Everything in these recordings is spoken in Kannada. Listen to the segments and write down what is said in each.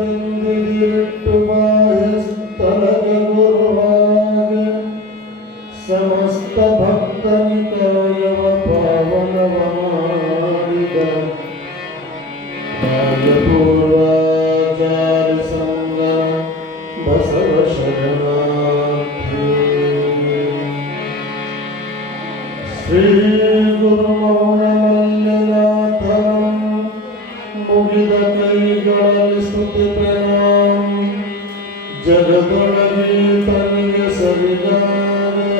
ಸುಲಭೋಪಾಯದಿಂದಿಟ್ಟು ಬಾಯಸ್ತಲಗ ಗುರುವಾಗ ಸಮಸ್ತ ಭಕ್ತನಿಕಾಯವ ಪಾವನವ ಮಾಡಿದ ರಾಜಪೂರ್ವಾಚಾರ್ಯ ಸಂಗ ಬಸವ ಶರಣಾರ್ಥಿ ಶ್ರೀ ಗುರು ಮೌನಮಲ್ಯನಾಥ ಮುಗಿದ ಕೈಗಳಲ್ಲಿ ಸ್ತುತಿಪೆನಾಂ ಜಗದೊಳಗೆ ತನಿಗೆ ಸರಿಗಾನೆ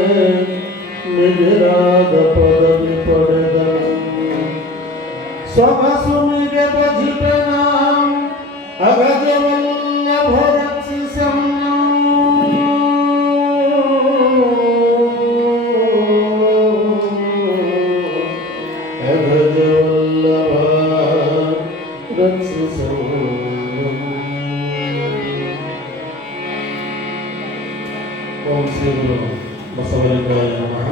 ಮಿಗಿಲಾದ ಪದವಿ ಪಡೆದನು ಸ್ವಮಸುಮಿಗೆ ಭಜಿಪೆನಾಂ ಅಗಜವಲ್ಲಭ ರಕ್ಷಿಸಂ ಅಗಜವಲ್ಲಭ ಓಂ ಶ್ರೀ ಗುರು ಬಸವಲಿಂಗಾಯ ನಮಃ.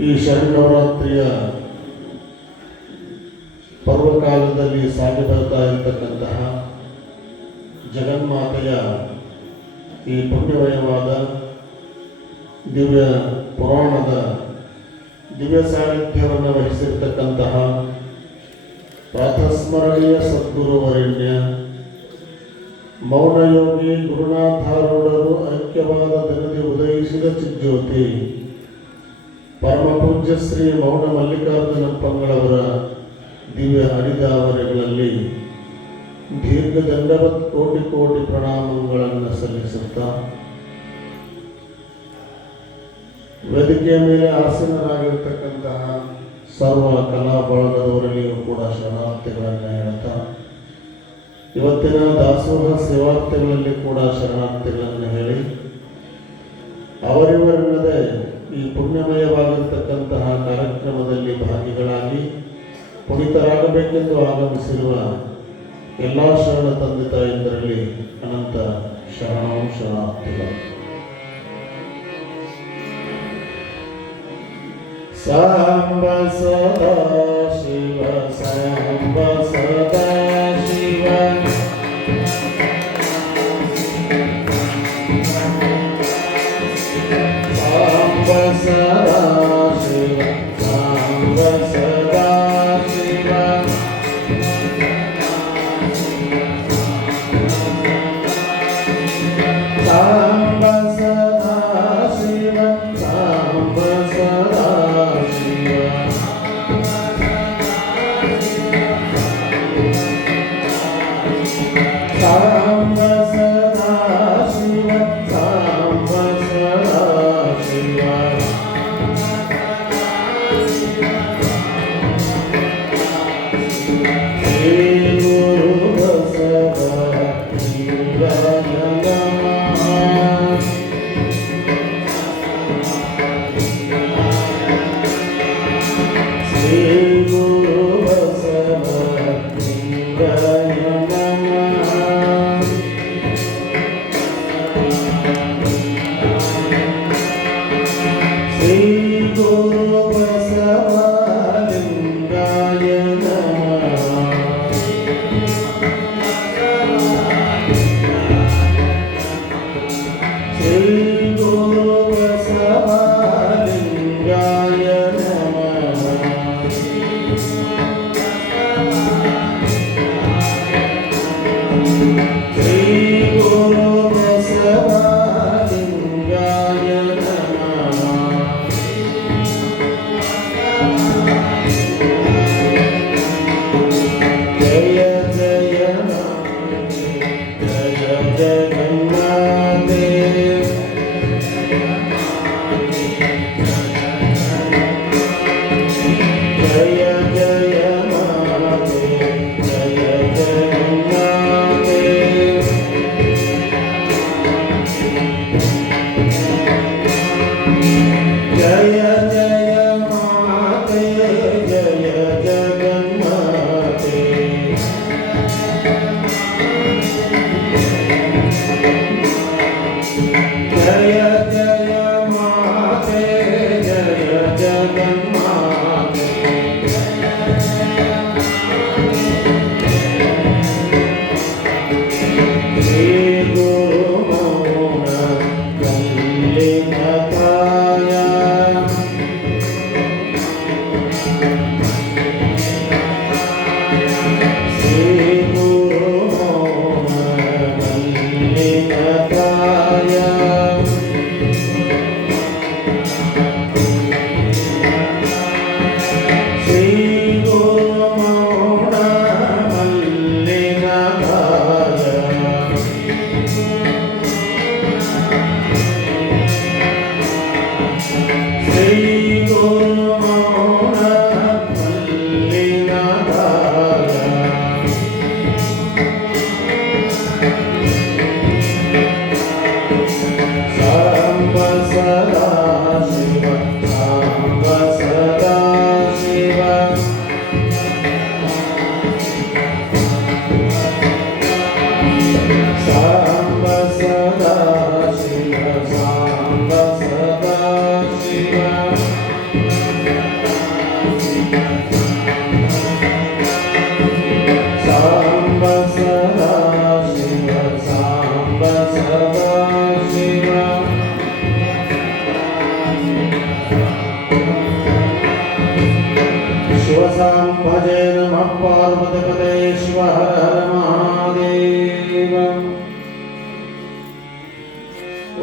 ಈ ಶರನ್ನವರಾತ್ರಿಯ ಪರ್ವಕಾಲದಲ್ಲಿ ಸಾಗಿ ಬರ್ತಾ ಇರತಕ್ಕಂತಹ ಜಗನ್ಮಾತೆಯ ಈ ಪುಣ್ಯಮಯವಾದ ದಿವ್ಯ ಪುರಾಣದ ದಿವ್ಯ ಸಾನ್ನಿಧ್ಯವನ್ನು ವಹಿಸಿರ್ತಕ್ಕಂತಹ ಪ್ರಾತಸ್ಮರಣೀಯ ಸದ್ಗುರುವರೆಣ್ಯ ಮೌನಯೋಗಿ ಗುರುನಾಥಾರೂಢರು ಐಕ್ಯವಾದ ದಿನದಿ ಉದಯಿಸಿದ ಚಿಜ್ಯೋತಿ ಪರಮ ಪೂಜ್ಯ ಶ್ರೀ ಮೌನ ಮಲ್ಲಿಕಾರ್ಜುನಪ್ಪಂಗಳವರ ದಿವ್ಯ ಹರಿದಾವರೆಗಳಲ್ಲಿ ದೀರ್ಘ ದಂಡವತ್ ಕೋಟಿ ಕೋಟಿ ಪ್ರಣಾಮಗಳನ್ನು ಸಲ್ಲಿಸುತ್ತಾ ವೇದಿಕೆಯ ಮೇಲೆ ಆಸೀನರಾಗಿರ್ತಕ್ಕಂತಹ ಸರ್ವ ಕಲಾ ಬಳಗದವರಲ್ಲಿಯೂ ಕೂಡ ಶರಣಾರ್ಥಿಗಳನ್ನು ಹೇಳ್ತಾ ಇವತ್ತಿನ ದಾಸೋಹ ಸೇವಾರ್ಥಿಗಳಲ್ಲಿ ಕೂಡ ಶರಣಾರ್ಥಿಗಳನ್ನು ಹೇಳಿ ಅವರಿವರೆನ್ನದೇ ಈ ಪುಣ್ಯಮಯವಾಗಿರ್ತಕ್ಕಂತಹ ಕಾರ್ಯಕ್ರಮದಲ್ಲಿ ಭಾಗಿಗಳಾಗಿ ಪುನೀತರಾಗಬೇಕೆಂದು ಆಗಮಿಸಿರುವ ಎಲ್ಲ ಶರಣ ತಂದೆ ತಾಯಂದರಲ್ಲಿ ಅನಂತ ಶರಣಾರ್ಥಿಗಳು. ಸಾಂಬ ಸದಾ ಶಿವ ಸಾಂಬ ಸದಾ ಶಿವ ಸಾಂಬ ಸದಾ ಶಿವ ಸಾಂಬ ಸದಾ ಶಿವ ಸಾಂಬ ಸದಾ ಶಿವ ಸಾಂಬ ಸದಾ ಶಿವ ಸಾಂಬ ಸದಾ ಶಿವ ಸಾಂಬ ಸದಾ ಶಿವ ಶಿವ ಸಾಂಬ ಜಯ ನಮಃ ಪಾರ್ವತಪದೇ ಶಿವ ಹರ ಹರ ಮಹಾದೇವ.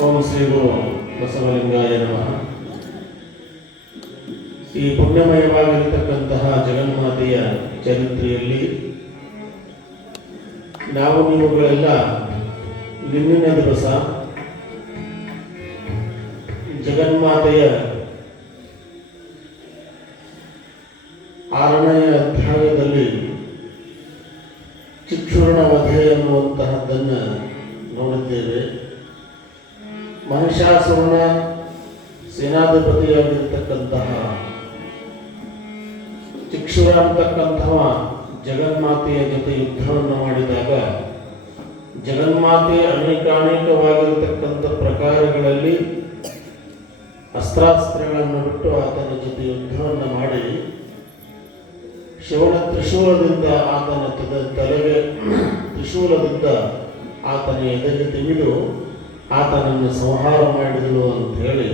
ಓಂ ಶ್ರೀ ಗುರು ಬಸವಲಿಂಗಾಯ ನಮಃ. ಈ ಪುಣ್ಯಮಯವಾಗಿರತಕ್ಕಂತಹ ಜಗನ್ಮಾತೆಯ ಚರಿತ್ರೆಯಲ್ಲಿ ನಾವು ನೀವುಗಳೆಲ್ಲ ನಿನ್ನಿನ ದಿವಸ ಜಗನ್ಮಾತೆಯ 6ನೇ ಅಧ್ಯಾಯದಲ್ಲಿ ಚಿಕ್ಷುರಣ ವಧೆ ಎನ್ನುವಂತಹದ್ದನ್ನು ನೋಡಿದ್ದೇವೆ. ಮಹಿಷಾಸುರನ ಸೇನಾಧಿಪತಿಯಾಗಿರ್ತಕ್ಕಂತಹ ಚಿಕ್ಷುರ ಅಂತಕ್ಕಂಥವ ಜಗನ್ಮಾತೆಯ ಜೊತೆ ಯುದ್ಧವನ್ನು ಮಾಡಿದಾಗ ಜಗನ್ಮಾತೆ ಅನೇಕಾನೇಕವಾಗಿರತಕ್ಕಂಥ ಪ್ರಕಾರಗಳಲ್ಲಿ ಅಸ್ತ್ರಾಸ್ತ್ರಗಳನ್ನು ಬಿಟ್ಟು ಆತನ ಜೊತೆ ಯುದ್ಧವನ್ನು ಮಾಡಿ ಶಿವನ ತ್ರಿಶೂಲದಿಂದ ಆತನ ತಲೆಗೆ ತ್ರಿಶೂಲದಿಂದ ಆತನ ಎದೆಗೆ ತಿವಿದು ಆತನನ್ನು ಸಂಹಾರ ಮಾಡಿದಳು ಅಂತ ಹೇಳಿ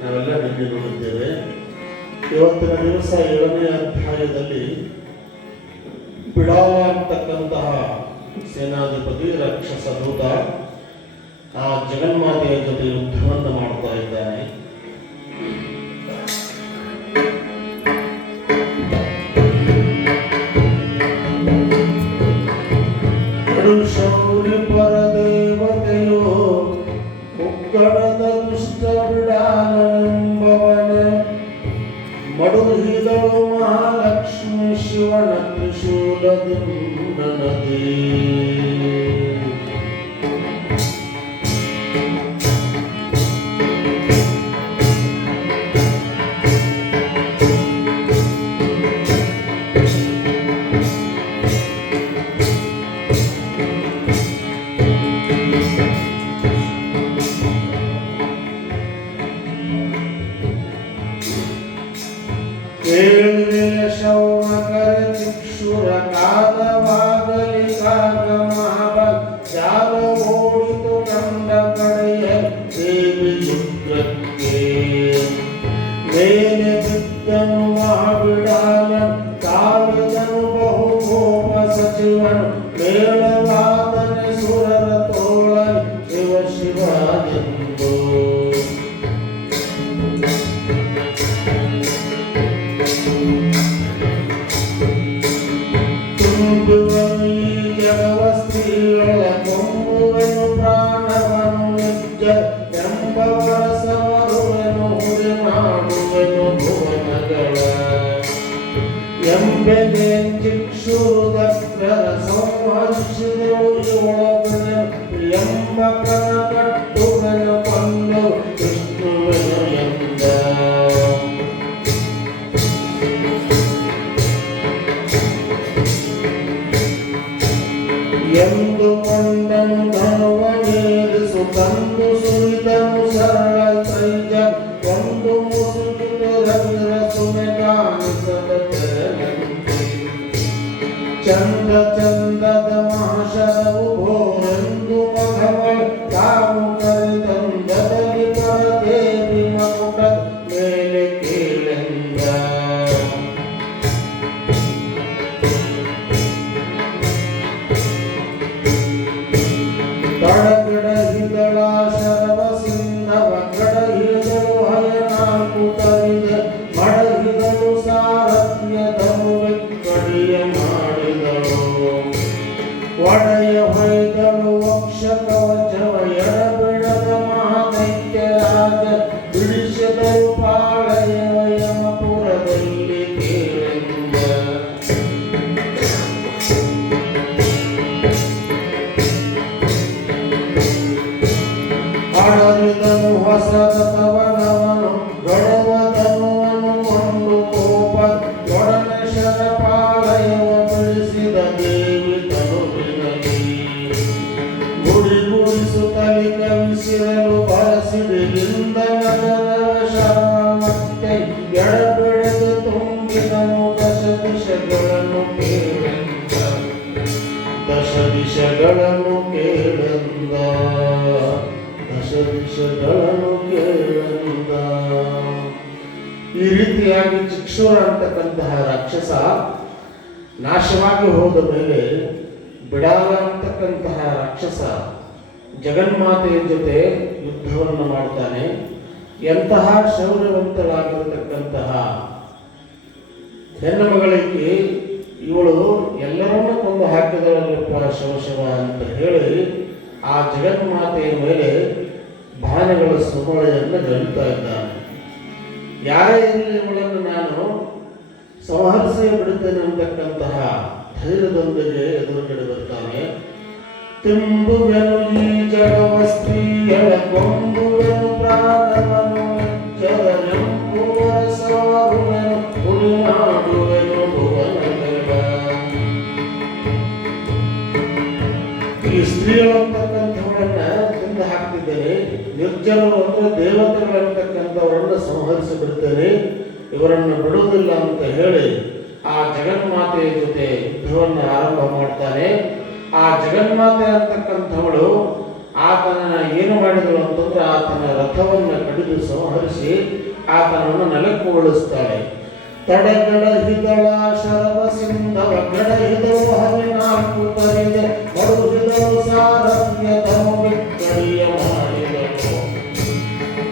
ನಾವೆಲ್ಲ ನಿನ್ನೆ ನೋಡಿದ್ದೇವೆ. ಇವತ್ತಿನ ದಿವಸ 7ನೇ ಅಧ್ಯಾಯದಲ್ಲಿ ಬಿಡಾಲ ಅಂತಕ್ಕಂತಹ ಸೇನಾಧಿಪತಿ ರಾಕ್ಷಸ ದೂತ ಆ ಜಗನ್ಮಾತೆಯ ಜೊತೆ ಯುದ್ಧವನ್ನು ಮಾಡ್ತಾ ಇದ್ದಾನೆ. ಶೌರ್ಯ ಪರದೇವತೆಯೋ ಉಗ್ಗಡದ ದುಷ್ಟ ಬಿಡಾಲೆಂಬವನ ಮಡುಹಿದಳು ಮಹಾಲಕ್ಷ್ಮಿ ಶಿವನ ತ್ರಿಶೂಲದಿಂದ ನದಿ. ಶೌನಕರ ಚಿಕ್ಷುರ ಕಾಲವಾಗಲಿ ಕಾಗ ಮಹಾಬಲ ಜಾಲ ಓಡಿತು ಕಂಡ ಕಡೆಯ ದೇವಿ ಯುದ್ಧಕ್ಕೆ ಮೇಲೆ ಬಿದ್ದನು ಮಹಾಬಿಡಾಲ ಕಾಲಿದನು ಬಹು ಕೋಪ ಸಚಿವನು ಮೇಳವಾದನೆ ಸುರರ ತೋಳ ಶಿವ ಶಿವ ಎಂದು. ಜಗವಸ್ತ್ರೀಗಳ ಕೊಂಬುವೆನು ಪ್ರಾಣವನು ನಿಜ ಎಂಬವರ ಸವರುವೆನು ಹುರಿ ಮಾಡುವೆನು ಭುವನಗಳ ಎಂಬೆಗೆ ಚಿಕ್ಷುರುದಕ್ರ ಸಂಹರ್ಷಿದಳು ಒಳಗನೆ ಎಂಬ ಕನ ಕಟ್ಟುವೆನು ಕೊಂದು ವಿಷ್ಣುವೆನು ಎಂದ. ಎಂದು ಕೊಂಡನು ಧನುವನೇರಿಸು ತಂದು ಸುರಿದನು ಸರಳ ತೈಜ ಒಂದು ಮುಸುಕಿತು ರವಿರ ಸುಮೆ ಕಾಣಿಸದ ತೆರನಂತೆ ಚಂದ ಚಂದದ ಮಹಾಶರವು ಭೋರೆಂದು ಮಘವಳ ತಾವು ಕರೆತಂದದಲ್ಲಿ ಪರದೇವಿ ಮಕುಟ ಮೇಲೆ ಕೇಳೆಂದ. ಕಡಗಿಡಹಿದಳ ಶರವ ಸಿಂಧವ ಕಡಹಿದಳು ಹಯನಾಲ್ಕು ತರಿದೆ ಮಡಗಿದಳು ಸಾರಥ್ಯ ಧನುವೆ ಕಡಿಯ ಮಾಡಿದಳು ಒಡೆಯ ಹೊಯ್ದಳು ವಕ್ಷ ಕವಚವ ಎಡಬಿಡದ ಮಹಾದೈತ್ಯರಾಜ ಬಿಡಿಸಿದಳು ಪಾಳೆಯ ಯಮಪುರದಲ್ಲಿ ಕೇಳಿಂದ. ಅಡರಿದನು ಹೊಸದ ಕವನವನು ಗಡವದನುವನು ಒಂದು ಕೋಪ ಒಡನೆ ಶರಪಾಳಯವ ದಿಶಗಳನ್ನು ಕೇಳೆಂದ ದಶ ದಿಶಗಳನ್ನು ಕೇಳೆಂದ ದಶ ದಿಶಗಳನ್ನು ಕೇಳೆಂದ. ಈ ರೀತಿಯಾಗಿ ಚಿಕ್ಷುರ ಅಂತಕ್ಕಂತಹ ರಾಕ್ಷಸ ನಾಶವಾಗಿ ಹೋದ ಮೇಲೆ ಬಿಡಾಲ ಅಂತಕ್ಕಂತಹ ರಾಕ್ಷಸ ಜಗನ್ಮಾತೆಯ ಜೊತೆ ಯುದ್ಧವನ್ನು ಮಾಡ್ತಾನೆ. ಎಂತಹ ಶೌರ್ಯವಂತಳಾಗಿರತಕ್ಕಂತಹ ಹೆಣ್ಣು ಮಗಳಿಗೆ ಇವಳು ಎಲ್ಲರನ್ನೂ ಕೊಂದು ಹಾಕಿದಳಲ್ಲಪ್ಪ ಶವಶವ ಅಂತ ಹೇಳಿ ಆ ಜಗನ್ಮಾತೆಯ ಮೇಲೆ ಬಾಣಗಳ ಸುಮಳೆಯನ್ನು ಗೆಲ್ತಾ ಇದ್ದಾನೆ. ಯಾರೇ ಇರಲಿ ಇವಳನ್ನು ನಾನು ಸಂಹರಿಸಿ ಬಿಡುತ್ತೇನೆ ಅಂತಕ್ಕಂತಹ ಧೈರ್ಯದೊಂದಿಗೆ ಎದುರುಗಡೆ ಬರ್ತಾನೆ. ತುಂಬುವೆನು ಈ ಜಗವ ಸ್ತ್ರೀಯಳ ಕೊಂಬುವೆನು ಪ್ರಾಣವನು ಚರನೆಂಬುವ ಸಾರುವೆನು ಉಳಿ ಮಾಡುವೆನು ಭುವನಗಳ. ಈ ಸ್ತ್ರೀಯಳು ಅಂತಕ್ಕಂಥವರನ್ನ ತಿಂದು ಹಾಕ್ತಿದ್ದೇನೆ. ನಿರ್ಜನರು ಅಂದ್ರೆ ದೇವತೆಗಳಂತಕ್ಕಂಥವರನ್ನು ಸಂಹರಿಸಿ ಬಿಡ್ತೇನೆ, ಇವರನ್ನು ಬಿಡುವುದಿಲ್ಲ ಅಂತ ಹೇಳಿ ಆ ಜಗನ್ಮಾತೆಯ ಜೊತೆ ಯುದ್ಧವನ್ನು ಆರಂಭ ಮಾಡ್ತಾನೆ. ಆ ಜಗನ್ಮಾತೆ ಅಂತಕ್ಕಂಥವಳು ಆತನ ಏನು ಮಾಡಿದಳು ಅಂತಂದ್ರೆ ಆತನ ರಥವನ್ನು ಕಡಿದು ಸಂಹರಿಸಿ ಆತನನ್ನು ನೆಲಕ್ಕೆ ಉಳಿಸ್ತಾಳೆ. ತಡೆಗಡಹಿದಳ ಶರವ ಸಿಂಧವ ಗಡಹಿದಳು ಹರಿನಾಲ್ಕು ತರಿದೆ ಮಡುಹಿದಳು ಸಾರಥ್ಯ ತಮಗೆ ಕಡಿಯ ಮಾಡಿದಳು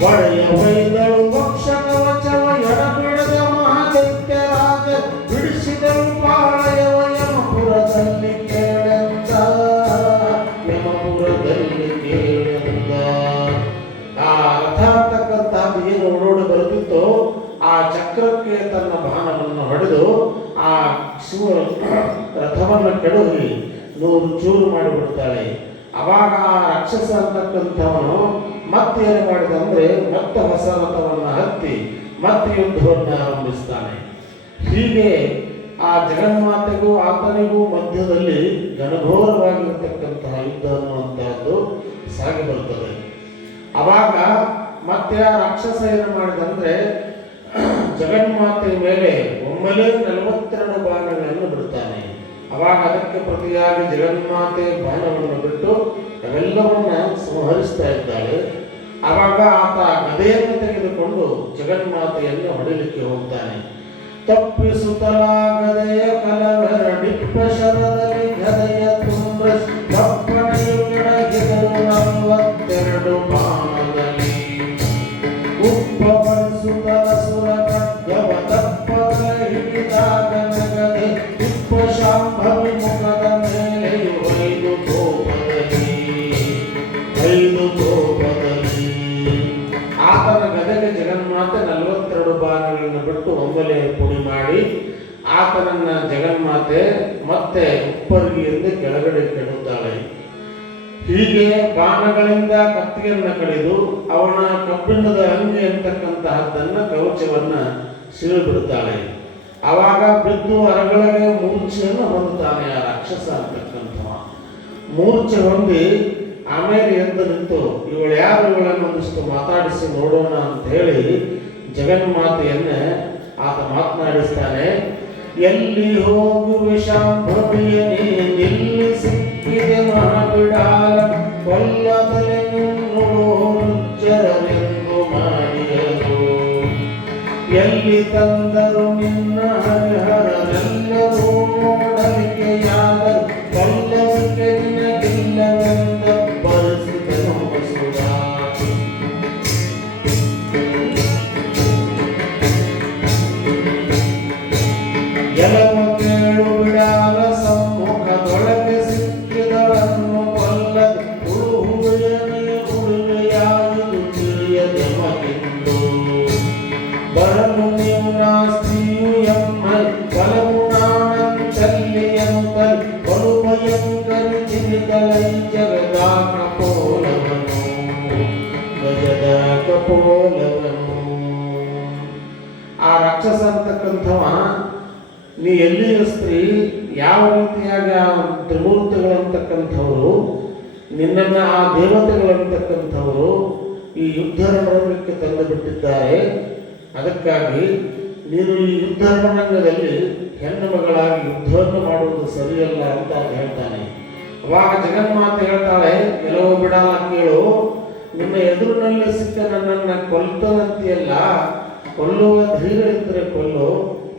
ಒಡೆಯ ವೈದಳು ವಕ್ಷ ಕವಚವ ಎಡಬಿಡದ ಮಹಾದೈತ್ಯ ರಾಜ ಬಿಡಿಸಿದಳು ಪಾಳಯವ ಯಮಪುರದಲ್ಲಿ ಕೇಳೆಂದ ಯಮಪುರದಲ್ಲಿ ಕೇಳೆಂದ. ಆ ರಥ ಅಂತಕ್ಕಂಥದ್ದು ಏನು ಓಡೋಡಿ ಬರುತ್ತಿತ್ತೋ ಆ ಚಕ್ರಕ್ಕೆ ತನ್ನ ಬಾಣವನ್ನು ಹೊಡೆದು ಆ ರಥವನ್ನು ಕೆಡವಿ 100 ಚೂರು ಮಾಡಿಬಿಡ್ತಾಳೆ. ಅವಾಗ ಆ ರಾಕ್ಷಸ ಅಂತಕ್ಕಂಥವನು ಮತ್ತೇನು ಮಾಡಿದ ಅಂದರೆ ಮತ್ತೆ ಹೊಸ ರಥವನ್ನು ಹತ್ತಿ ಮತ್ತೆ ಯುದ್ಧವನ್ನು ಆರಂಭಿಸ್ತಾನೆ. ಹೀಗೆ ಆ ಜಗನ್ಮಾತೆಗೂ ಆತನಿಗೂ ಮಧ್ಯದಲ್ಲಿ ಘನಘೋರವಾಗಿರತಕ್ಕಂತಹ ಯುದ್ಧ ಅನ್ನುವಂತಹದ್ದು ಸಾಗಿ ಬರ್ತದೆ. ಅವಾಗ ಮತ್ತೆ ಆ ರಾಕ್ಷಸ ಏನು ಮಾಡಿದಂದ್ರೆ ಜಗನ್ಮಾತೆಯ ಮೇಲೆ ಒಮ್ಮೆಲೆ 42 ಬಾಣಗಳನ್ನು ಬಿಡ್ತಾನೆ. ಅವಾಗ ಅದಕ್ಕೆ ಪ್ರತಿಯಾಗಿ ಜಗನ್ಮಾತೆ ಬಾಣವನ್ನು ಬಿಟ್ಟು ಅವೆಲ್ಲವನ್ನ ಸಂಹರಿಸ್ತಾ ಇದ್ದಾಳೆ. ಆವಾಗ ಆತ ಗದೆಯನ್ನು ತೆಗೆದುಕೊಂಡು ಜಗನ್ಮಾತೆಯನ್ನು ಹೊಡಿಲಿಕ್ಕೆ ಹೋಗ್ತಾನೆ. ತಪ್ಪಿಸುತ್ತಲಾಗದೆಯ ಕಲವೆರಡಿಪ್ಪ ಶರದಲ್ಲಿ ಗದೆಯ ತುಂಬ ತಪ್ಪನೆಯು ಕೆಳಗಿದರು 42 ಬಾಣದಲ್ಲಿ ಉಪ್ಪವರಿಸುತ್ತಲ ಸುರ ಖಡ್ಗವ ತಪ್ಪದ ಹಿಡಿದಾಗ ನಗದೆ ಉಪ್ಪ ಶಾಂಭವಿ ಮುಖದ ಮೇಲೆಯು 5 ಕೋಪದಲ್ಲಿ ಆತನ ಗದೆಗೆ ಜಗನ್ಮಾತೆ 42 ಬಾಣಗಳನ್ನು ಬಿಟ್ಟು ಒಮ್ಮೆಲೆ ಪುಡಿ ಮಾಡಿ ಆತನನ್ನ ಜಗನ್ಮಾತೆ ಮತ್ತೆ ಉಪ್ಪರಿಗೆಯಿಂದ ಕೆಳಗಡೆ ಕೆಡುತ್ತಾಳೆ. ಹೀಗೆ ಬಾಣಗಳಿಂದ ಕತ್ತಿಯನ್ನು ಕಡಿದು ಅವನ ಕಬ್ಬಿಣದ ಅಂಗಿ ಅಂತಕ್ಕಂತಹದ್ದನ್ನ ಕವಚವನ್ನ ಸಿಡಿಬಿಡುತ್ತಾಳೆ. ಆವಾಗ ಬಿದ್ದು ಹೊರಗಳಿಗೆ ಮೂರ್ಛೆಯನ್ನು ಹೊಂದುತ್ತಾನೆ ಆ ರಾಕ್ಷಸ ಅಂತಕ್ಕಂಥವ. ಮೂರ್ಛೆ ಹೊಂದಿ ಆಮೇಲೆ ಎದ್ದು ನಿಂತು ಇವಳು ಯಾರು, ಇವಳನ್ನು ಒಂದಿಷ್ಟು ಮಾತಾಡಿಸಿ ನೋಡೋಣ ಅಂತ ಹೇಳಿ ಜಗನ್ಮಾತೆಯನ್ನ ಆತ ಮಾತನಾಡಿಸ್ತಾನೆ. ಎಲ್ಲಿ ಹೋಗುವೆ ಶಾಂಭವಿಯ ನಿಲ್ಲಿ ಸಿಕ್ಕಿದೆ ಮಹಾಬಿಡಾಲ ಕೊಲ್ಲದಲೆ ನಿನ್ನೋರುಜ್ಜರವೆಂದು ಮಾಡಿಯದು ಎಲ್ಲಿ ತಂದರು ನಿನ್ನ ಹರಿಹರನೆಲ್ಲರೂ ನೋಡಲಿಕೆಯಾದ ಕೊಲ್ಲವಿಕೆ ನಿನಗಿಲ್ಲವೆಂದ ಪರಿಸ್ಥಿತನು ಬಸುವ. ಎಲ್ಲವ ಕೇಳು ಬಿಡಾಲ ಸಮ್ಮುಖದೊಳಗೆ ಸಿಕ್ಕಿದಳನ್ನು ಕೊಲ್ಲದ ಉಳುಹುವೆಯನೇ ಉಳುವೆಯಾಯುದು ತಿಳಿಯದೆ ಮಗಿಂದು ಬರಲು ನೀವು ನಾಸ್ತಿಯು ಎಮ್ಮ ಬಲವು ನಾನಂತಲ್ಲಿಯಂತ ಬಲು ಭಯಂಕರಿ ಚಿರಿದಲೈ ಜಗದಾ ಕಪೋಲವನು ಗಜದ ಕಪೋಲವನು. ಆ ರಾಕ್ಷಸ ಅಂತಕ್ಕಂಥವ ನೀ ಎಲ್ಲಿಯ ಸ್ತ್ರೀ, ಯಾವ ರೀತಿಯಾಗಿ ಆ ತ್ರಿಮೂರ್ತಿಗಳಂತಕ್ಕಂಥವರು ನಿನ್ನನ್ನು ಆ ದೇವತೆಗಳಂತಕ್ಕಂಥವರು ಈ ಯುದ್ಧ ರಣರಂಗಕ್ಕೆ ತಂದು ಬಿಟ್ಟಿದ್ದಾರೆ. ಅದಕ್ಕಾಗಿ ನೀನು ಈ ಯುದ್ಧ ರಣರಂಗದಲ್ಲಿ ಹೆಣ್ಣು ಮಗಳಾಗಿ ಯುದ್ಧವನ್ನು ಮಾಡುವುದು ಸರಿಯಲ್ಲ ಅಂತ ಹೇಳ್ತಾನೆ. ಅವಾಗ ಜಗನ್ಮಾತೆ ಹೇಳ್ತಾಳೆ, ಕೆಲವು ಬಿಡಾಲ ಕೇಳು, ನಿನ್ನ ಎದುರಿನಲ್ಲಿ ಸಿಕ್ಕ ನನ್ನನ್ನು ಕೊಲ್ತನಂತೆಯಲ್ಲ, ಕೊಲ್ಲುವ ಧೈರ್ಯ ಇದ್ದರೆ ಕೊಲ್ಲು,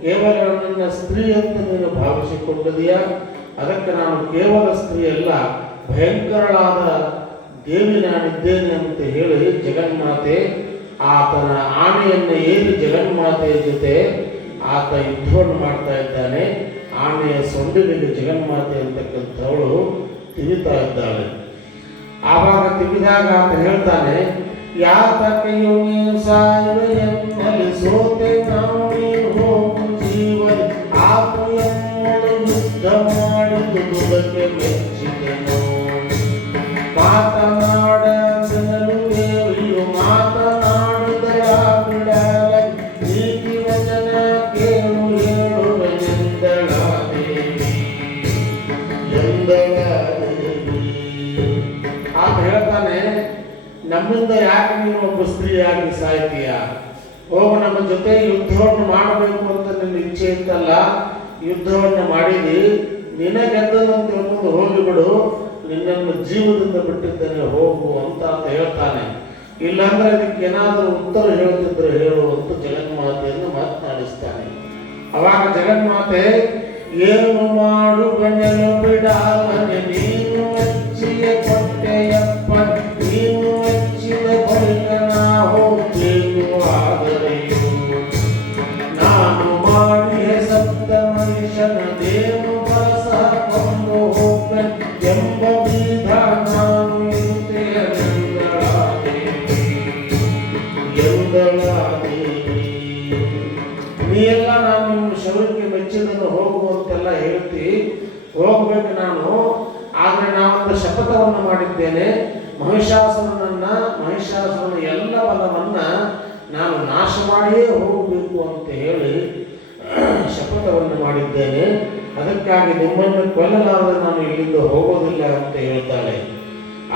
ಕೇವಲ ನನ್ನ ಸ್ತ್ರೀ ಅಂತ ನೀನು ಭಾವಿಸಿಕೊಂಡಿದೆಯಾ? ಅದಕ್ಕೆ ನಾನು ಕೇವಲ ಸ್ತ್ರೀ ಅಲ್ಲ, ಭಯಂಕರಳಾದ ದೇವಿ ನಾನಿದ್ದೇನೆ ಅಂತ ಹೇಳಿ ಜಗನ್ಮಾತೆ ಆತನ ಆನೆಯನ್ನು ಏರಿ ಜಗನ್ಮಾತೆಯ ಜೊತೆ ಆತ ಯುದ್ಧವನ್ನು ಮಾಡ್ತಾ ಇದ್ದಾನೆ. ಆನೆಯ ಸೊಂಡಿಲಿಗೆ ಜಗನ್ಮಾತೆ ಅಂತಕ್ಕಂಥವಳು ತಿವಿತಾ ಇದ್ದಾಳೆ. ಆವಾಗ ತಿವಿದಾಗ ಆತ ಹೇಳ್ತಾನೆ, ಯಾತಕೆಯು ನೀನು ಸಾಯುವೆ ಎನ್ನಲಿ ಸೋತೆ ನಾವು ನೀನು ಹೋಗು ಜೀವನ ಆತು ಎನ್ನುವುದು ಯುದ್ಧ ಮಾಡಿದು ದುದಕ್ಕೆ ಮೆಚ್ಚಿದೆನು. ಮಾತನಾಡಲು ದೇವಿಯು ಮಾತನಾಡಿದಳ ಬಿಡಲ ನೀತಿ ವಚನ ಕೇಳು ಹೇಳುವೆನೆಂದಳ ದೇವಿ ಎಂದಳ ದೇವಿ. ಆತ ಹೇಳ್ತಾನೆ, ನಮ್ಮಿಂದ ಯಾಕೆ ನೀನು ಒಬ್ಬ ಸ್ತ್ರೀಯಾಗಿ ಸಾಯ್ತೀಯ? ಹೋಗು, ನಮ್ಮ ಜೊತೆ ಯುದ್ಧವನ್ನು ಮಾಡಬೇಕು ಅಂತ ನಿನ್ನ ಇಚ್ಛೆ ಇತ್ತಲ್ಲ, ಯುದ್ಧವನ್ನು ಮಾಡಿದಿ, ನಿನಗೆದ್ದದಂತ ಅನ್ನೋದು ಹೋಗಿಬಿಡು, ನಿನ್ನನ್ನು ಜೀವದಿಂದ ಬಿಟ್ಟಿದ್ದೇನೆ ಹೋಗು ಅಂತ ಹೇಳ್ತಾನೆ. ಇಲ್ಲಾಂದ್ರೆ ಅದಕ್ಕೆ ಏನಾದರೂ ಉತ್ತರ ಹೇಳ್ತಿದ್ರೆ ಹೇಳು ಅಂತ ಜಗನ್ಮಾತೆಯನ್ನು ಮಾತನಾಡಿಸ್ತಾನೆ. ಅವಾಗ ಜಗನ್ಮಾತೆ, ಏನು ಮಾಡು ಗಣನು ಬಿಡಾಲನೆ ನೀನು ಮೆಚ್ಚಿಯ ಕೊಟ್ಟೆಯಪ್ಪ, ನೀನು ಮೆಚ್ಚಿದ ಬಳಿಕ ನಾ ಹೋಗ್ಬೇಕು, ಆದರೆಯೂ ನಾನು ಮಾಡಿಯ ಸಪ್ತ ಮನುಷ್ಯನ ದೇನು ಬರಸ ಕೊಂಡು ಹೋಗ ಎಂಬ ವಿಧ ನಾನು ನೀ ಎಲ್ಲ ನಾನು ನಿಮ್ಗೆ ಶಬರಿಗೆ ಮೆಚ್ಚಿದನ್ನು ಹೋಗುವಂತೆಲ್ಲ ಹೇಳ್ತಿ, ಹೋಗ್ಬೇಕು ನಾನು. ಆದರೆ ನಾವೊಂದು ಶಪಥವನ್ನು ಮಾಡಿದ್ದೇನೆ, ಮಹಿಷಾಸುರನ ಎಲ್ಲ ಬಲವನ್ನ ನಾನು ನಾಶ ಮಾಡಿಯೇ ಹೋಗಬೇಕು ಅಂತ ಹೇಳಿ ಶಪಥವನ್ನು ಮಾಡಿದ್ದೇನೆ. ಅದಕ್ಕಾಗಿ ನಿಮ್ಮನ್ನು ಕೊಲ್ಲಲಾರದೆ ನಾನು ಇಲ್ಲಿಂದ ಹೋಗೋದಿಲ್ಲ ಅಂತ ಹೇಳ್ತಾಳೆ.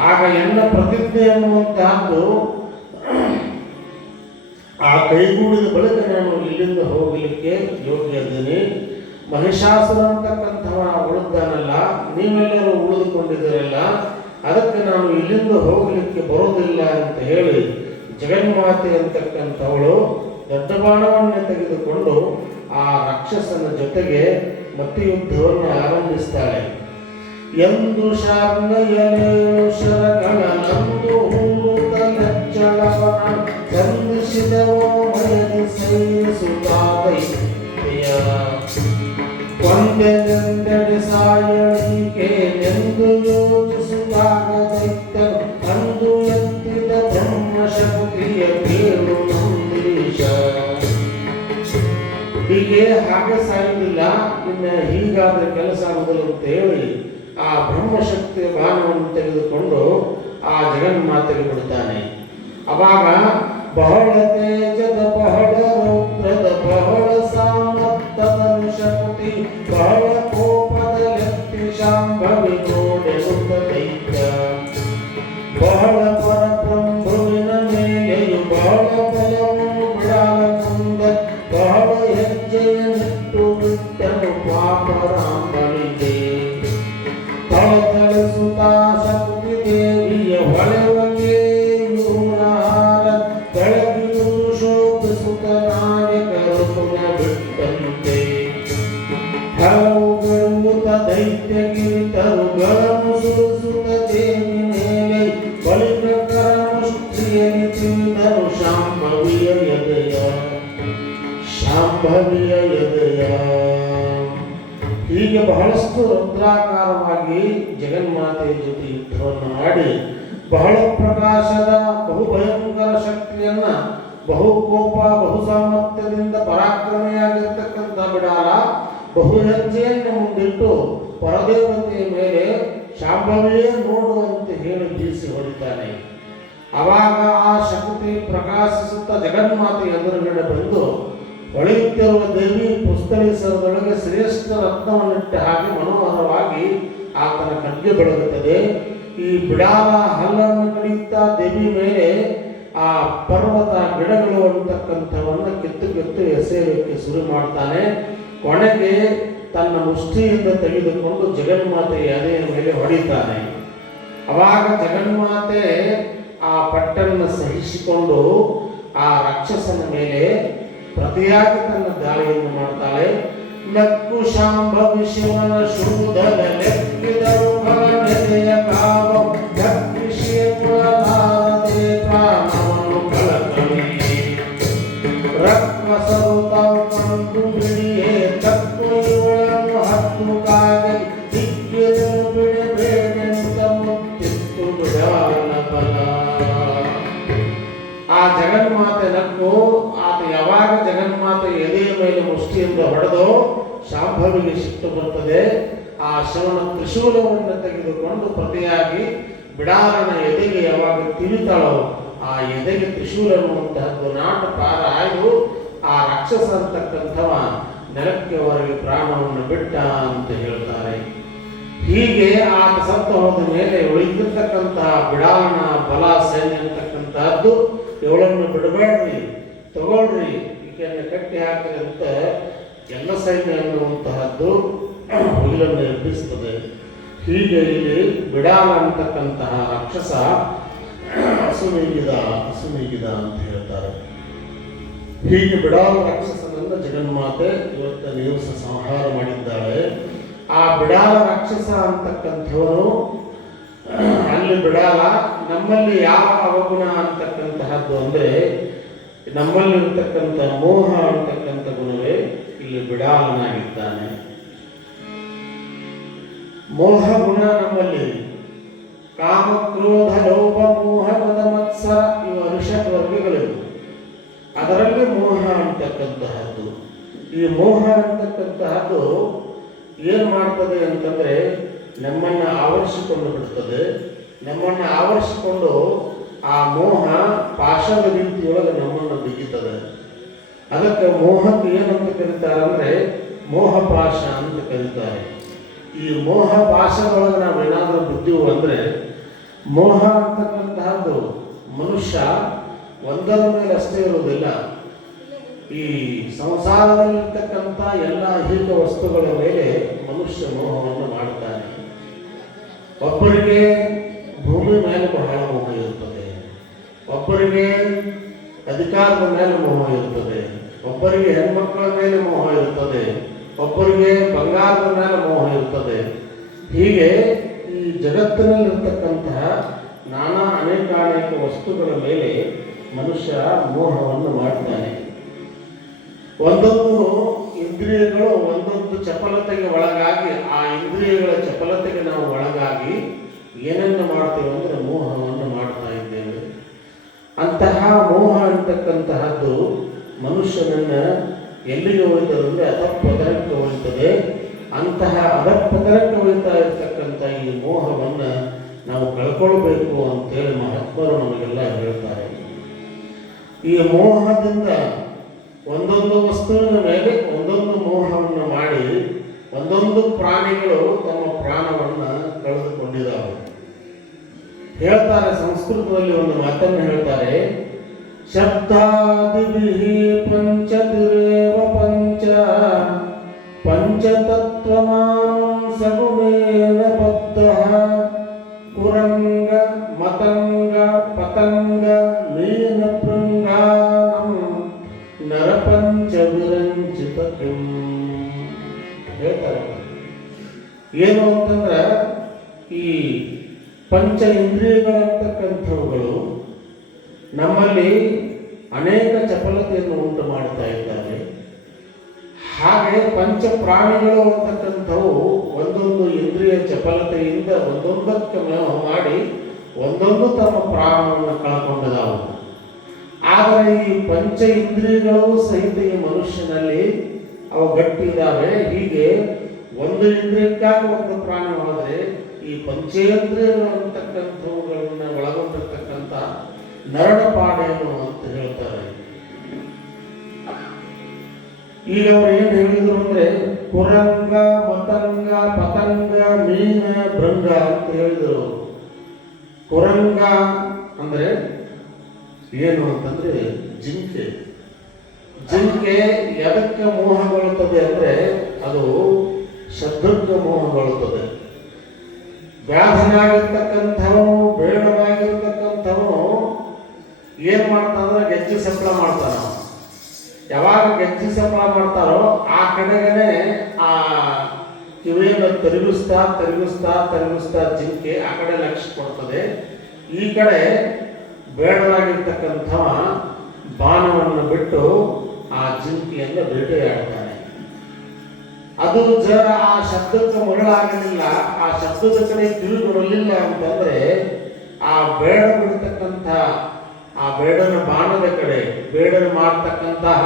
ಆಗ ಎಲ್ಲ ಪ್ರತಿಜ್ಞೆ ಅನ್ನುವಂತಹದ್ದು ಆ ಕೈಗೂಡಿದ ಬಳಿಕ ನಾನು ಇಲ್ಲಿಂದ ಹೋಗಲಿಕ್ಕೆ ಯೋಗ್ಯ ಇದ್ದೇನೆ. ಮಹಿಷಾಸುರ ಅಂತಕ್ಕಂಥವ ಉಳಿದಾನಲ್ಲ, ನೀವೆಲ್ಲರೂ ಉಳಿದುಕೊಂಡಿದ್ದೀರಲ್ಲ, ಅದಕ್ಕೆ ನಾನು ಇಲ್ಲಿಂದ ಹೋಗಲಿಕ್ಕೆ ಬರೋದಿಲ್ಲ ಅಂತ ಹೇಳಿ ಜಗನ್ಮಾತೆ ಅಂತಕ್ಕಂಥವಳು ದೊಡ್ಡ ಬಾಣವನ್ನು ತೆಗೆದುಕೊಂಡು ಆ ರಾಕ್ಷಸನ ಜೊತೆಗೆ ಮತ್ತೆ ಯುದ್ಧವನ್ನು ಆರಂಭಿಸ್ತಾಳೆ. ಎಂದು ಶಾರ್ಂಗಯಲೇಳು ಶರಗಳ ನಂದು ಹೂಡುತ್ತ ಲಜ್ಜಳವನ ಸಂಧಿಸಿದವೋ ಮಯದಿ ಸೈಸುತ್ತಾದೈತ್ಯ ಒಂದೆಂದೆಡೆ ಸಾಯಳಿಕೆ ಎಂದು ಯೋಚಿಸಿದಾಗ ದೈತ್ಯನು ಅಂದು ಎತ್ತಿದ ಬ್ರಹ್ಮಶಕ್ತಿಯ ಕೇಳು ನಂದೀಶ. ಹೀಗೆ ಹಾಗೆ ಸಾಯುವುದಿಲ್ಲ, ಇನ್ನು ಹೀಗಾದ್ರೆ ಕೆಲಸ ಆಗುವುದಿಲ್ಲ ಅಂತ ಹೇಳಿ ಆ ಬ್ರಹ್ಮಶಕ್ತಿಯ ಬಾಣವನ್ನು ತೆಗೆದುಕೊಂಡು ಆ ಜಗನ್ಮಾತೆಗೆ ಬಿಡ್ತಾನೆ. ಅವಾಗ ಬಹಳ ತೇಜದ ಬಹಳ ರೌದ್ರದ ಬಹಳ ಸಾಮರ್ಥ್ಯದ ಶಕ್ತಿ ಬಹಳ ಕೋಪದ ಲೆತ್ತಿ ಶಾಂಭವಿ ನೋಡೆನುತ್ತ ದೈತ್ಯ ಬಹಳ ಪರಬ್ರಹ್ಮುವಿನ ಮೇಲೆಯು ಬಹಳ ಬಲವನ್ನು ಬಿಡಾಲ ಮುಂದ ಬಹಳ ಹೆಜ್ಜೆಯನ್ನಿಟ್ಟು ಬಿಟ್ಟನು ಪಾಪರಾಂಬಳಿಗೆ ತಳತಳಿಸುತ್ತಾ ಶಕ್ತಿ ದೇವಿಯ ಹೊಳೆವಗೆ ಯುವನಾರ ಬೆಳಗಿದು ಶೋಭಿಸುತ್ತ ನಾಯಕರು ಪುನಃ ಬಿಟ್ಟಂತೆ ಹಲವುಗಳುತ್ತ ದೈತ್ಯಗಿರಿತರುಗಳನ್ನು ಸುರಿಸುತ್ತ ದೇವಿ ಮೇಲೆ ಬಳಿಕ ಕರಮುಷ್ಟಿಯಲ್ಲಿ ತಿಂದರು ಶಾಂಭವಿಯ ಎದೆಯ. ಹೀಗೆ ಬಹಳಷ್ಟು ರುದ್ರಾಕಾರವಾಗಿ ಜಗನ್ಮಾತೆಯ ಜೊತೆ ಯುದ್ಧವನ್ನು ಮಾಡಿ ಬಹಳ ಪ್ರಕಾಶದ ಬಹು ಭಯಂಕರ ಶಕ್ತಿಯನ್ನ ಬಹು ಕೋಪ ಬಹು ಸಾಮರ್ಥ್ಯದಿಂದ ಪರಾಕ್ರಮಿಯಾಗಿರ್ತಕ್ಕಂಥ ಬಿಡಾಲ ಬಹು ಹೆಜ್ಜೆಯನ್ನು ಮುಂದಿಟ್ಟು ಪರದೇವತೆಯ ಮೇಲೆ ಶಾಂಭವಿಯೇ ನೋಡುವಂತೆ ಹೇಳಿ ಬೀಸಿ ಹೊಡಿತಾನೆ. ಅವಾಗ ಆ ಶಕ್ತಿ ಪ್ರಕಾಶಿಸುತ್ತಾ ಜಗನ್ಮಾತೆ ಎದುರುಗಡೆ ಬಂದು ಹೊಳೆಯುತ್ತಿರುವ ದೇವಿ ಪುಸ್ತಳಿಸರದೊಳಗೆ ಶ್ರೇಷ್ಠ ರತ್ನವನ್ನಿಟ್ಟ ಹಾಗೆ ಮನೋಹರವಾಗಿ ಆತನ ಕಣ್ಣಿಗೆ ಬೆಳಗುತ್ತದೆ. ಈ ಬಿಡಾಲ ಹಲ್ಲನ್ನು ಕಡಿಯುತ್ತಾ ದೇವಿ ಮೇಲೆ ಆ ಪರ್ವತ ಗಿಡಗಳು ಅಂತಕ್ಕಂಥವನ್ನು ಕಿತ್ತು ಎಸೆಯಲಿಕ್ಕೆ ಶುರು ಮಾಡ್ತಾನೆ. ಕೊನೆಗೆ ತನ್ನ ಮುಷ್ಟಿಯಿಂದ ತೆಗೆದುಕೊಂಡು ಜಗನ್ಮಾತೆಯ ಎದೆಯ ಮೇಲೆ ಹೊಡಿತಾನೆ. ಅವಾಗ ಜಗನ್ಮಾತೆ ಆ ಪಟ್ಟನ್ನು ಸಹಿಸಿಕೊಂಡು ಆ ರಾಕ್ಷಸನ ಮೇಲೆ ಪ್ರತಿಯಾಗಿ ತನ್ನ ದಾಳಿಯನ್ನು ಮಾಡ್ತಾಳೆ. ನಕ್ಕು ಶಾಂಭವಿ ಶಿವನ ಶೂದಲ ಲೆಕ್ಕಿದರು ಭಗನೆದೆಯ ಕಾವ ದಕ್ಷಿಯ ಕುಲಧಾರದೆ ಪ್ರಾಣವನ್ನು ಕಳಕಳಿ ರಕ್ತಸರು ತಾವು ಕಂಡು ಬಿಡಿಯೇ ತಕ್ಕು ಇವಳನ್ನು ಹತ್ತು ಕಾಗೆ ದಿಕ್ಕಿದನು ಬಿಡಬೇಡೆಂತ ಮುತ್ತಿತ್ತು ಬಿಡಾಲ ಬಲ. ಆ ಜಗನ್ಮಾತೆ ನಕ್ಕು ಆತ ಯಾವಾಗ ಜಗನ್ಮಾತೆ ಎದೆಯ ಮೇಲೆ ಮುಷ್ಟಿಯಿಂದ ಹೊಡೆದೋ ಶಾಂಭವಿಗೆ ಸಿಟ್ಟು ಬರ್ತದೆ. ಆ ಶಿವನ ತ್ರಿಶೂಲವನ್ನು ತೆಗೆದುಕೊಂಡು ಪ್ರತಿಯಾಗಿ ಬಿಡಾರನ ಎದೆಗೆ ಯಾವಾಗ ತಿರುತಾಳೋ ಆ ಎದೆಗೆ ತ್ರಿಶೂಲ ಅನ್ನುವಂತಹದ್ದು ನಾಟ ಪಾರ ಆಯ್ದು ಆ ರಾಕ್ಷಸ ಅಂತಕ್ಕಂಥವ ನೆಲಕ್ಕೆ ಹೊರಗೆ ಪ್ರಾಣವನ್ನು ಬಿಟ್ಟ ಅಂತ ಹೇಳ್ತಾರೆ. ಹೀಗೆ ಆತ ಸತ್ತ ಹೋದ ಮೇಲೆ ಉಳಿದಿರ್ತಕ್ಕಂತಹ ಬಿಡಾರನ ಬಲ ಸೈನ್ಯ ಅಂತಕ್ಕಂತಹದ್ದು ಇವಳನ್ನು ಬಿಡಬೇಡ್ರಿ, ತಗೊಳ್ರಿ, ಈಕೆಯನ್ನು ಕಟ್ಟಿ ಹಾಕ್ರಿ ಅಂತ ಎಲ್ಲ ಸೈನ್ಯ ಅನ್ನುವಂತಹದ್ದು ಹುಯಿಲನ್ನು ಎಬ್ಬಿಸ್ತದೆ. ಹೀಗೆ ಇಲ್ಲಿ ಬಿಡಾಲ ಅಂತಕ್ಕಂತಹ ರಾಕ್ಷಸ ಅಸುನೀಗಿದ ಅಂತ ಹೇಳ್ತಾರೆ. ಹೀಗೆ ಬಿಡಾಲ ರಾಕ್ಷಸನನ್ನು ಜಗನ್ಮಾತೆ ಇವತ್ತಿನ ದಿವಸ ಸಂಹಾರ ಮಾಡಿದ್ದಾಳೆ. ಆ ಬಿಡಾಲ ರಾಕ್ಷಸ ಅಂತಕ್ಕಂಥವನು ಅಲ್ಲಿ ಬಿಡಾಲ ನಮ್ಮಲ್ಲಿ ಯಾವ ಅವಗುಣ ಅಂತಕ್ಕಂತಹದ್ದು ಅಂದರೆ ನಮ್ಮಲ್ಲಿರ್ತಕ್ಕಂಥ ಮೋಹ ಅಂತಕ್ಕಂಥ ಗುಣವೇ ಇಲ್ಲಿ ಬಿಡಾಲನಾಗಿದ್ದಾನೆ. ಮೋಹ ಗುಣ ನಮ್ಮಲ್ಲಿ ಕಾಮ ಕ್ರೋಧ ಲೋಭ ಮೋಹ ಮದ ಮತ್ಸರ ಇವು ಅರಿಷಡ್ ವರ್ಗಗಳಿವೆ. ಅದರಲ್ಲಿ ಮೋಹ ಅಂತಕ್ಕಂತಹದ್ದು, ಈ ಮೋಹ ಅಂತಕ್ಕಂತಹದ್ದು ಏನು ಮಾಡ್ತದೆ ಅಂತಂದ್ರೆ ನಮ್ಮನ್ನು ಆವರಿಸಿಕೊಂಡು ಬಿಡ್ತದೆ. ನಮ್ಮನ್ನು ಆವರಿಸಿಕೊಂಡು ಆ ಮೋಹ ಪಾಶದ ರೀತಿಯೊಳಗೆ ನಮ್ಮನ್ನು ಬಿಗಿತದೆ. ಅದಕ್ಕೆ ಮೋಹಕ್ಕೆ ಏನಂತ ಕರೀತಾರೆ ಅಂದರೆ ಮೋಹ ಪಾಶ ಅಂತ ಕರೀತಾರೆ. ಈ ಮೋಹ ಪಾಶದೊಳಗೆ ನಾವು ಏನಾದರೂ ಬಿದ್ದೀವು ಅಂದರೆ ಮೋಹ ಅಂತಕ್ಕಂತಹದ್ದು ಮನುಷ್ಯ ಒಂದರ ಮೇಲೆ ಅಷ್ಟೇ ಇರುವುದಿಲ್ಲ. ಈ ಸಂಸಾರದಲ್ಲಿರ್ತಕ್ಕಂಥ ಎಲ್ಲ ಐಹಿಕ ವಸ್ತುಗಳ ಮೇಲೆ ಮನುಷ್ಯ ಮೋಹವನ್ನು ಮಾಡ್ತಾನೆ. ಒಬ್ಬರಿಗೆ ಭೂಮಿ ಮೇಲೆ ಬಹಳ ಮೋಹ ಇರುತ್ತದೆ, ಒಬ್ಬರಿಗೆ ಅಧಿಕಾರದ ಮೇಲೆ ಮೋಹ ಇರುತ್ತದೆ, ಒಬ್ಬರಿಗೆ ಹೆಣ್ಮಕ್ಕಳ ಮೇಲೆ ಮೋಹ ಇರುತ್ತದೆ, ಒಬ್ಬರಿಗೆ ಬಂಗಾರದ ಮೇಲೆ ಮೋಹ ಇರುತ್ತದೆ. ಹೀಗೆ ಈ ಜಗತ್ತಿನಲ್ಲಿರ್ತಕ್ಕಂತಹ ನಾನಾ ಅನೇಕ ವಸ್ತುಗಳ ಮೇಲೆ ಮನುಷ್ಯ ಮೋಹವನ್ನು ಮಾಡ್ತಾನೆ. ಒಂದೊಂದು ಇಂದ್ರಿಯಗಳು ಒಂದೊಂದು ಚಪಲತೆಗೆ ಒಳಗಾಗಿ ಆ ಇಂದ್ರಿಯಗಳ ಚಪಲತೆಗೆ ನಾವು ಒಳಗಾಗಿ ಏನನ್ನು ಮಾಡ್ತೇವೆ ಅಂದರೆ ಮೋಹವನ್ನು ಮಾಡ್ತಾ ಇದ್ದೇವೆ. ಅಂತಹ ಮೋಹ ಅಂತಕ್ಕಂತಹದ್ದು ಮನುಷ್ಯನನ್ನು ಎಲ್ಲಿಗೆ ಒಯ್ತದಂದರೆ ಅಧಃಪತನಕ್ಕೆ ಒಯ್ತದೆ. ಅಂತಹ ಅಧಃಪತನಕ್ಕೆ ಒಯ್ತಾ ಇರ್ತಕ್ಕಂಥ ಈ ಮೋಹವನ್ನು ನಾವು ಕಳ್ಕೊಳ್ಬೇಕು ಅಂತೇಳಿ ಮಹಾತ್ಮರು ನಮಗೆಲ್ಲ ಹೇಳ್ತಾರೆ. ಈ ಮೋಹದಿಂದ ಒಂದೊಂದು ವಸ್ತುವಿನ ಮೇಲೆ ಒಂದೊಂದು ಮೋಹವನ್ನು ಮಾಡಿ ಒಂದೊಂದು ಪ್ರಾಣಿಗಳು ತಮ್ಮ ಪ್ರಾಣವನ್ನು ಕಳೆದುಕೊಂಡಿದ್ದಾವೆ. ಹೇಳ್ತಾರೆ, ಸಂಸ್ಕೃತದಲ್ಲಿ ಒಂದು ಮಾತನ್ನು ಹೇಳ್ತಾರೆ, ಶಬ್ದಾದಿಭಿಹಿ ಪಂಚತಿರೇವ ಪಂಚ ಪಂಚತತ್ವಮಾನಂ ಸಗುಣೇನ ಬದ್ಧಃ ಕುರಂಗ ಮತಂಗ ಪತಂಗ ಮೀನ ಪೃಂಗಾನಂ ನರಪಂಚ ವಿರಂಚಿತ ಕಿಂ. ಹೇಳ್ತಾರೆ ಏನು ಅಂತಂದ್ರೆ ಈ ಪಂಚ ಇಂದ್ರಿಯಗಳಂತಕ್ಕಂಥವುಗಳು ನಮ್ಮಲ್ಲಿ ಅನೇಕ ಚಪಲತೆಯನ್ನು ಉಂಟು ಮಾಡ್ತಾ ಇದ್ದಾರೆ. ಹಾಗೆ ಪಂಚ ಪ್ರಾಣಿಗಳು ಅಂತಕ್ಕಂಥವು ಒಂದೊಂದು ಇಂದ್ರಿಯ ಚಪಲತೆಯಿಂದ ಒಂದೊಂದಕ್ಕೆ ಮಾಡಿ ಒಂದೊಂದು ತಮ್ಮ ಪ್ರಾಣವನ್ನು ಕಳ್ಕೊಂಡಿದ್ದಾವೆ. ಆದರೆ ಈ ಪಂಚ ಇಂದ್ರಿಯಗಳು ಸಹಿತ ಈ ಮನುಷ್ಯನಲ್ಲಿ ಅವು ಗಟ್ಟಿದ್ದಾವೆ. ಹೀಗೆ ಒಂದು ಇಂದ್ರಿಯಕ್ಕಾಗಿ ಒಂದು ಪ್ರಾಣಿ ಹೋದರೆ ಈ ಪಂಚೇಂದ್ರಿಯಗಳು ಅಂತಕ್ಕಂಥವುಗಳನ್ನ ಒಳಗೊಂಡಿರ್ತಕ್ಕಂಥ ನರಳಪಾಡೇನು ಅಂತ ಹೇಳ್ತಾರೆ. ಈಗ ಅವ್ರು ಏನು ಹೇಳಿದ್ರು ಅಂದ್ರೆ ಕುರಂಗ ಮತಂಗ ಪತಂಗ ಮೀನ ಭೃಂಗ ಅಂತ ಹೇಳಿದರು. ಕುರಂಗ ಅಂದ್ರೆ ಏನು ಅಂತಂದ್ರೆ ಜಿಂಕೆ, ಜಿಂಕೆ ಎದಕ್ಕೆ ಮೋಹಗೊಳ್ಳುತ್ತದೆ ಅಂದರೆ ಅದು ಶಬ್ದಕ್ಕೆ ಮೋಹಗೊಳ್ಳುತ್ತದೆ. ವ್ಯಾಧನಾಗಿರ್ತಕ್ಕಂಥವನು, ಬೇಡವಾಗಿರ್ತಕ್ಕಂಥವನು ಏನು ಮಾಡ್ತಾನಂದ್ರೆ ಗೆಜ್ಜೆ ಸಪ್ಪಳ ಮಾಡ್ತಾನ. ಯಾವಾಗ ಗೆಜ್ಜೆ ಸಪ್ಪಳ ಮಾಡ್ತಾರೋ ಆ ಕಡೆಗನೆ ಆ ಕಿವಿಯನ್ನು ತಿರುಗಿಸ್ತಾ ತಿರುಗಿಸ್ತಾ ತಿರುಗಿಸ್ತಾ ಜಿಂಕೆ ಆ ಕಡೆ ಲಕ್ಷ್ಯ ಕೊಡ್ತದೆ. ಈ ಕಡೆ ಬೇಡವಾಗಿರ್ತಕ್ಕಂಥವ ಬಾಣವನ್ನು ಬಿಟ್ಟು ಆ ಜಿಂಕೆಯನ್ನು ಬೇಟೆಯಾಡ್ತಾನೆ. ಅದು ಆ ಶಬ್ದಕ್ಕೆ ಮರಳಾಗಲಿಲ್ಲ, ಆ ಶಬ್ದದ ಕಡೆ ಕಿವಿ ಬರಲಿಲ್ಲ ಅಂತಂದ್ರೆ ಆ ಬೇಡ ಬಿಡ್ತಕ್ಕಂಥ ಆ ಬೇಡನ ಬಾಣದ ಕಡೆ, ಬೇಡನ ಮಾಡ್ತಕ್ಕಂತಹ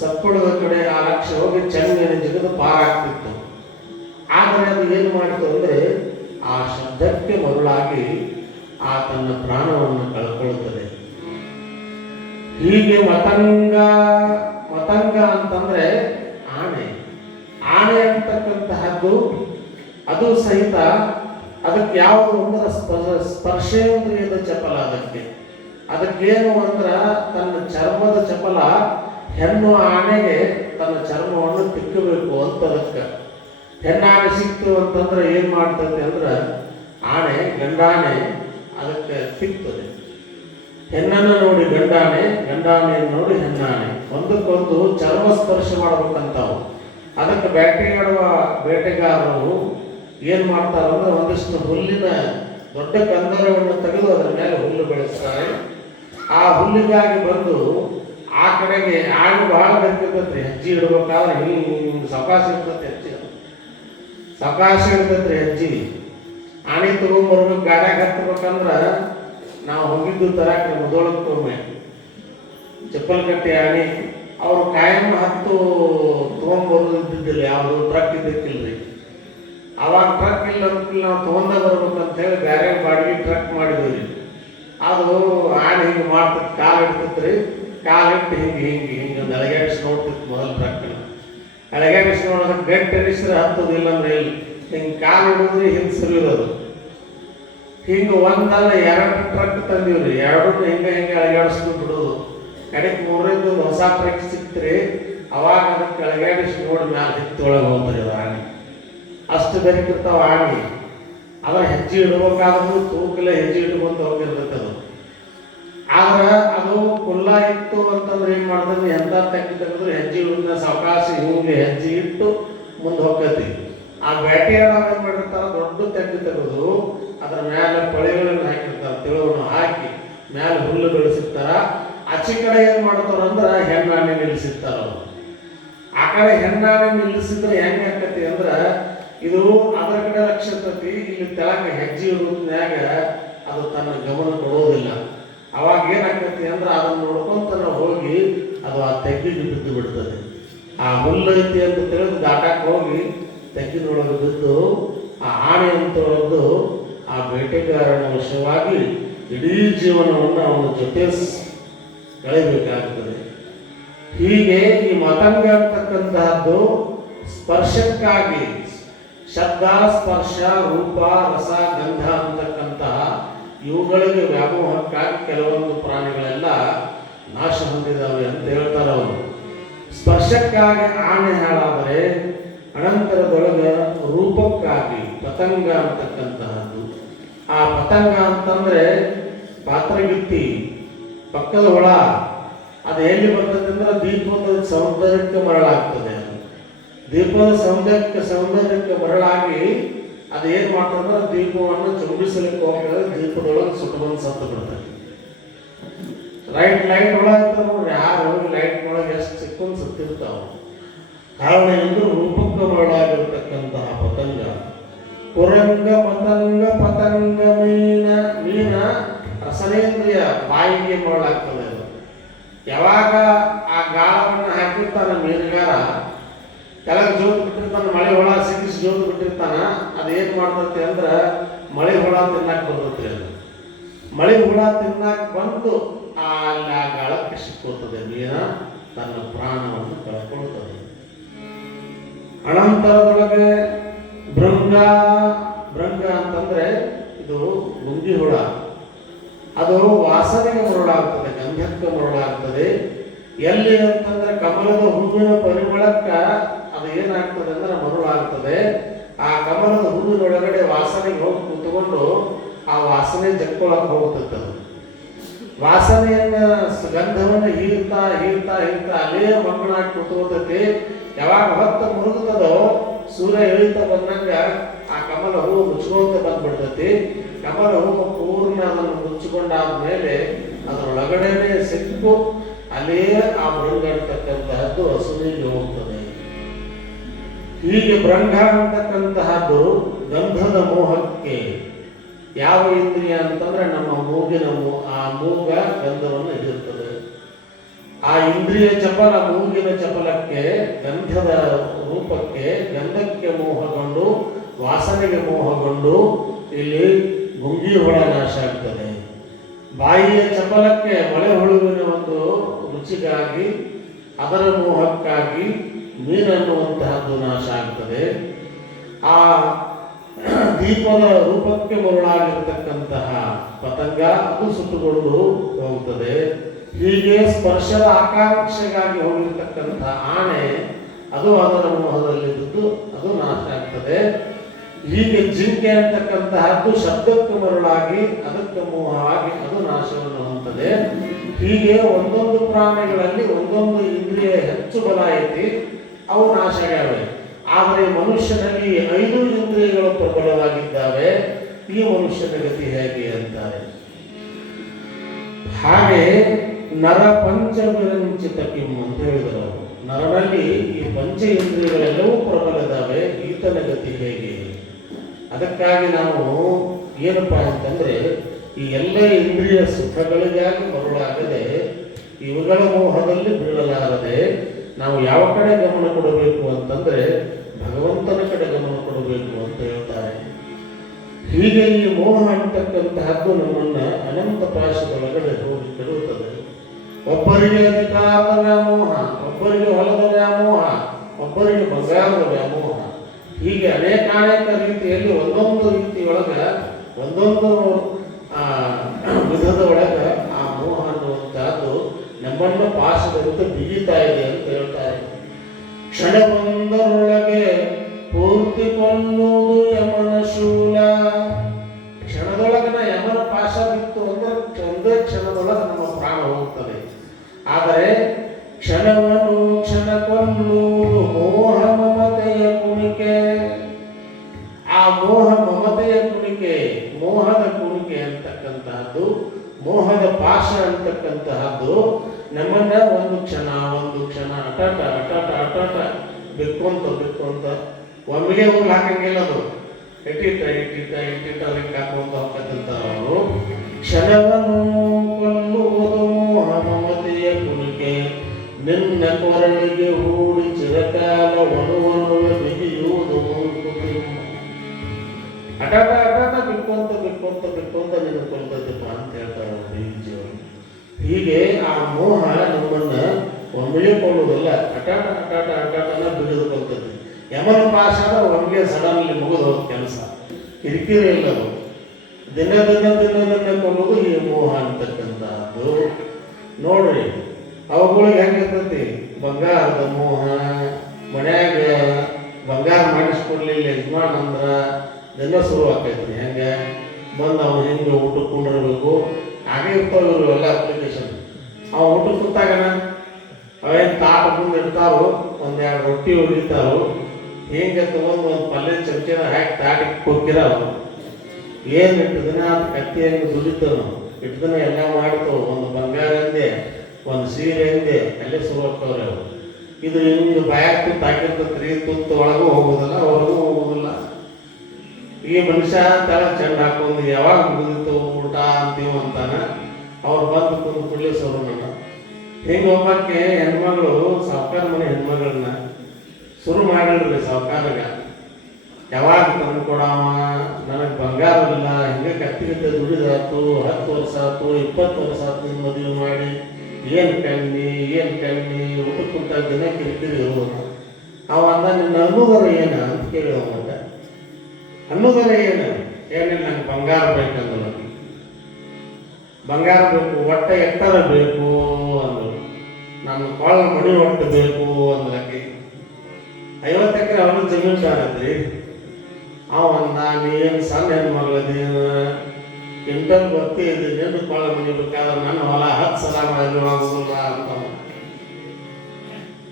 ಸಪ್ಪಳದ ಕಡೆ ಆ ಲಕ್ಷ್ಯ ಹೋಗಿ ಚೆಂಗನೆ ಜಿಗಿದು ಪಾರಾಗ್ತಿತ್ತು. ಆದರೆ ಅದು ಏನು ಮಾಡಿತು ಅಂದರೆ ಆ ಶಬ್ದಕ್ಕೆ ಮರುಳಾಗಿ ಆ ತನ್ನ ಪ್ರಾಣವನ್ನು ಕಳ್ಕೊಳ್ಳುತ್ತದೆ. ಹೀಗೆ ಮತಂಗ ಅಂತಂದ್ರೆ ಆನೆ. ಆನೆ ಅಂತಕ್ಕಂತಹದ್ದು ಅದು ಸಹಿತ ಅದಕ್ಕೆ ಯಾವುದು ಅಂದ್ರೆ ಸ್ಪರ್ಶೇಂದ್ರಿಯದ ಚಪಲ. ಅದಕ್ಕೇನು ಅಂದ್ರೆ ತನ್ನ ಚರ್ಮದ ಚಪಲ. ಹೆಣ್ಣು ಆನೆಗೆ ತನ್ನ ಚರ್ಮವನ್ನು ತಿಕ್ಕಬೇಕು ಅಂತ ಅದಕ್ಕೆ. ಹೆಣ್ಣಾನೆ ಸಿಕ್ತು ಅಂತಂದ್ರೆ ಏನು ಮಾಡ್ತದೆ ಅಂದ್ರೆ ಆನೆ, ಗಂಡಾನೆ ಅದಕ್ಕೆ ತಿಕ್ತದೆ. ಹೆಣ್ಣನ್ನು ನೋಡಿ ಗಂಡಾನೆ, ಗಂಡಾನೆಯನ್ನು ನೋಡಿ ಹೆಣ್ಣಾನೆ, ಒಂದಕ್ಕೊಂದು ಚರ್ಮ ಸ್ಪರ್ಶ ಮಾಡ್ಬೇಕಂತಾವು. ಅದಕ್ಕೆ ಬೇಟೆಯಾಡುವ ಬೇಟೆಗಾರರು ಏನು ಮಾಡ್ತಾರಂದ್ರೆ ಒಂದಿಷ್ಟು ಹುಲ್ಲಿನ ದೊಡ್ಡ ಕಂದರವನ್ನು ತೆಗೆದು ಅದರ ಮೇಲೆ ಹುಲ್ಲು ಬೆಳೆಸ್ತಾರೆ. ಆ ಹುಲ್ಲಿಗಾಗಿ ಬಂದು ಆ ಕಡೆಗೆ ಆನೆ ಬಹಳ ಬರ್ತಿರ್ತೈತ್ರಿ. ಹೆಜ್ಜೆ ಇಡ್ಬೇಕಾದ್ರೆ ಹಿಂಗೆ ಸವಕಾಶ ಇರ್ತೈತೆ, ಸವಕಾಶ ಇರ್ತೈತ್ರಿ ಹೆಜ್ಜೆ. ಆನೆ ತಗೊಂಡ್ಬರ್ಬೇಕು, ಗಾಡ್ಯಾಗ ಹತ್ಬೇಕಂದ್ರೆ ನಾವು ಹೋಗಿದ್ದು ತರಕ್ಕೆ ಮುದೋಳಕ್ಕೊಮ್ಮೆ ಚಪ್ಪಲ್ಕಟ್ಟೆ ಆನೆ ಅವರು ಕಾಯಂ ಹತ್ತು ತೊಗೊಂಡ್ಬರೋದು ಇದ್ದಿದ್ದಿಲ್ಲ, ಯಾವುದು ಟ್ರಕ್ ಇದ್ದಿಕ್ಕಿಲ್ರಿ. ಅವಾಗ ಟ್ರಕ್ ಇಲ್ಲ ಅಂತಿಲ್ಲ, ನಾವು ತೊಗೊಂಡ ಬರ್ಬೇಕಂತ ಹೇಳಿ ಬೇರೆ ಬಾಡಿಗೆ ಟ್ರಕ್ ಮಾಡಿದ್ವಿ. ಅದು ಆನೆ ಹಿಂಗೆ ಮಾಡ್ತಿತ್ತು, ಕಾಲು ಇಡ್ತಿತ್ರಿ. ಕಾಲಿಟ್ಟು ಹಿಂಗೆ ಹಿಂಗೆ ಹಿಂಗೆ ಒಂದು ಅಳಗಾಡಿಸಿ ನೋಡ್ತಿತ್ತು. ಮೊದಲು ಟ್ರಕ್ನ ಅಳಗಾಡಿಸಿ ನೋಡೋದಕ್ಕೆ ಗಂಟೆ ಎಣಿಸಿದ್ರೆ ಹತ್ತೋದಿಲ್ಲ ಅಂದ್ರೆ ಇಲ್ಲಿ ಹಿಂಗೆ ಕಾಲು ಹಿಡಿದ್ರೆ ಹಿಂಗೆ ಸರಿಯೋದು. ಹಿಂಗೆ ಒಂದಲ್ಲ ಎರಡು ಟ್ರಕ್ ತಂದೀವ್ರಿ. ಎರಡನ್ನೂ ಹಿಂಗೆ ಹಿಂಗೆ ಅಳಗಾಡಿಸ್ಕೊಂಡು ಬಿಡೋದು. ಕಡೆಗೆ ಮೂರರಿಂದ ಒಂದು ಹೊಸ ಟ್ರಕ್ ಸಿಕ್ತ್ರಿ. ಅವಾಗ ಅದಕ್ಕೆ ಅಳಗಾಡಿಸಿ ನೋಡಿ ಮ್ಯಾಲೆ ಹಿತ್ತೊಳಗೆ ಹೋಗ್ತಾರೆ ಅದು ಆನೆ. ಅಷ್ಟು ಬೆರಕಿರ್ತಾವ ಆನೆ. ಅದರ ಹೆಜ್ಜೆ ಇಡ್ಬೇಕಾದ್ರೂ ತೂಕಲೆ ಹೆಜ್ಜೆ ಇಟ್ಕೊಂತ ಹೋಗಿರ್ತೈತೆ ಅದು. ಆದ್ರೆ ಅದು ಕುಲ್ಲ ಇತ್ತು ಅಂತಂದ್ರೆ ಏನು ಮಾಡ್ತಾರೆ, ಎಂಥ ತೆಗ್ದು ತೆಗೆದ್ರೆ ಹೆಜ್ಜೆ ಇಡೋದನ್ನ ಸಾವಕಾಶ ಹಿಂಗೆ ಹೆಜ್ಜೆ ಇಟ್ಟು ಮುಂದೆ ಹೋಗ್ತೈತಿ. ಆ ಬೇಟೆಯಾಡೋರು ಏನು ಮಾಡಿರ್ತಾರೆ, ದೊಡ್ಡ ತೆಗೆದು ಅದರ ಮೇಲೆ ಪಳೆಗಳನ್ನು ಹಾಕಿರ್ತಾರೆ, ತಿಳುವನ್ನು ಹಾಕಿ ಮೇಲೆ ಹುಲ್ಲು ಬೆಳೆಸಿರ್ತಾರ. ಆಚೆ ಕಡೆ ಏನು ಮಾಡ್ತಾರ ಅಂದ್ರೆ ಹೆಣ್ಣಾನೆ ನಿಲ್ಲಿಸಿರ್ತಾರ. ಆ ಕಡೆ ಹೆಣ್ಣಾನೆ ನಿಲ್ಲಿಸಿದ್ರೆ ಹೆಂಗೆ ಆಕತಿ ಅಂದ್ರೆ ಇದು ಅದರ ಕಡೆ ಲಕ್ಷ್ಯ ಇರ್ತೈತಿ. ಇಲ್ಲಿ ತೆಳಗೆ ಹೆಜ್ಜೆ ಇಡೋದ್ನ್ಯಾಗ ಅದು ತನ್ನ ಗಮನ ಕೊಡೋದಿಲ್ಲ. ಅವಾಗ ಏನಾಗ್ತೈತಿ ಅಂದ್ರೆ ಅದನ್ನು ನೋಡ್ಕೊಂತ ನಾವು ಹೋಗಿ ಅದು ಆ ತೆಗ್ಗಿಗೆ ಬಿದ್ದು ಬಿಡ್ತದೆ. ಆ ಹುಲ್ಲು ಐತಿ ಅಂತ ತಿಳಿದು ದಾಟಕ್ಕೆ ಹೋಗಿ ತೆಗ್ಗಿನೊಳಗೆ ಬಿದ್ದು ಆ ಆನೆ ಅಂತ ಹೊಡೆದು ಆ ಬೇಟೆಗಾರನ ವಶವಾಗಿ ಇಡೀ ಜೀವನವನ್ನು ಅವನ ಜೊತೆ ಕಳೆಯಬೇಕಾಗ್ತದೆ. ಹೀಗೆ ಈ ಮತಂಗ ಅಂತಕ್ಕಂತಹದ್ದು ಸ್ಪರ್ಶಕ್ಕಾಗಿ ಶಬ್ದ, ಸ್ಪರ್ಶ, ರೂಪ, ರಸ, ಗಂಧ ಅಂತಕ್ಕಂತಹ ಇವುಗಳಿಗೆ ವ್ಯಾಮೋಹಕ್ಕಾಗಿ ಕೆಲವೊಂದು ಪ್ರಾಣಿಗಳೆಲ್ಲ ನಾಶ ಹೊಂದಿದ್ದಾವೆ ಅಂತ ಹೇಳ್ತಾರೆ ಅವರು. ಸ್ಪರ್ಶಕ್ಕಾಗಿ ಆನೆ ಹಾಳಾದರೆ ಅನಂತರದೊಳಗೆ ರೂಪಕ್ಕಾಗಿ ಪತಂಗ ಅಂತಕ್ಕಂತಹದ್ದು. ಆ ಪತಂಗ ಅಂತಂದ್ರೆ ಪಾತ್ರಗಿತ್ತಿ, ಪಕ್ಕದ ಹುಳ. ಅದು ಎಲ್ಲಿ ಬರ್ತದೆ ಅಂದ್ರೆ ದೀಪದ ಸೌಂದರ್ಯಕ್ಕೆ ಮರಳಾಗ್ತದೆ. ದೀಪದ ಸೌಂದರ್ಯಕ್ಕೆ ಮರಳಾಗಿ ಅದೇನು ಮಾಡ್ತಂದ್ರೆ ದೀಪವನ್ನು ಚುಂಬಿಸಲಿಕ್ಕೆ ಹೋಗ್ತದೆ. ದೀಪದೊಳಗೆ ಸುಟ್ಟಬಂದು ಸತ್ತು ಬಿಡ್ತದೆ. ಲೈಟ್ ಒಳಗೆ ಅಂತ ನೋಡ್ರಿ, ಯಾರು ಹೋಗಿ ಲೈಟ್ ಒಳಗೆ ಎಷ್ಟು ಸಿಕ್ಕೊಂಡು ಸತ್ತಿರ್ತಾವ. ಕಾರಣ ಎಂದು ರೂಪಕ್ಕೆ ಮರಳಾಗಿರ್ತಕ್ಕಂತಹ ಪತಂಗ. ಕುರಂಗ, ಮತಂಗ, ಪತಂಗ, ಮೀನ ರಸನೇಂದ್ರಿಯ ಬಾಯಿಗೆ ಮರಳಾಗ್ತದೆ. ಯಾವಾಗ ಆ ಗಾಳವನ್ನು ಹಾಕಿರ್ತಾನ ಮೀನುಗಾರ, ಕೆಳಗೆ ಜೋತು ಬಿಟ್ಟಿರ್ತಾನ, ಮಳೆ ಹುಳ ಸಿಕ್ಕಿಸಿ ಜೋತು ಬಿಟ್ಟಿರ್ತಾನ. ಅದೇನು ಮಾಡ್ತೈತಿ ಅಂದ್ರೆ ಮಳೆ ಹುಳ ತಿನ್ನಕ್ಕೆ ಬರ್ತೈತಿ. ಅದು ಮಳೆ ಹುಳ ತಿನ್ನಕ್ಕೆ ಬಂದು ಅಲ್ಲಿ ಆ ಗಾಳಕ್ಕೆ ಸಿಕ್ಕೋತದೆ. ಮೀನ ತನ್ನ ಪ್ರಾಣವನ್ನು ಕಳ್ಕೊಳ್ತದೆ. ಅನಂತರದೊಳಗೆ ಭೃಂಗ ಅಂತಂದ್ರೆ ಇದು ಗುಂಗಿ ಹುಳ. ಅದು ವಾಸನೆಗೆ ಮರುಳಾಗ್ತದೆ, ಗಂಧಕ್ಕೆ ಮರುಳಾಗ್ತದೆ. ಎಲ್ಲಿ ಅಂತಂದ್ರೆ ಕಮಲದ ಹೂವಿನ ಪರಿಮಳಕ್ಕ ಅದು ಏನಾಗ್ತದೆ ಅಂದ್ರೆ ಮರುಳಾಗ್ತದೆ. ಆ ಕಮಲದ ಹೂವಿನೊಳಗಡೆ ವಾಸನೆಗೆ ಹೋಗಿ ಕೂತ್ಕೊಂಡು ಆ ವಾಸನೆ ಜಕ್ಕೊಳಕ್ಕೆ ಹೋಗ್ತದೆ. ಅದು ವಾಸನೆಯನ್ನ ಸುಗಂಧವನ್ನು ಹೀರ್ತಾ ಹೀರ್ತಾ ಹೀರ್ತಾ ಅಲ್ಲೇ ಮಕ್ಕಳಾಗಿ ಕೂತ್ಕೋತೈತಿ. ಯಾವಾಗ ಹೊತ್ತು ಮುರುಗುತ್ತದೋ ಸೂರ್ಯ ಇಳಿತಾ ಬಂದಂಗ ಆ ಕಮಲ ಹೂವು ಮುಚ್ಕೊಂತ ಬಂದ್ಬಿಡ್ತೈತಿ. ಕಮಲ ಹೂವು ಪೂರ್ಣ ಅದನ್ನು ಮುಚ್ಚಿಕೊಂಡಾದ್ಮೇಲೆ ಅದರೊಳಗಡೆನೆ ಸಿಕ್ಕು ಅಲ್ಲೇ ಆ ಭೃಂಗ ಅಂತಕ್ಕಂತಹದ್ದು ಹಸುವಿಗೆ ಹೋಗ್ತದೆ. ಹೀಗೆ ಭೃಂಗ ಅಂತಕ್ಕಂತಹದ್ದು ಗಂಧದ ಮೋಹಕ್ಕೆ ಯಾವ ಇಂದ್ರಿಯ ಅಂತಂದ್ರೆ ನಮ್ಮ ಮೂಗಿನ ಆ ಮೂಗ ಗಂಧವನ್ನು ಹಿಡಿಯುತ್ತದೆ. ಆ ಇಂದ್ರಿಯ ಚಪಲ ಮೂಗಿನ ಚಪಲಕ್ಕೆ ಗಂಧದ ರೂಪಕ್ಕೆ ಗಂಧಕ್ಕೆ ಮೋಹಗೊಂಡು ವಾಸನೆಗೆ ಮೋಹಗೊಂಡು ಇಲ್ಲಿ ಗುಂಗಿ ಹುಳ ನಾಶ ಆಗ್ತದೆ. ಬಾಯಿಯ ಚಪಲಕ್ಕೆ ಮಳೆ ಹುಳುವಿನ ಒಂದು ರುಚಿಗಾಗಿ ಅದರ ಮೋಹಕ್ಕಾಗಿ ನೀರನ್ನುವಂತಹದ್ದು ನಾಶ ಆಗ್ತದೆ. ಆ ದೀಪದ ರೂಪಕ್ಕೆ ಮರುಳಾಗಿರ್ತಕ್ಕಂತಹ ಪತಂಗ ಅದು ಸುಟ್ಟುಕೊಂಡು ಹೋಗುತ್ತದೆ. ಹೀಗೆ ಸ್ಪರ್ಶದ ಆಕಾಂಕ್ಷೆಗಾಗಿ ಹೋಗಿರ್ತಕ್ಕಂತಹ ಆಣೆ ಅದು ಅದರ ಮೋಹದಲ್ಲಿ ಬಿದ್ದು ಅದು ನಾಶ ಆಗ್ತದೆ. ಹೀಗೆ ಜಿಂಕೆ ಅಂತಕ್ಕಂತಹದ್ದು ಶಬ್ದಕ್ಕೆ ಮರುಳಾಗಿ ಅದಕ್ಕೆ ಮೋಹವಾಗಿ ಅದು ನಾಶವನ್ನು ಹೊಂದುತ್ತದೆ. ಹೀಗೆ ಒಂದೊಂದು ಪ್ರಾಣಿಗಳಲ್ಲಿ ಒಂದೊಂದು ಇಂದ್ರಿಯ ಹೆಚ್ಚು ಬಲ ಐತಿ, ಅವು ನಾಶ ಆಗ್ಯಾವೆ. ಆದರೆ ಮನುಷ್ಯನಲ್ಲಿ 5 ಇಂದ್ರಿಯಗಳು ಪ್ರಬಲವಾಗಿದ್ದಾವೆ. ಈ ಮನುಷ್ಯನ ಗತಿ ಹೇಗೆ ಅಂತಾರೆ. ಹಾಗೆ ನರ ಪಂಚವಿರಂಚಿತ ಕಿಮ್ ಅಂತ ಹೇಳಿದರು. ನರನಲ್ಲಿ ಈ ಪಂಚ ಇಂದ್ರಿಯಗಳೆಲ್ಲವೂ ಪ್ರಬಲ ಇದ್ದಾವೆ. ಈತನ ಗತಿ ಹೇಗೆ? ಅದಕ್ಕಾಗಿ ನಾವು ಏನಪ್ಪಾ ಅಂತಂದ್ರೆ ಈ ಎಲ್ಲ ಇಂದ್ರಿಯ ಸುಖಗಳಿಗಾಗಿ ಮರುಳಾಗದೆ ಇವುಗಳ ಮೋಹದಲ್ಲಿ ಬೀಳಲಾರದೆ ನಾವು ಯಾವ ಕಡೆ ಗಮನ ಕೊಡಬೇಕು ಅಂತಂದ್ರೆ ಭಗವಂತನ ಕಡೆ ಗಮನ ಕೊಡಬೇಕು ಅಂತ ಹೇಳ್ತಾರೆ. ಹೀಗೆ ಈ ಮೋಹ ಅಂತಕ್ಕಂತಹದ್ದು ನಮ್ಮನ್ನ ಅನಂತ ಪಾಶದೊಳಗಡೆ ಹೋಗಿ ಕೆಡುತ್ತದೆ. ಒಬ್ಬರಿಗೆ ಅಧಿಕಾರದ ವ್ಯಾಮೋಹ, ಒಬ್ಬರಿಗೆ ಹೊಲದ ವ್ಯಾಮೋಹ, ಒಬ್ಬರಿಗೆ ಬಂಗಾರದ ವ್ಯಾಮೋಹ, ಹೀಗೆ ಅನೇಕ ರೀತಿಯಲ್ಲಿ ಒಂದೊಂದು ರೀತಿಯೊಳಗ ಒಂದೊಂದು ವಿಧದ ಒಳಗ ಆ ಮೋಹ ಅನ್ನುವಂತಹದ್ದು ನಮ್ಮನ್ನು ಪಾಶದಂತೆ ಬಿಗಿತಾ ಇದೆ ಅಂತ ಹೇಳ್ತಾರೆ. ಕ್ಷಣವೊಂದರೊಳಗೆ ಪೂರ್ತಿ ಕೊಲ್ಲುವುದು ಯಮನ ಶೂಲ. ಕ್ಷಣದೊಳಗನ ಯಮನ ಪಾಶ ಬಿತ್ತು ಅಂದ್ರೆ ಒಂದೇ ಕ್ಷಣದೊಳಗೆ ನಮ್ಮ ಪ್ರಾಣ ಹೋಗ್ತದೆ. ಆದರೆ ಕ್ಷಣವನ್ನು ಕ್ಷಣ ಕೊಲ್ಲುವುದು ಮೋಹ ಮಮತೆಯ ಕುಣಿಕೆ. ಆ ಮೋಹ ಮಮತೆಯ ಕುಣಿಕೆ, ಮೋಹದ ಕುಣಿಕೆ ಅಂತಕ್ಕಂತಹದ್ದು, ಮೋಹದ ಪಾಶ ಅಂತಕ್ಕಂತಹದ್ದು ನಮ್ಮನ್ನ ಒಂದು ಕ್ಷಣ ಅಟಾಟ ಅಟಾಟ ಅಟಾಟ ಬಿಕ್ಕೊಂತ ಒಮ್ಮೆಗೆ ಊರು ಹಾಕಂಗಿಲ್ಲ. ಅದು ಇಟ್ಟಿಟ್ಟ ಅದಕ್ಕೆ ಹಾಕುವಂತ ಹೋಗ್ತಕ್ಕಂತಾರ ಅವರು. ಕ್ಷಣವನ್ನು ಕೊಲ್ಲುವುದು ಮೋಹ ಮಮತೆಯ ಕುಣಿಕೆ, ನಿನ್ನ ಕೊರಳಿಗೆ ಹೂಡಿ ಚಿರಕಾಲ ಒಣವನುವೆ ಬಿಗಿಯುವುದು ಮಂಕುತಿಮ್ಮ. ಅಟಾಟ ಬಿಕ್ಕೊಂತ ನಿನ್ನ ಕೊಲ್ತದಪ್ಪ ಅಂತ ಹೇಳ್ತಾರೆ ಅವರು. ಹೀಗೆ ಆ ಮೋಹ ನಮ್ಮನ್ನ ಒಮ್ಮೆಗೆ ಕೊಳ್ಳುವುದಲ್ಲ, ಅಟಾಟನ ಬಿಗಿದುಕೊಳ್ತದೆ. ಯಮನ ಪಾಶ ಒಮ್ಮೆಗೆ ಸಡನ್ಲಿ ಮುಗಿದು ಹೋದ ಕೆಲಸ, ಕಿರಿಕಿರಿ ಇಲ್ಲದು. ದಿನ ಕೊಲ್ಲುವುದು ಈ ಮೋಹ ಅಂತಕ್ಕಂಥದ್ದು. ನೋಡ್ರಿ ಅವುಗಳಿಗೆ ಹೆಂಗಿರ್ತೈತಿ. ಬಂಗಾರದ ಮೋಹ, ಮನ್ಯಾಗ ಬಂಗಾರ ಮಾಡಿಸ್ಕೊಡ್ಲಿಲ್ಲ ಯಜಮಾನ್ ಅಂದ್ರ ದಿನ ಶುರು ಆಕೈತ್ರಿ. ಹೆಂಗೆ ಬಂದು ಅವ್ನು ಹಿಂಗೆ ಊಟಕ್ಕೆ ಕುಂಡಿರ್ಬೇಕು. ಹಾಗೆ ಇರ್ತಾವ ಇವರು ಎಲ್ಲ ಅಪ್ಲಿಕೇಶನ್. ಅವ ಊಟಕ್ಕೆ ಕೂತಾಗನ ಅವೇನು ತಾಟ ಮುಂದೆ ಇರ್ತಾರೋ, 1-2 ರೊಟ್ಟಿ ಹೊಡಿತಾರೋ, ಹಿಂಗೆ ತಗೊಂಡು ಒಂದು ಪಲ್ಯ ಚಮಚನ ಹಾಕಿ ತಾಟಿಗೆ ಕೊಕ್ಕಿರವು. ಏನು ಇಟ್ಟು ದಿನ ಅದು ಕತ್ತಿ ಹೆಂಗೆ ದುಡಿತಾನು, ಇಟ್ಟು ದಿನ ಎಲ್ಲ ಮಾಡ್ತಾವೆ. ಒಂದು ಬಂಗಾರ ಅಂದೆ, ಒಂದು ಸೀರೆ ಅಂದೆ, ಅಲ್ಲೇ ಶುರು ಆಗ್ತಾವ್ರಿ ಅವು. ಇದು ಹಿಂಗೆ ಬಾಯಾಗ ತುತ್ತು ಹಾಕಿರ್ತೈತ್ರಿ, ತುತ್ತು ಒಳಗೂ ಹೋಗೋದಿಲ್ಲ, ಹೊರಗೂ ಹೋಗೋದಿಲ್ಲ. ಈ ಮನುಷ್ಯ ತಳ ಚೆಂಡ ಹಾಕೊಂಡು ಯಾವಾಗ ಮುಗಿದಿತ್ತು ಊಟ ಅಂತೀವ ಅಂತಾನ. ಅವ್ರು ಬಂದು ಕುಂದು ಕೂಡಲೇ ಶುರು ಮಾಡ. ಹಿಂಗೆ ಒಬ್ಬಕ್ಕೆ ಹೆಣ್ಮಗಳು ಸಾವುಕಾರ ಮನೆ ಹೆಣ್ಮಗಳನ್ನ ಶುರು ಮಾಡಿಲ್ರಿ ಸಾವುಕಾರಗ. ಯಾವಾಗ ತಂದು ಕೊಡವ, ನನಗೆ ಬಂಗಾರವಿಲ್ಲ, ಹಿಂಗೆ ಕತ್ತಿಗತ್ತೆ ದುಡಿದಾತು, 10 ವರ್ಷ ಆಯ್ತು, 20 ವರ್ಷ ಆಯ್ತು ನಿನ್ನ ಮದುವೆ ಮಾಡಿ, ಏನು ಕಣ್ಣಿ ಊಟಕ್ಕೆ ಕುಂತಾಗ ದಿನ ಕಿರಿಕಿರಿ ಇರೋದು. ಅವ ಅಂದ ನಿನ್ನ ಅನ್ನೋದರ ಏನು ಅಂತ ಕೇಳಿದ. ಮಟ್ಟ ಅನ್ನೋದರ ಏನಿಲ್ಲ, ನಂಗೆ ಬಂಗಾರ ಬೇಕಂದ್ರೆ ಬಂಗಾರ ಬೇಕು, ಒಟ್ಟ ಎತ್ತರ ಬೇಕು ಅಂದರು. ನನ್ನ ಕೊಳ್ಳ ಮಡಿ ಒಟ್ಟು ಬೇಕು ಅಂದ್ಲಕ್ಕೆ. 50 ಎಕರೆ ಅವನು ಜಮೀನ್ದಾರದ್ರಿ. ಅವಂದ ನೀನು ಸಣ್ಣ ಹೆಣ್ಮಗಳದೇನು ಕ್ವಿಂಟಲ್ ಬರ್ತಿ ಇದ್ದೀನಿ ಕೊಳ್ಳ ಮಡಿ ಬೇಕಾದ್ರೆ ನನ್ನ ಹೊಲ 10 ಸಲ ಮಾಡಿ ಆಗೋದಿಲ್ಲ ಅಂತ.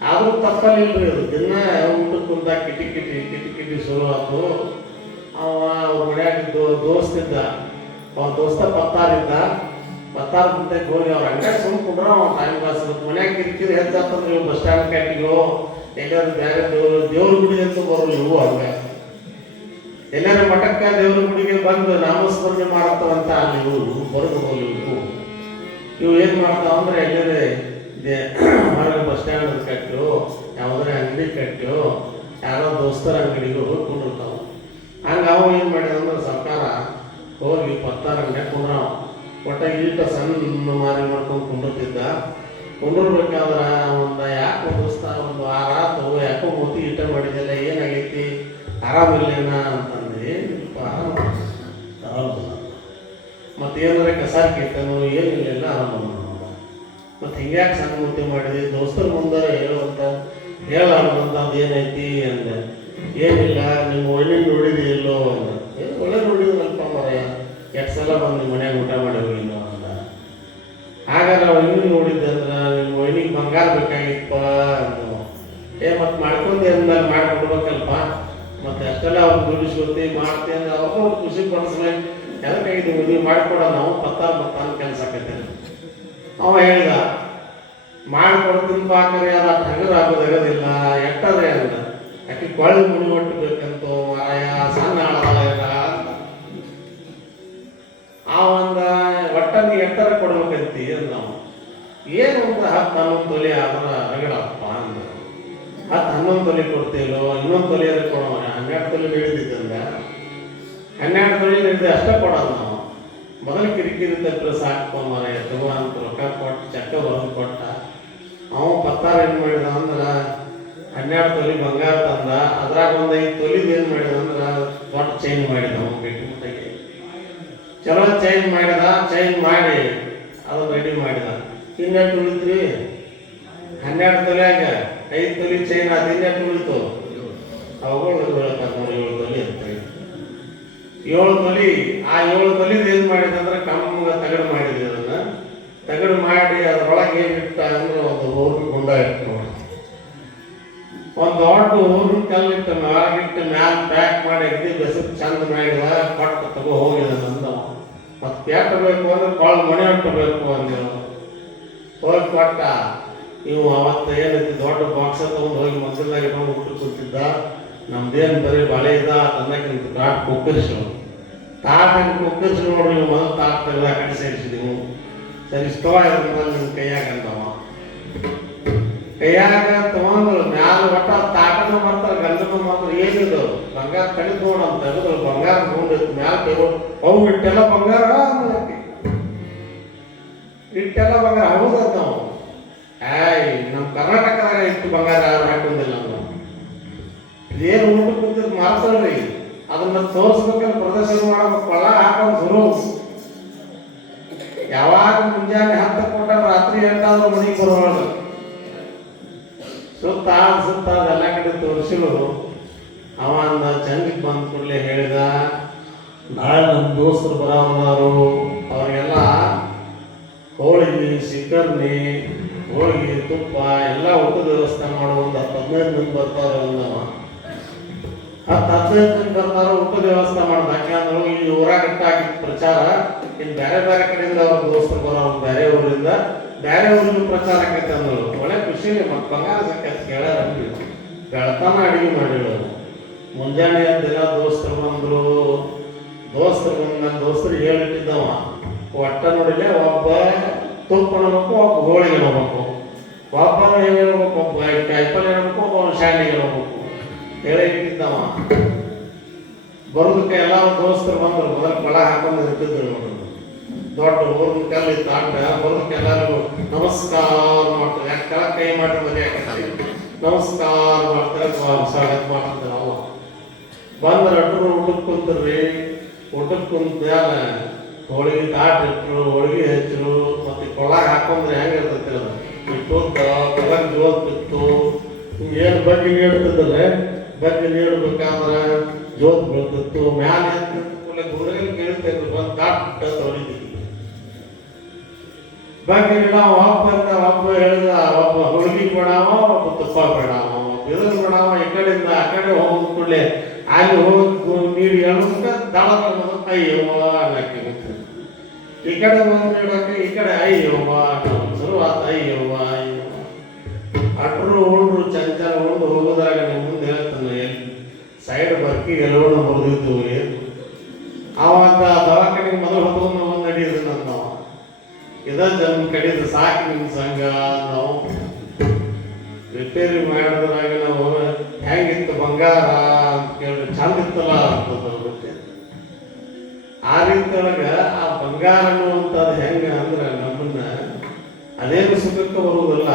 ಆದ್ರೂ ತಪ್ಪಲಿಲ್ರಿ ಅದು. ದಿನ ಊಟಕ್ಕೆ ಕುಂತ ಕಿಟಿ ಶುರು ಆಯ್ತು. ಅವ್ರ ಮನೆಯಾಗಿದ್ದು ದೋಸ್ತಿದ್ದ, ಅವ್ನ ದೋಸ್ತ ಪತ್ತಾರಿದ್ದ. ಮುಂದಕ್ಕೆ ಹೋಗಿ ಅವ್ರ ಅಂಗಡಿ ಸುಮ್ಮ ಕುಂಡ್ರ ಅವ್ನು ಟೈಮ್ ಪಾಸ್ ಇರುತ್ತೆ. ಮನ್ಯಾಗ ಕಿರಿಕಿರಿ ಹೆಚ್ಚಾತಂದ್ರೆ ಇವು ಬಸ್ ಸ್ಟ್ಯಾಂಡ್ ಕ್ಯಾಟಿಗೋ ಎಲ್ಲಾರು ಬೇರೆ ದೇವ್ರ ಗುಡಿ ಅಂತ ಬರೋಲ್ಲ. ಇವು ಹಂಗೆ ಎಲ್ಲಾರು ಮಠಕ್ಕೆ ದೇವ್ರ ಗುಡಿಗೆ ಬಂದು ನಾಮಸ್ಮರಣೆ ಮಾಡತ್ತವಂತ ಅಲ್ಲಿ ಇವು ಬರೋದು. ಇವು ಏನು ಮಾಡ್ತಾವಂದ್ರೆ ಎಲ್ಲರೇ ಹೊರಗೆ ಬಸ್ ಸ್ಟ್ಯಾಂಡ್ ಕಟ್ಟು, ಯಾವುದೇ ಅಂಗಡಿ ಕಟ್ಟು, ಯಾರೋ ದೋಸ್ತರ ಅಂಗಡಿಗೆ ಹೋಗಿ ಕುಂಡಿರ್ತಾವ. ಹಂಗೆ ಅವು ಏನು ಮಾಡಿದಂದ್ರೆ ಸರ್ಕಾರ ಹೋಗಿ ಪತ್ತಾರ ಅಂಗಡಿ ಕುಂಡ್ರವ. ಒಟ್ಟ ಈಟ ಸಣ್ಣ ಮಾರಿ ಮಾಡ್ಕೊಂಡು ಕುಂಡಿರ್ತಿದ್ದ. ಕುಂಡಿರ್ಬೇಕಾದ್ರೆ ಒಂದು ಯಾಕೆ ದೋಸ್ತ ಒಂದು ವಾರ ಆತು, ಯಾಕೋ ಮೂತಿ ಈಟ ಮಾಡಿದ್ದಿಲ್ಲ, ಏನಾಗೈತಿ ಆರಾಮಿಲ್ಲೇನ ಅಂತಂದು. ಏನಿಲ್ಲಪ್ಪ ಆರಾಮ ಮತ್ತು ಏನಾರ ಕಸಾಕಿತ್ತನು ಏನಿಲ್ಲ ಆರಾಮ. ಮತ್ತು ಹಿಂಗ್ಯಾಕೆ ಸಣ್ಣ ಮುಟ್ಟಿ ಮಾಡಿದ್ವಿ ದೋಸ್ತರ ಮುಂದಾರ ಹೇಳಾರ್ದಂತ ಅದು ಏನೈತಿ ಅಂದೆ. ಏನಿಲ್ಲ ನಿಮ್ಮ ಒಳ್ಳೆ ನೋಡಿದಿ ಇಲ್ಲೋ ಅಂದ. ಒಳ್ಳೆ ನೋಡಿದ್ವಲ್ಪ ಮರೆಯ, 2 ಸಲ ಬಂದು ನಿಮ್ಮ ಮನ್ಯಾಗ ಊಟ ಮಾಡಿ ಹೋಗಿಲ್ಲ ಅಂದ. ಹಾಗಾದ್ರೆ ಒಯ್ನಿಗೆ ನೋಡಿದ್ದೆ ಅಂದ್ರೆ ನಿಮ್ಮ ಒಯ್ನಿಗೆ ಬಂಗಾರ ಬೇಕಾಗಿತ್ತಪ್ಪ ಅಂದ. ಮತ್ತು ಮಾಡ್ಕೊಂಡೆ ಅಂದಾಗ ಮಾಡಿಕೊಡ್ಬೇಕಲ್ಪ, ಮತ್ತು ಅಷ್ಟೆಲ್ಲ ಅವ್ರು ದುಡಿಸ್ಕೊತಿ ಮಾಡ್ತಿ ಅಂದ್ರೆ ಅವ್ರಿಗೂ ಅವ್ರು ಖುಷಿ ಪಡಿಸ್ಲಿ. ಎದಕ್ಕಾಗಿದ್ದು ಮದುವೆ ಮಾಡಿಕೊಡ, ನಾವು ಪತ್ತಾರು ಕೆಲಸ ಆಕೈತೆ. ಅವ ಹೇಳ್ದ ಮಾಡಿಕೊಡ್ತೀನಿ ಪಾಕರಿ ಅದ ಹಗರ ಆಗೋದಿಲ್ಲ ಎಟ್ಟದ್ರೆ ಅಂದ. ಆಕೆ ಕೊಳ್ಳಿ ಮುಡಿ ಒಟ್ಟಬೇಕಂತೂ ಮಾರಾಯ ಸಣ್ಣ ಆಳದ ಅಂತ. ಅವಂದ ಒಟ್ಟಲ್ಲಿ ಎಟ್ಟರ ಕೊಡ್ಬೇಕಂತಿ ಅಂದ. ನಾವು ಏನು ಒಂದು 10-11 ತೊಲೆ ಆದ್ರೆ ರಗಡಪ್ಪ ಅಂದ. 10-11 ತೊಲೆ ಕೊಡ್ತೀವೋ, ಇನ್ನೊಂದು ತೊಲೆಯಾದ್ರೆ ಕೊಡೋಣ. 12 ತೊಲೆ ಹಿಡಿದಿದ್ದಂದ 12 ತೊಲೆ ಹಿಡಿದು ಅಷ್ಟೇ ಕೊಡೋದು ನಾವು. ಮೊದಲು ಕಿರಿಕಿರಿ ತಟ್ಟರೆ ಸಾಕು ಮಾರಾಯ ತಗೋ ಅಂತ ರೊಕ್ಕ ಕೊಟ್ಟು ಚಕ್ಕ ಬರೋದು ಕೊಟ್ಟ. ಅವ ಪತ್ತಾರ ಏನು ಮಾಡಿದ ಅಂದ್ರೆ 12 ತೊಲೆ ಬಂಗಾರ ತಂದ. ಅದ್ರಾಗ ಒಂದು 5 ತೊಲಿದು ಏನು ಮಾಡಿದ ಅಂದ್ರೆ ದೊಡ್ಡ ಚೈನ್ ಮಾಡಿದ. ಅವ ಗಟ್ಟಿಮುಟ್ಟಾಗಿ ಚಲೋ ಚೈನ್ ಮಾಡಿದ. ಚೈನ್ ಮಾಡಿ ಅದನ್ನು ರೆಡಿ ಮಾಡಿದ. ಇನ್ನೆಟ್ಟು ಉಳಿತ್ರಿ 12 ತೊಲೆಯಾಗ 5 ತೊಲೆ ಚೈನ್ ಅದು ಇನ್ನೆಟ್ಟು ಉಳಿತು. ಅವುಗಳು ಹೇಳ್ತಾರೆ ನೋಡಿ 7 ತೊಲೆ ಅಂತ. 7 ತೊಲೆ. ಆ 7 ತೊಲಿದು ಏನು ಮಾಡಿದ ಅಂದ್ರೆ ಕಮ್ಮಗೆ ತಗಡು ಮಾಡಿದ್ವಿ. ಅದನ್ನು ತಗಡು ಮಾಡಿ ಅದರೊಳಗೆ ಏನಿಟ್ಟ ಅಂದ್ರೆ ಒಂದು ಊರಿನ ಗುಂಡ ಇಟ್ಟು ನೋಡಿ, ಒಂದು ದೊಡ್ಡ ಊರಿನ ಕಲ್ಲಿಟ್ಟು ಮ್ಯಾಗಿಟ್ಟು ಮ್ಯಾಲ ಪ್ಯಾಕ್ ಮಾಡಿ ಅಗ್ದಿ ಬೆಸರು ಚಂದ ಮಾಡಿದ. ಕೊಟ್ಟು ತಗೋ ಹೋಗಿದ ನಂದ. ಮತ್ತು ಕೆಟ್ಟ ಬೇಕು ಅಂದ್ರೆ ಭಾಳ ಮನೆ ಹಟ್ಟಬೇಕು ಅಂದೇವು. ಹೋಗಿ ಕೊಟ್ಟ. ಇವು ಅವತ್ತು ಏನೈತಿ ದೊಡ್ಡ ಬಾಕ್ಸ ತೊಗೊಂಡು ಹೋಗಿ ಮೊದಲಾಗ ಇಟ್ಕೊಂಡು ಊಟ ಕೂತಿದ್ದ. ನಮ್ದೇನು ಬರೀ ಬಾಳೆ ಇದ್ದ ತಂದಕ್ಕೆ ತಾಟ್ ಕುಕ್ಕರಿಸು. ತಾಟನ್ನು ಕುಕ್ಕರಿಸಿ ನೋಡ್ರಿ, ನೀವು ಮೊದಲು ತಾಟ್ ತೆಗೆದ ಆ ಕಡೆ ಸೇರಿಸಿದೀವು. ಸರಿಸ್ತವ ಇದ್ರಿಂದ ನಿಮ್ಮ ಕೈಯಾಗ ಅಂದವ. ಕೈಯಾಗ ತಗೊಂಡು ಮ್ಯಾಲ ಒಟ್ಟ ತಾಟನ ಮಾಡ್ತಾರೆ. ಗಂಡನ ಮಾತ್ರ ಏನಿದು ಬಂಗಾರ ತೆಗೆದು ನೋಡಂತ ತೆಗೆದು ಬಂಗಾರ ತಗೊಂಡಿತ್ತು ಮ್ಯಾಲ ತೆಗೋ. ಅವು ಇಟ್ಟೆಲ್ಲ ಬಂಗಾರ ಅನ್ನೋದಕ್ಕೆ ಇಟ್ಟೆಲ್ಲ ಬಂಗಾರ ಹೌದದ. ನಾವು ನಮ್ಮ ಕರ್ನಾಟಕದಾಗ ಇಟ್ಟು ಬಂಗಾರ ಯಾರು ಹಾಕೊಂಡಿಲ್ಲ ನಾವು. ಏನು ಊಟ ಕೂತಿದ್ದು ಮಾಡ್ತಾರ್ರಿ, ಅದನ್ನ ತೋರಿಸ್ಬೇಕಂದ್ರೆ ಪ್ರದರ್ಶನ ಮಾಡಬೇಕು. ಫಲ ಹಾಕೊಂಡು ಶುರು. ಯಾವಾಗ ಮುಂಜಾನೆ 10 ಕೊಟ್ಟ ರಾತ್ರಿ 8 ಮನೆಗೆ ಬರೋದು. ಸುತ್ತ ಅದೆಲ್ಲ ಕಡೆ ತೋರಿಸಿರು. ಅವ ಅಂದ ಚಂದಿಗೆ ಬಂದ ಕೂಡಲೇ ಹೇಳಿದ, ನಾಳೆ ನಮ್ಮ ದೋಸ್ತರು ಬರೋರು ಅವ್ರಿಗೆಲ್ಲ ಹೋಳಿಗೆ ಶಿಕರ್ನಿ ಹೋಳಿಗೆ ತುಪ್ಪ ಎಲ್ಲ ಊಟದ ವ್ಯವಸ್ಥೆ ಮಾಡೋ. ಒಂದು 10-15 ಮಂದಿ ಬರ್ತಾರೆ. ಅಂದವ 10-15 ಮಂದಿ ಬರ್ತಾರೆ, ಊಟದ ವ್ಯವಸ್ಥೆ ಮಾಡೋದು. ಯಾಕೆಂದ್ರೆ ಇಲ್ಲಿ ಊರಾಗ ಆಗಿತ್ತು ಪ್ರಚಾರ. ಇನ್ನು ಬೇರೆ ಬೇರೆ ಕಡೆಯಿಂದ ಅವ್ರ ದೋಸ್ತರು ಬರೋರು ಬೇರೆ ಊರಿಂದ ಬೇರೆ ಊರಿನ ಪ್ರಚಾರ ಆಕೈತೆ ಅಂದರು. ಒಳ್ಳೆ ಖುಷಿ. ಮತ್ತು ಬಂಗಾರ ಸಾಕೈತೆ ಕೇಳಾರಂಗಿ ಬೆಳತಾನ ಅಡುಗೆ ಮಾಡಿರೋರು. ಮುಂಜಾನೆ ದಿನ ದೋಸ್ತರು ಬಂದರು. ನನ್ನ ದೋಸ್ತರಿಗೆ ಹೇಳಿಟ್ಟಿದ್ದವ ಒಟ್ಟ ನೋಡಿಲ್ಲ, ಒಬ್ಬ ತುಪ್ಪ ಇಡಬೇಕು, ಒಬ್ಬ ಹೋಳಿಗೆ ಇಡಬೇಕು, ಒಬ್ಬ ಹೇಳ್ಬೇಕು, ಒಬ್ಬ ಕಾಯಿಪಲ್ಲೆ ಇಡಬೇಕು, ಒಬ್ಬ ಶಾಲೆಗೆ ಇಡಬೇಕು ಹೇಳಿ ಇಟ್ಟಿದ್ದವ. ಬರೋದಕ್ಕೆ ಎಲ್ಲ ದೋಸ್ತರು ಬಂದರು. ಮೊದಲು ಫಲ ಹಾಕೊಂಡು ಇರ್ತಿದ್ರು ನೋಡ್ರಿ. ದೊಡ್ಡ ಊರಿನ ಕಲ್ಲು ಇತ್ತು ಆಟ. ಬರೋದಕ್ಕೆ ಎಲ್ಲರಿಗೂ ನಮಸ್ಕಾರ ಮಾಡ್ತಾರೆ. ಯಾಕೆ ಕೆಳಗೆ ಕೈ ಮಾಡಿ ಮದುವೆ ಹಾಕಿ ನಮಸ್ಕಾರ ಮಾಡ್ತಾರೆ, ಸ್ವಾಗತ ಮಾಡ್ತಾರೆ. ಅವ ಬಂದ್ರೆ ಅಟ್ರು ಊಟಕ್ಕೆ ಕುಂತ್ರಿ. ಊಟಕ್ಕೆ ಕುಂತ ಹೋಳಿಗೆ ತಾಟ ಇಟ್ಟರು, ಹೋಳಿಗೆ ಹೆಚ್ಚರು. ಮತ್ತು ಕೊಳಾಗ ಹಾಕೊಂಡ್ರೆ ಹೆಂಗೆ ಇರ್ತೈತಿ ಅದು ಇಟ್ಟು ಬೆಳಗ್ಗೆ ಜೋತ್ ಬಿತ್ತು ಏನು ಬಗ್ಗೆ ನೀಡ್ತಿದ್ದಲ್ಲ ಬಗ್ಗೆ ನೀಡಬೇಕಾದ್ರೆ ಜೋತ್ ಬೀಳ್ತಿತ್ತು ಮ್ಯಾಲೆ ಗುರುಗಳಿಗೆ ಕೇಳ್ತಿದ್ರು ಬಂದು ದಾಟ್ ತೊಳಿತಿದ್ವಿ ಬಗ್ಗೆ ನೀಡವ ಒಬ್ಬ ಹೇಳಿದ ಒಬ್ಬ ಹುಡುಗಿ ಬೇಡವ ಒಬ್ಬ ತುಪ್ಪ ಬೇಡವ ಬಿರುದು ಬೇಡವ ಈ ಕಡೆಯಿಂದ ಆ ಕಡೆ ಹೋಗೋದ್ ಕೂಡಲೇ ಅಲ್ಲಿ ಹೋಗಿ ನೀಡಿ ಹೇಳೋದಕ್ಕೆ ದಾಳ ಅಯ್ಯವ್ವ ಅನ್ನಕ್ಕೆ ಈ ಕಡೆ ಬಂದು ನೀಡೋಕೆ ಈ ಕಡೆ ಅಯ್ಯವ್ವ ಶುರುವಾತ ಅಯ್ಯವ್ವ ಅಯ್ಯವ್ವ ಅಟ್ರು ಉಂಡ್ರು ಚಂಚಲ ಉಂಡು ಹೋಗೋದಾಗ ನಿಮ್ಮ ಮುಂದೆ ಹೇಳ್ತಾನೆ ಸೈಡ್ ಬರ್ಕಿ ಎಲ್ಲವೂ ಮುರಿದಿದ್ದು ಅವಾಗ ದವಾಖಾನೆಗೆ ಮೊದಲು ಹೊತ್ಕೊಂಡು ಒಂದು ನಡೀದು ನನ್ನ ಇದ ಜನ್ಮ ಕಡಿದು ಸಾಕು ನಿಮ್ಮ ಸಂಘ ನಾವು ರಿಪೇರಿ ಮಾಡಿದ್ರಾಗ ನಾವು ಹೆಂಗಿತ್ತು ಬಂಗಾರ ಅಂತ ಕೇಳಿ ಚಂದ ಇತ್ತಲ್ಲ ಅಂತ ಆ ರೀತಿಯೊಳಗ ಆ ಬಂಗಾರ ಅನ್ನುವಂಥದ್ದು ಹೆಂಗ ಅಂದ್ರೆ ನಮ್ಮನ್ನ ಅದೇನು ಸುಖಕ್ಕೆ ಬರುವುದಿಲ್ಲ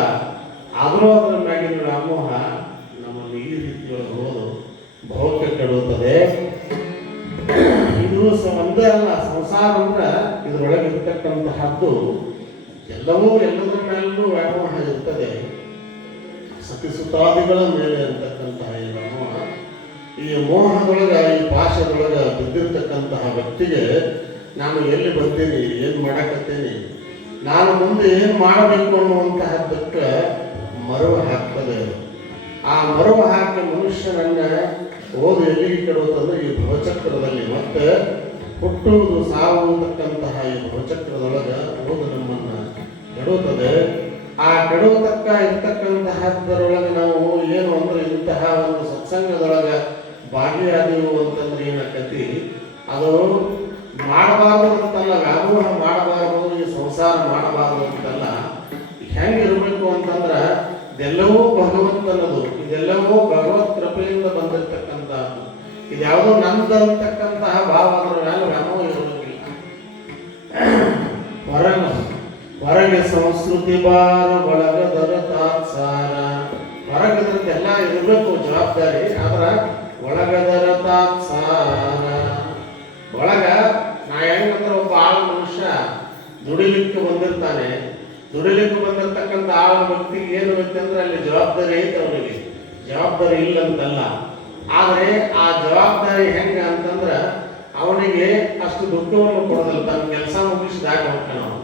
ಆದರೂ ಅದರ ಮ್ಯಾಗಿನ ವ್ಯಾಮೋಹ ನಮ್ಮನ್ನು ಈ ರೀತಿಯೊಳಗೆ ಹೋದು ಭೋಗಕ್ಕೆ ಕೆಡುತ್ತದೆ. ಇದು ಒಂದೇ ಅಲ್ಲ, ಸಂಸಾರ ಅಂದ್ರೆ ಇದರೊಳಗೆ ಇರ್ತಕ್ಕಂತಹದ್ದು ಎಲ್ಲವೂ ಎಲ್ಲದರ ಮೇಲೂ ವ್ಯಾಮೋಹ ಇರ್ತದೆ. ಸತಿಸುತಾದಿಗಳ ಮೇಲೆ ಇರ್ತಕ್ಕಂತಹ ಈ ವ್ಯಾಮೋಹ, ಈ ಮೋಹದೊಳಗ ಈ ಪಾಶದೊಳಗ ಬಿದ್ದಿರ್ತಕ್ಕಂತಹ ವ್ಯಕ್ತಿಗೆ ನಾನು ಎಲ್ಲಿ ಬರ್ತೀನಿ, ಏನು ಮಾಡಕತ್ತೀನಿ, ನಾನು ಮುಂದೆ ಏನು ಮಾಡಬೇಕು ಅನ್ನುವಂತಹದ್ದಕ್ಕೆ ಮರವು ಹಾಕ್ತದೆ. ಆ ಮರವು ಹಾಕಿ ಮನುಷ್ಯನನ್ನ ಓದು ಎಲ್ಲಿಗೆ ಕೆಡುವುದಂದ್ರೆ ಈ ಭವಚಕ್ರದಲ್ಲಿ ಮತ್ತೆ ಹುಟ್ಟುವುದು ಸಾವುತಕ್ಕಂತಹ ಈ ಭವಚಕ್ರದೊಳಗೆ ಓದು ನಮ್ಮನ್ನ ಕೆಡುತ್ತದೆ. ಆ ಕೆಡುವುದಕ್ಕ ಇರ್ತಕ್ಕಂತಹದ್ದರೊಳಗೆ ನಾವು ಏನು ಅಂದ್ರೆ ಇಂತಹ ಒಂದು ಸತ್ಸಂಗದೊಳಗೆ ಭಾಗಿಯಾದೆವು ಅಂತಂದ್ರೆ ಏನಾಕತಿ, ಅದು ಮಾಡಬಾರ್ದು ಅಂತಲ್ಲ, ವ್ಯಾಮೋಹ ಮಾಡಬಾರ್ದು, ಈ ಸಂಸಾರ ಮಾಡಬಾರ್ದು ಅಂತಲ್ಲ. ಹೆಂಗಿರ್ಬೇಕು ಅಂತಂದ್ರೆ ಇದೆಲ್ಲವೂ ಭಗವಂತನದು, ಇದೆಲ್ಲವೂ ಭಗವತ್ ಕೃಪೆಯಿಂದ ಬಂದಿರತಕ್ಕಂಥದ್ದು. ಇದ್ಯಾವುದೋ ನಂದಂತಕ್ಕಂತಹ ಭಾವ ಅದರ ಮೇಲೆ ವ್ಯಾಮೋಹ ಇರೋದಿಲ್ಲ. ಹೊರಗೆ ಸಂಸ್ಕೃತಿ ಬಾರ ಒಳಗದರ ತಾತ್ಸಾರ, ಹೊರಗದ್ರದ್ದೆಲ್ಲ ಇರಬೇಕು ಜವಾಬ್ದಾರಿ, ಆದ್ರ ಒಳಗದರ ತಾತ್ಸಾರ. ಒಳಗ ನಾ ಹೆಂಗಂದ್ರೆ ಒಬ್ಬ ಆಳ ಮನುಷ್ಯ ದುಡಿಲಿಕ್ಕೆ ಬಂದಿರ್ತಾನೆ, ದುಡಿಲಿಕ್ಕೆ ಬಂದಿರ್ತಕ್ಕಂಥ ಆಳ ವ್ಯಕ್ತಿಗೆ ಏನು ಬೇಕಂದ್ರೆ ಅಲ್ಲಿ ಜವಾಬ್ದಾರಿ ಐತೆ, ಅವನಿಗೆ ಜವಾಬ್ದಾರಿ ಇಲ್ಲ ಅಂತಲ್ಲ. ಆದರೆ ಆ ಜವಾಬ್ದಾರಿ ಹೆಂಗ ಅಂತಂದ್ರೆ ಅವನಿಗೆ ಅಷ್ಟು ದುಃಖವನ್ನು ಕೊಡೋದಿಲ್ಲ. ತನ್ನ ಕೆಲಸ ಮುಗಿಸಿದಾಗ ಹೋಗ್ತಾನೆ, ಅವನು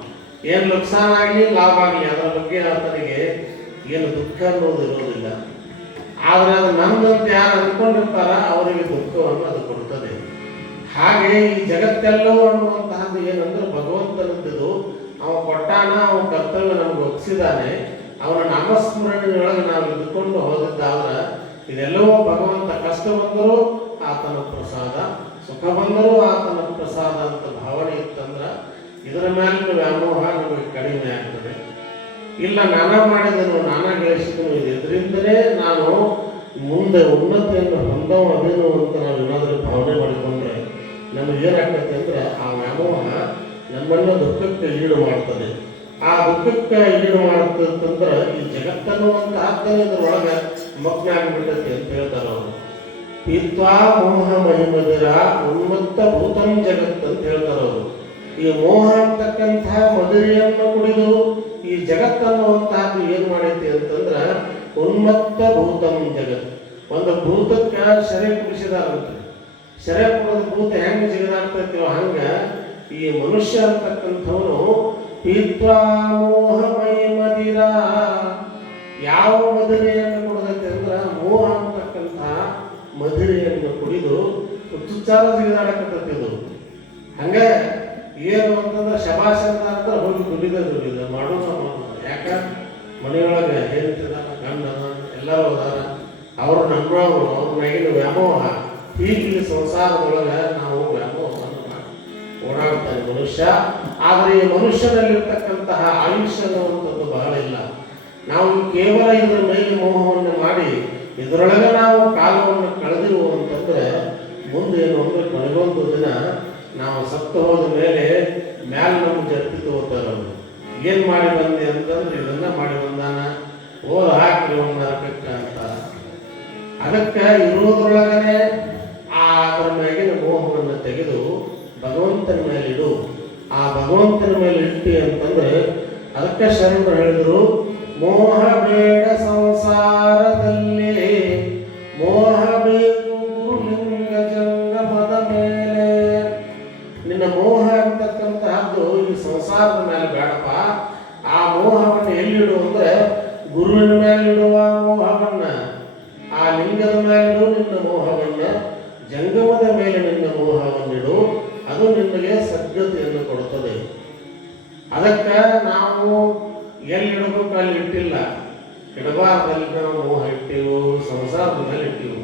ಏನು ನುಕ್ಸಾನ ಆಗಲಿ ಲಾಭ ಆಗಲಿ ಅದರ ಬಗ್ಗೆ ಆತನಿಗೆ ಏನು ದುಃಖ ಅನ್ನೋದು ಇರೋದಿಲ್ಲ. ಆದರೆ ಅದು ನಮ್ದಂತ ಯಾರು ಅಂದ್ಕೊಂಡಿರ್ತಾರ ಅವರಿಗೆ ದುಃಖವನ್ನು ಅದು ಕೊಡ್ತದೆ. ಹಾಗೆ ಈ ಜಗತ್ತೆಲ್ಲವೂ ಅನ್ನುವಂತಹದ್ದು ಏನಂದ್ರೆ ಭಗವಂತನದ್ದು. ಅವ ಕೊಟ್ಟಾನ, ಅವನ ಕರ್ತವ್ಯ ನಮ್ಗೆ ಒಪ್ಪಿಸಿದಾನೆ, ಅವನ ನಾಮಸ್ಮರಣೆಯೊಳಗೆ ನಾವು ಇದ್ದುಕೊಂಡು ಹೋದಿದ್ದಾದ್ರೆ ಇದೆಲ್ಲವೂ ಭಗವಂತ. ಕಷ್ಟ ಬಂದರೂ ಆತನ ಪ್ರಸಾದ, ಸುಖ ಬಂದರೂ ಆತನ ಪ್ರಸಾದ ಅಂತ ಭಾವನೆ ಇತ್ತಂದ್ರೆ ಇದರ ಮೇಲಿನ ವ್ಯಾಮೋಹ ನಮಗೆ ಕಡಿಮೆ ಆಗ್ತದೆ. ಇಲ್ಲ ನಾನಾ ಮಾಡಿದನು, ನಾನಾ ಗಳಿಸಿದನು, ಇದರಿಂದಲೇ ನಾನು ಮುಂದೆ ಉನ್ನತಿಯನ್ನು ಹೊಂದೋದೇನು ಅಂತ ನಾವು ಏನಾದರೂ ಭಾವನೆ ಮಾಡಿಕೊಂಡ್ರೆ ನಮಗೇನಾಗ್ತದೆ ಅಂದ್ರೆ ಆ ವ್ಯಾಮೋಹ ನಮ್ಮನ್ನು ದುಃಖಕ್ಕೆ ಈಡು ಮಾಡ್ತದೆ. ಆ ದುಃಖಕ್ಕೆ ಈಡು ಮಾಡ್ತಂದ್ರೆ ಈ ಜಗತ್ತನ್ನುವಂತಹದ್ದೇ ಇದರೊಳಗೆ ಮಗ್ನ ಆಗಿಬಿಟ್ಟೈತೆ ಅಂತ ಹೇಳ್ತಾರೆ ಅವರು. ಪೀತ್ವಾ ಮೋಹ ಮಹಿಮದಿರ ಉನ್ಮತ್ತ ಭೂತಂ ಜಗತ್ ಅಂತ ಹೇಳ್ತಾರೆ ಅವರು. ಈ ಮೋಹ ಅಂತಕ್ಕಂತಹ ಮದುವೆಯನ್ನು ಕುಡಿದು ಈ ಜಗತ್ತನ್ನುವಂತಹದ್ದು ಏನು ಮಾಡೈತಿ ಅಂತಂದ್ರೆ ಉನ್ಮತ್ತ ಭೂತಂ ಜಗತ್. ಒಂದು ಭೂತಕ್ಕೆ ಸೆರೆ ಕುಡಿಸಿದಾರಂತೆ. ಸೆರೆ ಕುಡಿದ ಭೂತ ಹೆಂಗೆ ಜಿಗಿದಾಡ್ತೈತಿವ ಹಂಗ ಈ ಮನುಷ್ಯ ಅಂತಕ್ಕಂಥವನು ಪೀತ್ವಾ ಮೋಹ ಮಹಿಮದಿರ, ಯಾವ ಮದುವೆಯನ್ನು ಕೊಡದೈತೆ ಅಂದ್ರೆ ಮೋಹ ಅಂತಕ್ಕಂತಹ ಮದುವೆಯನ್ನು ಕುಡಿದು ಹುಚ್ಚುಚ್ಚಾರ ಜಿಗಿದಾಡಕತ್ತೈತಿದು. ಹಂಗೆ ಏನು ಅಂತಂದ್ರೆ ಶಬಾಷ್ ಅಂತ ಹೋಗಿ ದುಡಿದ ಮಾಡೋದು. ಯಾಕ ಮನೆಯೊಳಗೆ ಹೇಳ್ತಿದಾರ, ಗಂಡನ ಎಲ್ಲರೂ ಅದಾರ, ಅವರು ನಮ್ಮವರು, ಅವ್ರ ಮ್ಯಾಗಿನ ವ್ಯಾಮೋಹ. ಹೀಗೆ ಸಂಸಾರದೊಳಗೆ ನಾವು ವ್ಯಾಮೋಹವನ್ನು ಮಾಡಿ ಓಡಾಡ್ತಾನೆ ಮನುಷ್ಯ. ಆದರೆ ಈ ಮನುಷ್ಯನಲ್ಲಿರ್ತಕ್ಕಂತಹ ಆಯುಷ್ಯ ಅನ್ನುವಂಥದ್ದು ಬಹಳ ಇಲ್ಲ. ನಾವು ಕೇವಲ ಇದರ ಮೇಲೆ ಮೋಹವನ್ನು ಮಾಡಿ ಇದರೊಳಗೆ ನಾವು ಕಾಲವನ್ನು ಕಳೆದಿರುವು ಅಂತಂದ್ರೆ ಮುಂದೇನು ಅಂದ್ರೆ ಕೊನೆಗೊಂದು ದಿನ ನಾವು ಸತ್ತು ಹೋದ ಮೇಲೆ ಮ್ಯಾಲ ನಮ್ಗೆ ಜಪ್ತಿ ತಗೋತಾರೆ. ಅವರು ಏನು ಮಾಡಿ ಬಂದೆ ಅಂತಂದ್ರೆ ಇದನ್ನ ಮಾಡಿ ಬಂದಾನ, ಓದ್ ಹಾಕಿ ಒಂದು ನರಕಕ್ಕೆ ಅಂತ. ಅದಕ್ಕೆ ಇರುವುದರೊಳಗನೆ ಅದರ ಮ್ಯಾಗಿನ ಮೋಹವನ್ನು ತೆಗೆದು ಭಗವಂತನ ಮೇಲೆ ಇಡು. ಆ ಭಗವಂತನ ಮೇಲೆ ಇಟ್ಟಿ ಅಂತಂದ್ರೆ ಅದಕ್ಕೆ ಶರಣರು ಹೇಳಿದ್ರು, ಮೋಹ ಬೇಡ ಸಂಸಾರದಲ್ಲಿ, ಮೋಹ ಬೇಕು ಗುರುಲಿಂಗ ಜಂಗಮದ ಮೇಲೆ. ನಿನ್ನ ಮೋಹ ಅಂತಕ್ಕಂತಹದ್ದು ಈ ಸಂಸಾರದ ಮೇಲೆ ಬೇಡಪ್ಪ. ಆ ಮೋಹವನ್ನು ಎಲ್ಲಿಡು ಅಂದ್ರೆ ಗುರುವಿನ ಮೇಲಿಡುವ ಮೋಹವನ್ನ, ಆ ಲಿಂಗದ ಮೇಲಿಡು ನಿನ್ನ ಮೋಹವನ್ನ, ಜಂಗಮದ ಮೇಲೆ ನಿನ್ನ ಮೋಹವನ್ನಿಡು. ಅದು ನಿಮಗೆ ಸದ್ಗತಿಯನ್ನು ಕೊಡುತ್ತದೆ. ಅದಕ್ಕೆ ನಾವು ಎಲ್ಲಿಡಬೇಕು ಅಲ್ಲಿ ಇಟ್ಟಿಲ್ಲ. ಇಡಬಾರ್ದಲ್ಲಿ ನಾವು ಮೋಹ ಇಟ್ಟೆವು, ಸಂಸಾರದ ಮೇಲೆ ಇಟ್ಟೆವು.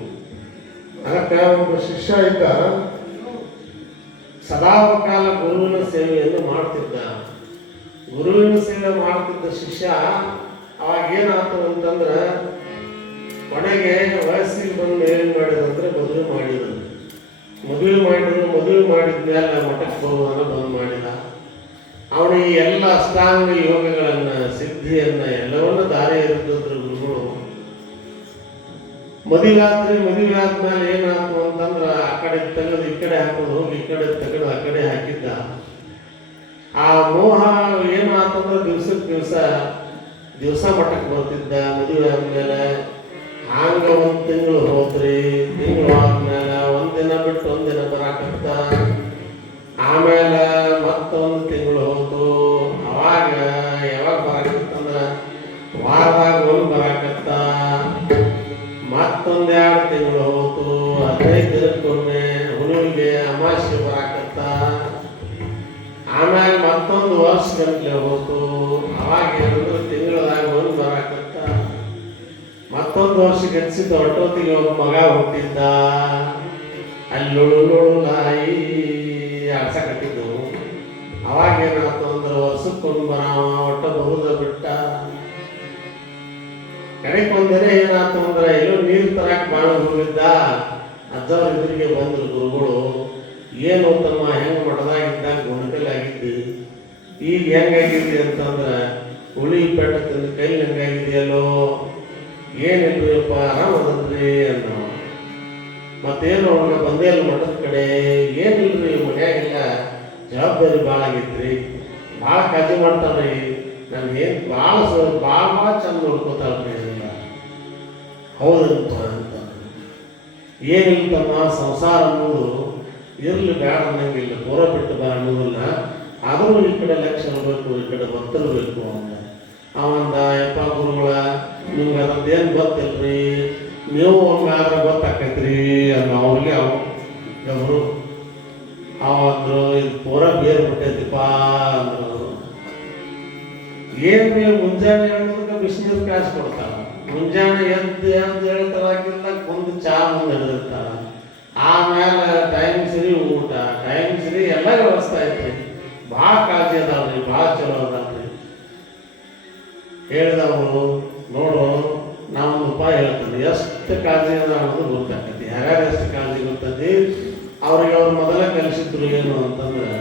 ಅದಕ್ಕೆ ಒಬ್ಬ ಶಿಷ್ಯ ಇದ್ದ, ಸದಾಕಾಲ ಗುರುವಿನ ಸೇವೆಯನ್ನು ಮಾಡ್ತಿದ್ದ. ಗುರುವಿನ ಸೇವೆ ಮಾಡ್ತಿದ್ದ ಶಿಷ್ಯ ಅವಾಗ ಏನಾಯ್ತು ಅಂತಂದ್ರೆ, ಕೊನೆಗೆ ವಯಸ್ಸಿಗೆ ಬಂದು ಏನು ಮಾಡಿದಂದ್ರೆ ಮದುವೆ ಮಾಡಿದ್ರು. ಮದುವೆ ಮಾಡಿದ್ಮೇಲೆ ಮಠಕ್ಕೆ ಬರುವುದನ್ನು ಬಂದ್ ಮಾಡಿದ. ಅವನಿಗೆ ಎಲ್ಲ ಅಷ್ಟಾಂಗ ಯೋಗಗಳನ್ನ, ಸಿದ್ಧಿಯನ್ನ ಎಲ್ಲವನ್ನ ದಾರಿ ಇರಿದ್ರು ಗುರುಗಳು. ಮದುವೆ ಆದ್ಮೇಲೆ ಏನಾಯ್ತು ಅಂತಂದ್ರ ಆ ಕಡೆ ತೆಗೆದು ಈ ಕಡೆ ಹಾಕೋದು, ಹೋಗಿ ಈ ಕಡೆ ತೆಗೆದು ಆ ಕಡೆ ಹಾಕಿದ್ದ. ಆ ಮೋಹ ಏನು ಆತಂದ್ರೆ ದಿವಸ ಮಠಕ್ಕೆ ಬರ್ತಿದ್ದ. ಮದುವೆ ಆದ್ಮೇಲೆ ಹಂಗ ಒಂದು ತಿಂಗಳು ಹೋದ್ರಿ. ತಿಂಗಳು ಆದ್ಮೇಲೆ ಒಂದಿನ ಬಿಟ್ಟು ಒಂದಿನ ಬರಾಕತ್ತ. ಆಮೇಲೆ ಮತ್ತೊಂದು ತಿಂಗಳು ಹೋತು. ಅವಾಗ ಯಾವಾಗ ಬರಾಕತ್ತಂದ್ರ ವಾರದಾಗ ಒಂದು ಬರಾಕತ್ತ. ಮತ್ತೊಂದೆರಡು ತಿಂಗಳು ಹೋತು. 15 ದಿನಕ್ಕೊಮ್ಮೆ ಹುಣ್ಣಿಗೆ ಅಮಾವಾಸ್ಯೆ ಬರಾಕತ್ತ. ಆಮೇಲೆ ಮತ್ತೊಂದು ವರ್ಷ ಗಂಟಲೆ ಹೋತು. ಅವಾಗ ಏನಂದ್ರೆ ತಿಂಗಳದಾಗ ಒಂದು ಬರಾಕತ್ತ. ಮತ್ತೊಂದು ವರ್ಷ ಗಣಿಸಿದ ಹೊಟ್ಟೊತ್ತಿಗೆ ಒಬ್ಬ ಮಗ ಹುಟ್ಟಿದ್ದ. ಅಲ್ಲಿ ನೋಡು ನಾಯಿ ಆಡ್ಸಕತ್ತಿದ್ದು. ಅವಾಗ ಏನಾಯ್ತು ಅಂದ್ರೆ ವರ್ಷಕ್ಕೊಂದು ಬರಾವ, ಒಟ್ಟ ಬರುದ ಬಿಟ್ಟ. ಕಡೆಗೊಂದಿನ ಏನಾಯ್ತು ಅಂದ್ರೆ ಎಲ್ಲೋ ನೀರು ತರಕ್ ಬಾಣ ಹೋಗಿದ್ದ. ಅಜ್ಜವ್ರ ಎದುರಿಗೆ ಬಂದ್ರು ಗುರುಗಳು. ಏನು ತಮ್ಮ ಹೆಂಗ್ ಮಠದಾಗಿದ್ದಾಗ ಗುಣಕಲಾಗಿದ್ದಿ, ಈಗ ಹೆಂಗಾಗಿದ್ದಿ ಅಂತಂದ್ರ ಹುಳಿ ಪೆಟ್ಟ ತಿಂದು ಕೈಲಿ ಹೆಂಗಾಗಿದೆಯಲ್ಲೋ. ಏನಿಲ್ರಿಯಪ್ಪ ಆರಾಮದನ್ರಿ ಅನ್ನೋ. ಮತ್ತೇನು ಅವ್ರಿಗೆ ಬಂದೇ ಇಲ್ಲ ಮಠದ ಕಡೆ. ಏನಿಲ್ರಿ ಮನ್ಯಾಗೆಲ್ಲ ಜವಾಬ್ದಾರಿ ಭಾಳ ಆಗೈತ್ರಿ, ಭಾಳ ಕಾಳಜಿ ಮಾಡ್ತಾಳ್ರಿ, ನನ್ಗೇನು ಭಾಳ ಚಂದ ನೋಡ್ಕೋತಾಳ್ರಿ ಎಲ್ಲ. ಹೌದಪ್ಪ ಅಂತ. ಏನಿಲ್ತಮ್ಮ, ಸಂಸಾರ ಅನ್ನೋದು ಇರ್ಲಿ ಬೇಡ ಅನ್ನಂಗಿಲ್ಲ, ಪೂರ ಬಿಟ್ಟು ಬಾ ಅನ್ನೋದಿಲ್ಲ. ಆದರೂ ಈ ಕಡೆ ಲಕ್ಷ್ಯ ಇರಬೇಕು, ಈ ಕಡೆ ಬರ್ತಿರ್ಬೇಕು ಅಂತ. ಅವಂದ, ಯಪ್ಪ ಗುರುಗಳ ನಿಮ್ಗೆ ಅದೇನು ಗೊತ್ತಿಲ್ರಿ, ನೀವು ಒಮ್ಮೆಯಾದ್ರೆ ಗೊತ್ತಾಕೈತ್ರಿ ಅನ್ನ. ಅವ್ರಿಗೆ ಅವರು ಅವಂದ್ರು ಇದು ಪೂರ ಬೇರೆ ಬಿಟ್ಟೈತಿಪ್ಪ ಅಂದ್ರು. ಏನ್ರಿ ಮುಂಜಾನೆ ಹೇಳೋದಕ್ಕೆ ಬಿಸಿನೀರು ಕಾಸು ಕೊಡ್ತಾರ. ಮುಂಜಾನೆ ಎದ್ದು ಹೇಳ್ತಾರಾಗಿಲ್ಲ ಒಂದು ಚಾ ಮುಂದೆ ಹಿಡಿದಿರ್ತಾರ. ಆಮೇಲೆ ಟೈಮ್ ಸರಿ ಊಟ, ಟೈಮ್ ಸರಿ ಎಲ್ಲ ವ್ಯವಸ್ಥೆ ಐತ್ರಿ. ಭಾಳ ಕಾಳಜಿ ಅದಾವ್ರಿ, ಭಾಳ ಚಲೋ ಅದಾವ್ರಿ. ಹೇಳಿದವರು ನೋಡು, ನಾವೊಂದು ಉಪಾಯ ಹೇಳ್ತೀನಿ, ಎಷ್ಟು ಕಾಳಜಿ ಅದ ಅನ್ನೋದು ಗೊತ್ತಾಗ್ತೈತಿ. ಯಾರ್ಯಾರು ಎಷ್ಟು ಕಾಳಜಿ ಗೊತ್ತೈತಿ ಅವ್ರಿಗೆ ಅವ್ರು ಮೊದಲ ಕಲಿಸಿದ್ರು. ಏನು ಅಂತಂದ್ರೆ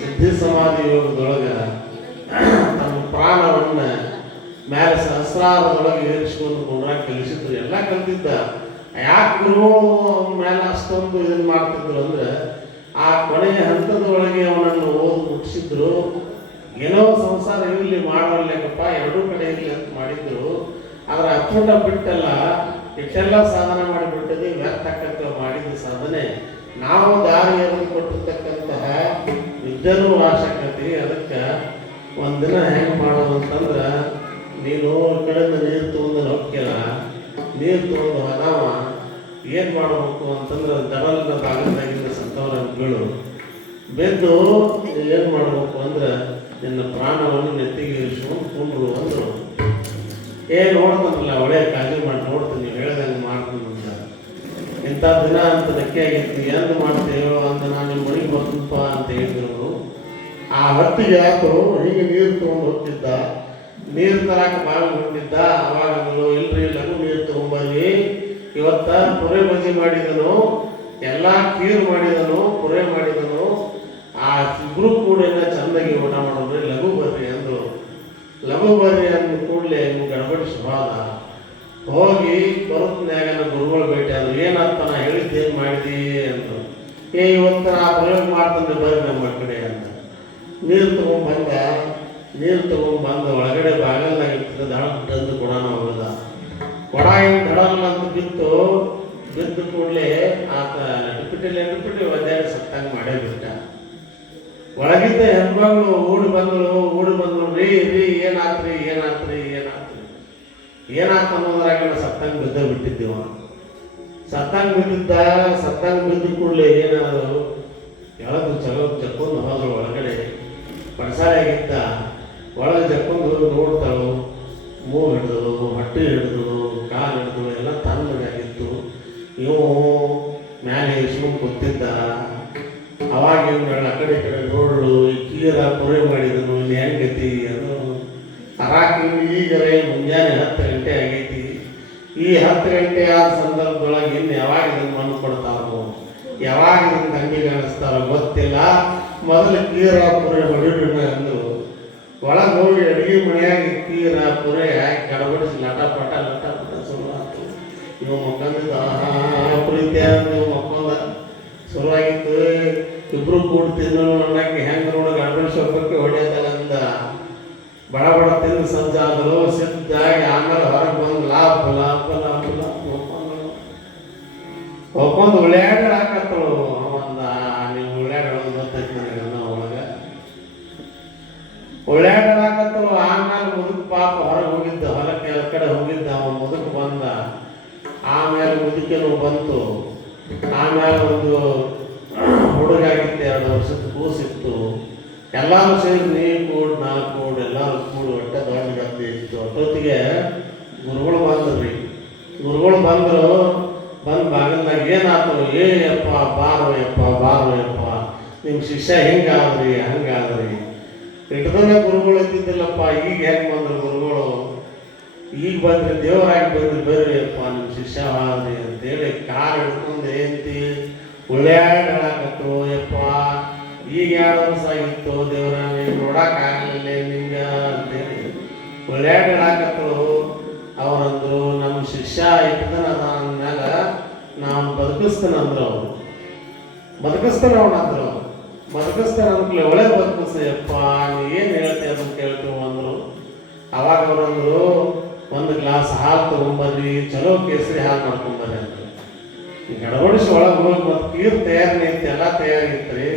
ಸಿದ್ಧಿ ಸಮಾಧಿ ಯೋಗದೊಳಗೆ ತಮ್ಮ ಪ್ರಾಣವನ್ನ ಮೇಲೆ ಸಹಸ್ರಾರದೊಳಗೆ ಏರಿಸ್ಕೊಂಡು ಗುರುರಾಗಿ ಕಲಿಸಿದ್ರು. ಎಲ್ಲ ಕಲ್ತಿದ್ದ. ಯಾಕೆ ಗುರು ಮೇಲೆ ಅಷ್ಟೊಂದು ಇದನ್ನು ಮಾಡ್ತಿದ್ರು ಅಂದ್ರೆ, ಆ ಕೊನೆಯ ಹಂತದೊಳಗೆ ಅವನನ್ನು ಓದಿ ಮುಟ್ಟಿಸಿದ್ರು. ಏನೋ ಸಂಸಾರ ಇರಲಿ ಮಾಡಲಿಕ್ಕಪ್ಪ, ಎರಡೂ ಕಡೆ ಇರಲಿ ಅಂತ ಮಾಡಿದ್ರು. ಆದ್ರೆ ಅಪ್ಪಟ ಬಿಟ್ಟಲ್ಲ, ಇಷ್ಟೆಲ್ಲ ಸಾಧನೆ ಮಾಡಿಬಿಟ್ಟದೆ ವ್ಯರ್ಥಕ್ಕಂತ ಮಾಡಿದ ಸಾಧನೆ. ನಾವು ದಾರಿಯನ್ನು ಕೊಟ್ಟಿರ್ತಕ್ಕಂತಹ ವಿದ್ಯೆನೂ ಆಸಕ್ತಿ. ಅದಕ್ಕೆ ಒಂದಿನ ಹೆಂಗೆ ಮಾಡೋದು ಅಂತಂದ್ರೆ, ನೀನು ಈ ಕಡೆಯಿಂದ ನೀರು ತೊಗೊಂಡು ಹೋಗ್ಯಲ್ಲ, ನೀರು ತೊಗೊಂಡು ಹೋದವ ಏನು ಮಾಡಬೇಕು ಅಂತಂದ್ರೆ ದಡಲದ ಭಾಗದಾಗಿಂದ ಸಂತವರ ಬೀಳು ಬೆದ್ದು ಏನು ಮಾಡಬೇಕು ಅಂದ್ರೆ ನಿನ್ನ ಪ್ರಾಣವನ್ನು ನೆತ್ತಿಗೆ ಇರಿಸ್ಕೊಂಡು ಕುಂಡ್ರು ಅಂದರು. ನೋಡ್ತಾನಲ್ಲ, ಒಳ್ಳೆಯ ಕಾಳಜಿ ಮಾಡಿ ನೋಡ್ತೀನಿ, ನೀವು ಹೇಳ್ದಂಗೆ ಮಾಡ್ತೀನಿ ಅಂತ. ಇಂಥ ದಿನ ಅಂತ ಧಕ್ಕೆ ಆಗಿರ್ತೀನಿ, ಎಂದು ಮಾಡ್ತೇವೋ ಅಂತ ನಾನು ನಿಮ್ಮ ಮನೆಗೆ ಬರ್ತೀನಪ್ಪ ಅಂತ ಹೇಳಿದ್ರು. ಆ ಹೊತ್ತಿಗೆ ಆಯ್ತು, ಹೀಗೆ ನೀರು ತೊಗೊಂಡು ಹೋಗ್ತಿದ್ದ. ನೀರು ತರಕ ಬಾವಿ ಹೊಂಟಿದ್ದ. ಅವಾಗ ಇಲ್ರಿ ಲಘು ನೀರು ತೊಗೊಂಬರ್ರಿ, ಇವತ್ತ ಪುರೆ ಬಜ್ಜಿ ಮಾಡಿದನು, ಎಲ್ಲ ಕೀರು ಮಾಡಿದನು, ಪುರೆ ಮಾಡಿದನು. ಆ ಇಬ್ರು ಕೂಡ ಚಂದಾಗಿ ಊಟ ಮಾಡೋದ್ರಿ, ಲಘು ಬರ್ರಿ ಅಂದರು. ಲಘು ಬರ್ರಿ ಅಂದ ಕೂಡಲೇ ಗಡಬಡಿ ಸ್ವಭಾವ ಹೋಗಿ ಬರುತ್ತನ್ಯಾಗ ಗುರುಗಳು ಭೇಟಿ ಆದ್ರು. ಏನಂತ ನಾ ಹೇಳಿದ್ದೇನು ಮಾಡಿದಿ ಅಂದರು. ಇವತ್ತು ನಾ ಪ್ರಯೋಗ ಮಾಡ್ತಂದ್ರೆ ಬರ್ರಿ ನಮ್ಮ ಕಡೆ ಅಂತ. ನೀರು ತೊಗೊಂಡ್ಬಂದ. ನೀರು ತಗೊಂಡ್ಬಂದು ಒಳಗಡೆ ಬಾಗಲ್ದಾಗ ಇರ್ತದೆ ದಂದು ಕೊಡೋಣ ಹೋಗದ ಕೊಡ ಹಿಂಗೆ ದಡಲ್ಲ ಅಂತ ಬಿದ್ದು ಕೂಡಲೇ ಆತ ನಟುಪಿಟಿ ಒದ್ದಾಡಿ ಸತ್ತಂಗೆ ಮಾಡೇ ಬಿಟ್ಟ. ಒಳಗಿದ್ದ ಹೆಣ್ಮಗಳು ಓಡಿ ಬಂದಳು ರೀ ಏನಾತ್ರಿ ಅನ್ನೋದ್ರಾಗ ಸತ್ತಂಗೆ ಬಿಟ್ಟಿದ್ದೀವ. ಸತ್ತಂಗೆ ಬಿದ್ದ ಕೂಡಲೇ ಏನಾದ್ರು ಎಳದು ಜಕ್ಕೊಂಡು ಹೋದ್ರು ಒಳಗಡೆ ಪಡಸಾಲೆ ಆಗಿದ್ದ. ಒಳಗೆ ಜಕ್ಕೊಂಡು ಹೋಗಿ ನೋಡ್ತಾಳು, ಮೂಗು ಹಿಡಿದಳು, ಹೊಟ್ಟೆ ಹಿಡಿದಳು, ಕಾಲು ಹಿಡಿದಳು, ಎಲ್ಲ ತಣ್ಣಗಾಗಿತ್ತು. ಇವು ಮ್ಯಾಲೆ ಇಸ್ಕೊಂಡು ಗೊತ್ತಿದ್ದ. ಅವಾಗ ಇವ್ಗಳು ಆ ಕಡೆ ನೋಡಲು ಈ ಕೀರ ಪುರೆ ಮಾಡಿದನು ಹೆಂಗೈತಿ ಅದು ಅರಾಕಿ. ಈಗರೇ ಮುಂಜಾನೆ 10 ಗಂಟೆ ಆಗೈತಿ. ಈ 10 ಗಂಟೆ ಆದ ಸಂದರ್ಭದೊಳಗೆ ಇನ್ನು ಯಾವಾಗ ಇದನ್ನು ಮಣ್ಣು ಕೊಡ್ತಾರೋ, ಯಾವಾಗ ಇದನ್ನು ತಂಗಿ ಕಾಣಿಸ್ತಾರೋ ಗೊತ್ತಿಲ್ಲ. ಮೊದಲು ಕೀರ ಪುರೆ ಹೊಡಿಬಿಡ ಅಂದು ಒಳಗೆ ಹೋಗಿ ಅಡುಗೆ ಮನೆಯಾಗಿ ಕೀರ ಪುರೆ ಹಾಕಿ ಕಡಬಡಿಸಿ ಲಟಪಟ ಶುರುವಾಯ್ತು. ಇವು ಮಕ್ಕಂದಿದ್ದ ಪ್ರೀತಿ ಇವು ಮಕ್ಕಂದ ಶುರುವಾಗಿತ್ತು. ಇಬ್ರು ಕೂಡ್ತಿದ್ದು ಅನ್ನಕ್ಕೆ ಹೆಂಗೆ ನೋಡಿ ಗಡಬಡಿಸಿ ಹೋಗಕ್ಕೆ ಹೊಡೆಯೋದಲ್ಲ ಬಡ ತಿಂದು ಸಂಜಾದರು ಸಿದ್ದಾಗಿ. ಆಮೇಲೆ ಹೊರಗೆ ಬಂದು ಲಾಭ ಹೋಗ್ಕೊಂಡು ಉಳ್ಯಾಡ ಹಾಕತ್ತಳು. ನೀವು ಉಳ್ಯಾಡ ಗೊತ್ತೈತಿ ನನಗೆ ಒಳಗೆ ಉಳ್ಯಾಡ ಹಾಕತ್ತಳು. ಆಮೇಲೆ ಮುದುಕ್ ಪಾಪ ಹೊರಗೆ ಹೋಗಿದ್ದ, ಹೊಲಕ್ಕೆ ಕಡೆ ಹೋಗಿದ್ದ. ಅವನು ಮುದುಕ್ ಬಂದ. ಆಮೇಲೆ ಮುದುಕೇನು ಬಂತು. ಆಮೇಲೆ ಒಂದು ಹುಡುಗಾಗಿತ್ತು, 2 ವರ್ಷದ ಕೂಸಿತ್ತು. ಎಲ್ಲರೂ ಸೇರಿ ನೀ ಕೂಡ್ ನಾ ಕೂಡ್ ಎಲ್ಲರೂ ಕೂಡಿ ಹೊಟ್ಟೆ ದೊಡ್ಡ ಗದ್ದೆ ಇತ್ತು. ಅಷ್ಟೊತ್ತಿಗೆ ಗುರುಗಳು ಬಂದರು. ಬಂದು ಬಾಗಿಲ್ದಾಗ ಏನಾಯ್ತು, ಯಪ್ಪ ಬಾರೋ ಯಪ್ಪ ನಿಮ್ಮ ಶಿಷ್ಯ ಹೆಂಗಾದ್ರಿ ಹಂಗಾದ್ರಿ. ಇಟ್ಟದನ್ನ ಗುರುಗಳು ಇದ್ದಿದ್ದಿಲ್ಲಪ್ಪ. ಈಗ ಹೆಂಗೆ ಬಂದ್ರು ಗುರುಗಳು, ಈಗ ಬಂದ್ರಿ ದೇವರಾಗಿ ಬಂದ್ರಿ, ಬರ್ರಿ ಅಪ್ಪ ನಿಮ್ಮ ಶಿಷ್ಯ ಆದ್ರಿ ಅಂತೇಳಿ ಕಾರ್ ಹಿಡ್ಕೊಂಡು ಏಂತಿ ಉಳ್ಯಾಡಕತ್ತು. ಯಪ್ಪ ಈಗ 2 ವರ್ಷ ಆಗಿತ್ತು ದೇವರ ನೀವು ನೋಡೋಕ್ಕಾಗಲಿಲ್ಲ ನಿಂಗೆ ಅಂತೇಳಿ ಉಳ್ಯಾಡಕತ್ತು. ಅವರಂದ್ರು ನಮ್ಮ ಶಿಷ್ಯ ಇಟ್ಟದನ ಅಂದ್ಮೇಲೆ ನಾವು ಬದುಕಿಸ್ತಾನಂದ್ರು. ಬದುಕಿಸ್ತಾನಂದ್ಲೆ ಒಳ್ಳೆ ಬದುಕಿಸಪ್ಪ, ನೀವು ಏನು ಹೇಳ್ತೀವಿ ಅದನ್ನು ಕೇಳ್ತೀವಿ ಅಂದರು. ಅವಾಗ ಅವರಂದ್ರು ಒಂದು ಗ್ಲಾಸ್ ಹಾಲು ತೊಗೊಂಬರ್ರಿ, ಚಲೋ ಕೇಸರಿ ಹಾಲು ಮಾಡ್ಕೊಂಬರ್ರಿ ಅಂತ. ಗಡಬಡಿಸಿ ಒಳಗೆ ಹೋಗಿ ಮತ್ತು ಕೀರು ತಯಾರಿತ್ತು, ಎಲ್ಲ ತಯಾರಿತ್ತು ರೀ.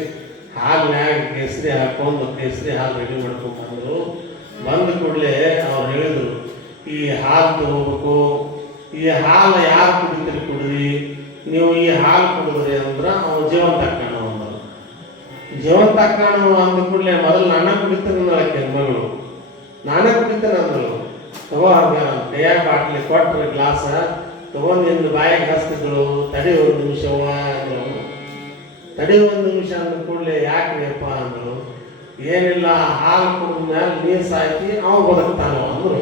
ಹಾಲಿನ್ಯಾಗ ಕೇಸರಿ ಹಾಕೊಂಡು ಕೇಸರಿ ಹಾಲು ರೆಡಿ ಮಾಡ್ಕೊಂಡ್ಬಂದರು. ಬಂದ ಕೂಡಲೇ ಅವ್ರು ಹೇಳಿದರು, ಈ ಹಾಲು ತಗೋಬೇಕು, ಈ ಹಾಲು ಯಾರು ಕುಡಿದ್ರಿ ನೀವು ಈ ಹಾಲು ಕುಡಿದ್ರಿ ಅಂದ್ರೆ ಅವ್ನು ಜೀವಂತ ಹಾಕೋಣ ಅಂದರು. ಜೀವಂತ ಹಾಕೋಣ ಅಂದ ಕೂಡಲೇ ಮೊದಲು ನಾನೇ ಕುಡಿತೇನೆ ಅಂದಳಕ್ಕೆ ಮಗಳು. ನಾನೇ ಕುಡಿತೇನೆ ಅಂದಳು. ತಗೋ ಹಾಗಾರ ಕೈಯಾಗ ಬಾಟ್ಲಿ ಕೊಟ್ಟರೆ ಗ್ಲಾಸ ತಗೊಂಡು ನಿನ್ನ ಬಾಯಿಗೆ ಹಚ್ತಿದ್ರು. ತಡಿ 1 ನಿಮಿಷವ ಅಂದರು. ತಡಿ 1 ನಿಮಿಷ ಅಂದ ಕೂಡಲೇ ಯಾಕ್ರಿ ಅಪ್ಪ ಅಂದರು. ಏನಿಲ್ಲ, ಹಾಲು ಕುಡಿದ ಮೇಲೆ ನೀರು ಸಾಕಿ ಅವ ಬದುಕ್ತಾನೋ ಅಂದರು.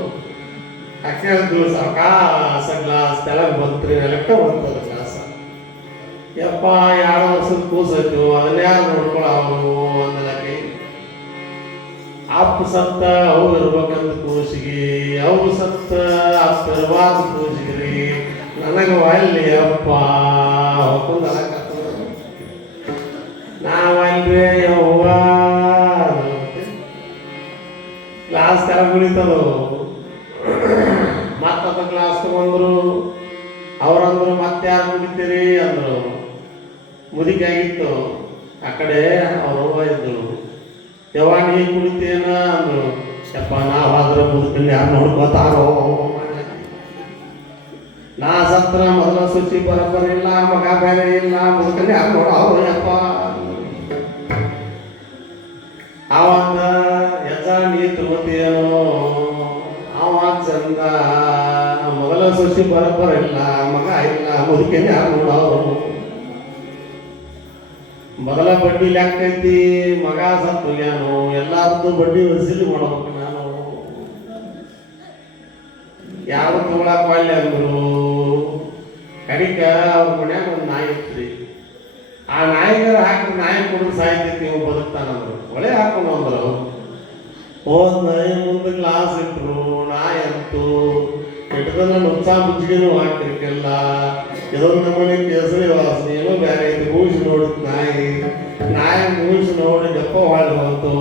ಅಕ್ಕಿ ಸಾಕಾಸ ಗ್ಲಾಸ್ ತೆಳಗೆ ಬಂತ್ರಿ, ನೆಲಕ್ಕೆ ಬಂತದ ಗ್ಲಾಸ. ಯಪ್ಪ 2 ವರ್ಷದ ಕೂಸೈತು, ಅದನ್ನ ಯಾರು ನೋಡ್ಕೊಳ್ಳೋ ಅಂದಲಕ್ಕೆ. ಅಪ್ಪ ಸತ್ತ ಅವು ಇರ್ಬೇಕಂತ ಕೂಸಿಗೆ, ಅವು ಸತ್ತ ಅಪ್ಪ ಇರಬಾರ್ದ ಕೂಸಿಗ್ರಿ. ನನಗೆ ಅಲ್ಲಿ ಅಪ್ಪ ಹೊಕ್ಕೊಂಡ್ ನಾವಲ್ವೇ ಯವ್ವ ಗ್ಲಾಸ್ ತೆಳಗೆ ಕುಳಿತದು. ಮತ್ತದ ಗ್ಲಾಸ್ ತಗೊಂಡ್ರು. ಅವರಂದ್ರು ಮತ್ತೆ ಯಾರು ಕುಡಿತೀರಿ ಅಂದರು. ಮುದುಕಾಗಿತ್ತು. ಆ ಕಡೆ ಅವ್ರು ಇದ್ರು. ಯವ್ವ ನೀ ಕುಡಿತೇನ ಅಂದರು. ಯಪ್ಪ ನಾವಾದ್ರೆ ಮುದುಕಲ್ಲಿ ಯಾರು ನೋಡ್ಕೋತಾರೋ, ನಾ ಸತ್ರ ಮೊದಲ ಸುಚಿ ಬರಬರಿಲ್ಲ, ಮಗ ಬೇರೆ ಇಲ್ಲ, ಮುದುಕಲ್ಲಿ ಯಾರು ನೋಡೋ ಯಪ್ಪ. ಅವಂದ ಯಜ ನೀ ತಗೋತೀಯನೋ, ಅವ ಚಂದ ಮೊದಲ ಸುಚಿ ಬರಬರಿಲ್ಲ, ಮಗ ಇಲ್ಲ, ಮುದುಕಲ್ಲಿ ಯಾರು ನೋಡೋರು. ಮೊದಲ ಬಡ್ಡಿ ಲೆಕ್ಕೈತಿ, ಮಗ ಸತ್ತೋಗ್ಯಾನು, ಎಲ್ಲಾರ್ದು ಬಡ್ಡಿ ವಸೂಲಿ ಮಾಡ್ಬೇಕು ನಾನು. ಯಾವ ತಗೊಳಕ್ ಒಳ್ಳೆ ಅಂದ್ರು. ಕಡಿಕ ಅವ್ರ ಮನ್ಯಾಗ ಒಂದು ನಾಯಿ ಇತ್ರಿ. ಆ ನಾಯಿಗಾರ ಹಾಕಿ ನಾಯಿ ಕುಡಿದು ಸಾಯ್ತೈತಿ, ಇವ್ ಬದುಕ್ತಾನಂದ್ರು. ಒಳ್ಳೆ ಹಾಕೊಂಡು ಅಂದ್ರು. ಹೋದ್ ನಾಯಿ ಮುಂದೆ ಗ್ಲಾಸ್ ಇಟ್ರು. ನಾಯಿ ಅಂತೂ ಇಟ್ಟದನ್ನ ನುಚ್ಚಾ ಮುಚ್ಚಿಗೆನೂ ಹಾಕಿರ್ಕಿಲ್ಲ. ಇದೊಂದು ನಮ್ಮನೆ ಕೇಸರಿ ವಾಸನೆ ಏನೋ ಬೇರೆ ಇದು. ಮೂಸಿ ನೋಡಿದ್ ನಾಯಿ ಮೂಸಿ ನೋಡಿ ಗಪ್ಪ ಹೊಳ್ಳಿ ಬಂತು.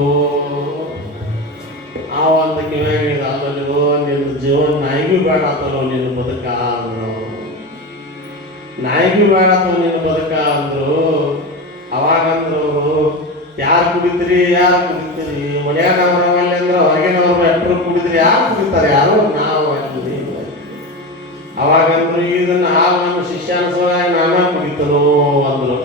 ಕುಡಿಬಾರದು ನಿನ್ನ ಬದುಕ ಅಂದ್ರು. ಅವಾಗಂದ್ರು ಅವರು, ಯಾರು ಕುಡಿತೀರಿ ಮನ್ಯಾಗ ಅವರವಲ್ಲಿ ಅಂದ್ರೆ ಹೊರಗಿನವ್ರು ಎಟ್ಟರು ಕುಡಿದ್ರಿ, ಯಾರು ಕುಡಿತಾರೆ? ಯಾರು ನಾವು ಅಲ್ಲಿ. ಅವಾಗಂದ್ರು, ಇದನ್ನ ಹಾಲು ನಮ್ಮ ಶಿಷ್ಯನ ಸಲುವಾಗಿ ನಾನಾ ಕುಡಿತನೋ ಅಂದ್ರು.